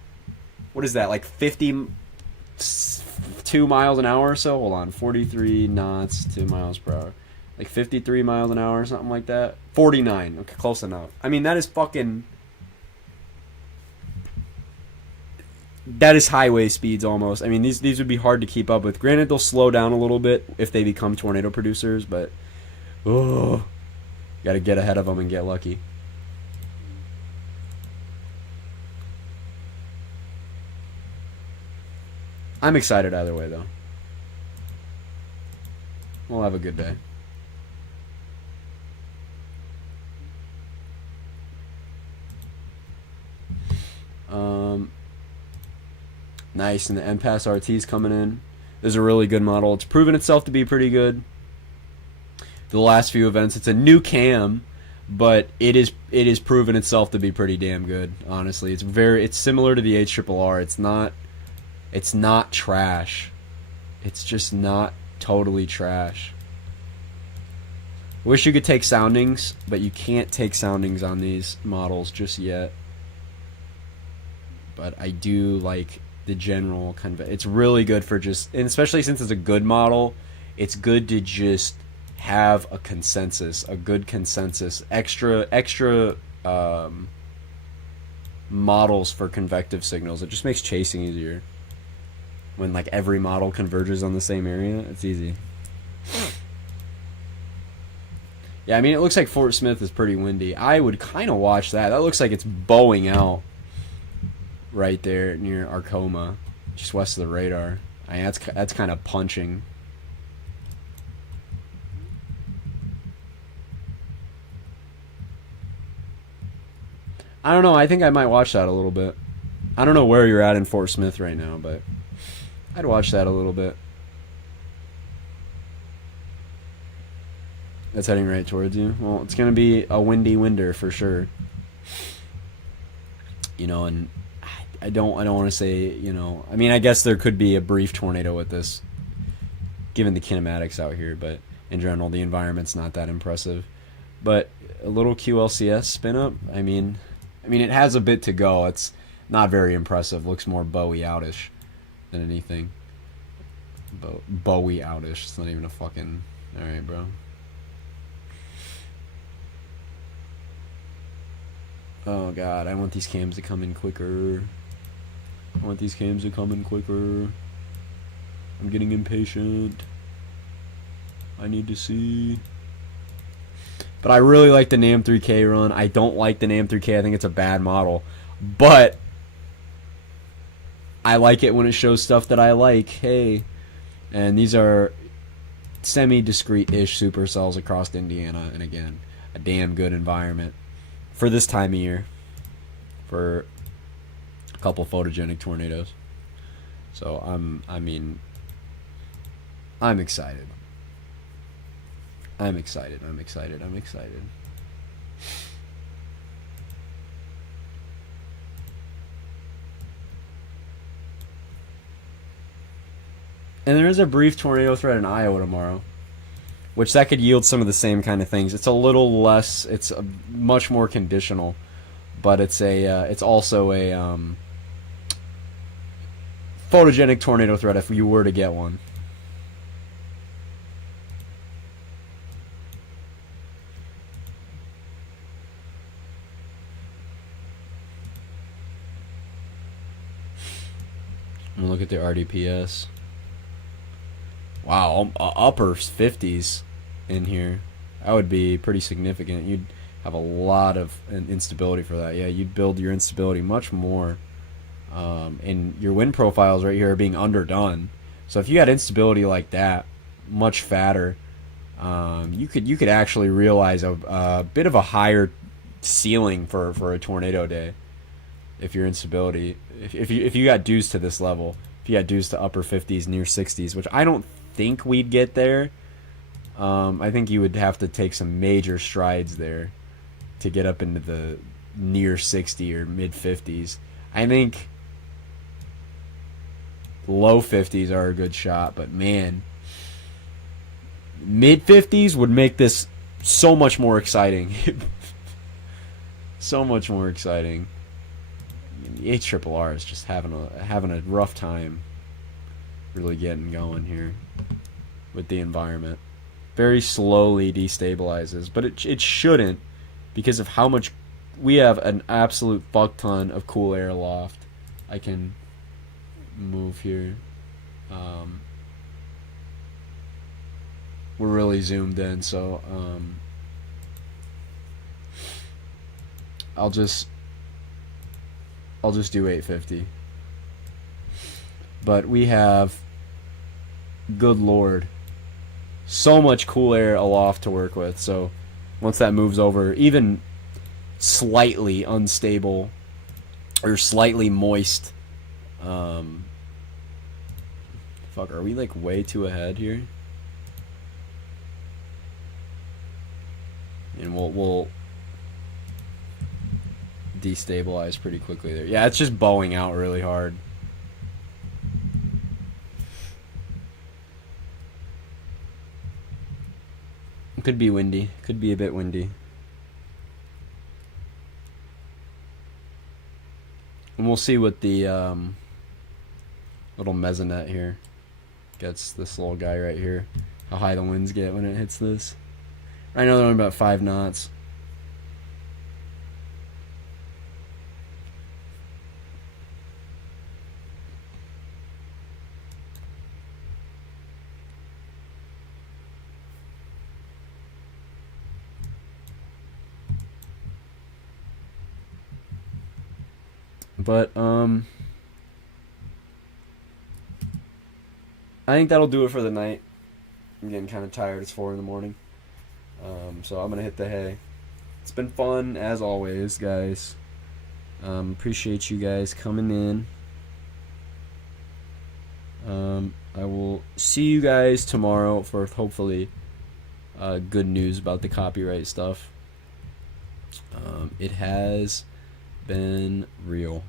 What is that, like 52 miles an hour or so? Hold on, 43 knots, 2 miles per hour. Like 53 miles an hour or something like that. 49. Okay, close enough. I mean, that is fucking... That is highway speeds almost. I mean, these would be hard to keep up with. Granted, they'll slow down a little bit if they become tornado producers, but... Oh, got to get ahead of them and get lucky. I'm excited either way, though. We'll have a good day. Nice, and the MPass RT's coming in. This is a really good model. It's proven itself to be pretty good. The last few events, it's a new cam, but it is proven itself to be pretty damn good. Honestly, it's similar to the ARRR. It's not trash. It's just not totally trash. Wish you could take soundings, but you can't take soundings on these models just yet. But I do like the general kind of... It's really good for just... And especially since it's a good model, it's good to just have a consensus, a good consensus. Extra models for convective signals. It just makes chasing easier. When like every model converges on the same area, it's easy. Yeah, I mean, it looks like Fort Smith is pretty windy. I would kind of watch that. That looks like it's bowing out right there near Arcoma, just west of the radar. I mean, that's kind of punching. I don't know. I think I might watch that a little bit. I don't know where you're at in Fort Smith right now, but I'd watch that a little bit. That's heading right towards you. Well, it's gonna be a windy winter for sure. You know, and I don't want to say, you know, I mean, I guess there could be a brief tornado with this, given the kinematics out here, but in general, the environment's not that impressive. But a little QLCS spin up, I mean, it has a bit to go. It's not very impressive. Looks more Bowie outish than anything. Bowie outish. It's not even a fucking. All right, bro. Oh god, I want these cams to come in quicker. I want these cams to come in quicker. I'm getting impatient. I need to see. But I really like the NAM 3K run. I don't like the NAM 3K. I think it's a bad model. But I like it when it shows stuff that I like. Hey. And these are semi-discrete-ish supercells across Indiana. And again, a damn good environment for this time of year. For a couple photogenic tornadoes. So I'm excited. I'm excited. And there is a brief tornado threat in Iowa tomorrow, which that could yield some of the same kind of things. It's a little less, it's a much more conditional, but it's also a photogenic tornado threat if you were to get one. I'm gonna look at the RDPS. Wow, upper 50s in here. That would be pretty significant. You'd have a lot of instability for that. Yeah, you'd build your instability much more. And your wind profiles right here are being underdone. So if you had instability like that, much fatter, you could actually realize a bit of a higher ceiling for a tornado day. If your instability, if you got dues to this level, if you got dues to upper 50s, near 60s, which I don't think we'd get there. I think you would have to take some major strides there to get up into the near 60 or mid 50s. I think low 50s are a good shot, but man, mid 50s would make this so much more exciting. So much more exciting. The HRRR is just having a rough time really getting going here with the environment. Very slowly destabilizes, but it shouldn't, because of how much we have an absolute fuck ton of cool air aloft. I can move here. We're really zoomed in, so I'll just do 850. But we have, good lord, so much cool air aloft to work with. So once that moves over, even slightly unstable or slightly moist, fuck, are we like way too ahead here? And we'll destabilize pretty quickly there. Yeah, it's just bowing out really hard. Could be windy. Could be a bit windy. And we'll see what the little mesonet here gets, this little guy right here. How high the winds get when it hits this. I know they're only about 5 knots. But I think that'll do it for the night. I'm getting kind of tired. It's 4 in the morning. So I'm gonna hit the hay. It's been fun as always, guys. Appreciate you guys coming in. I will see you guys tomorrow for hopefully good news about the copyright stuff. It has been real.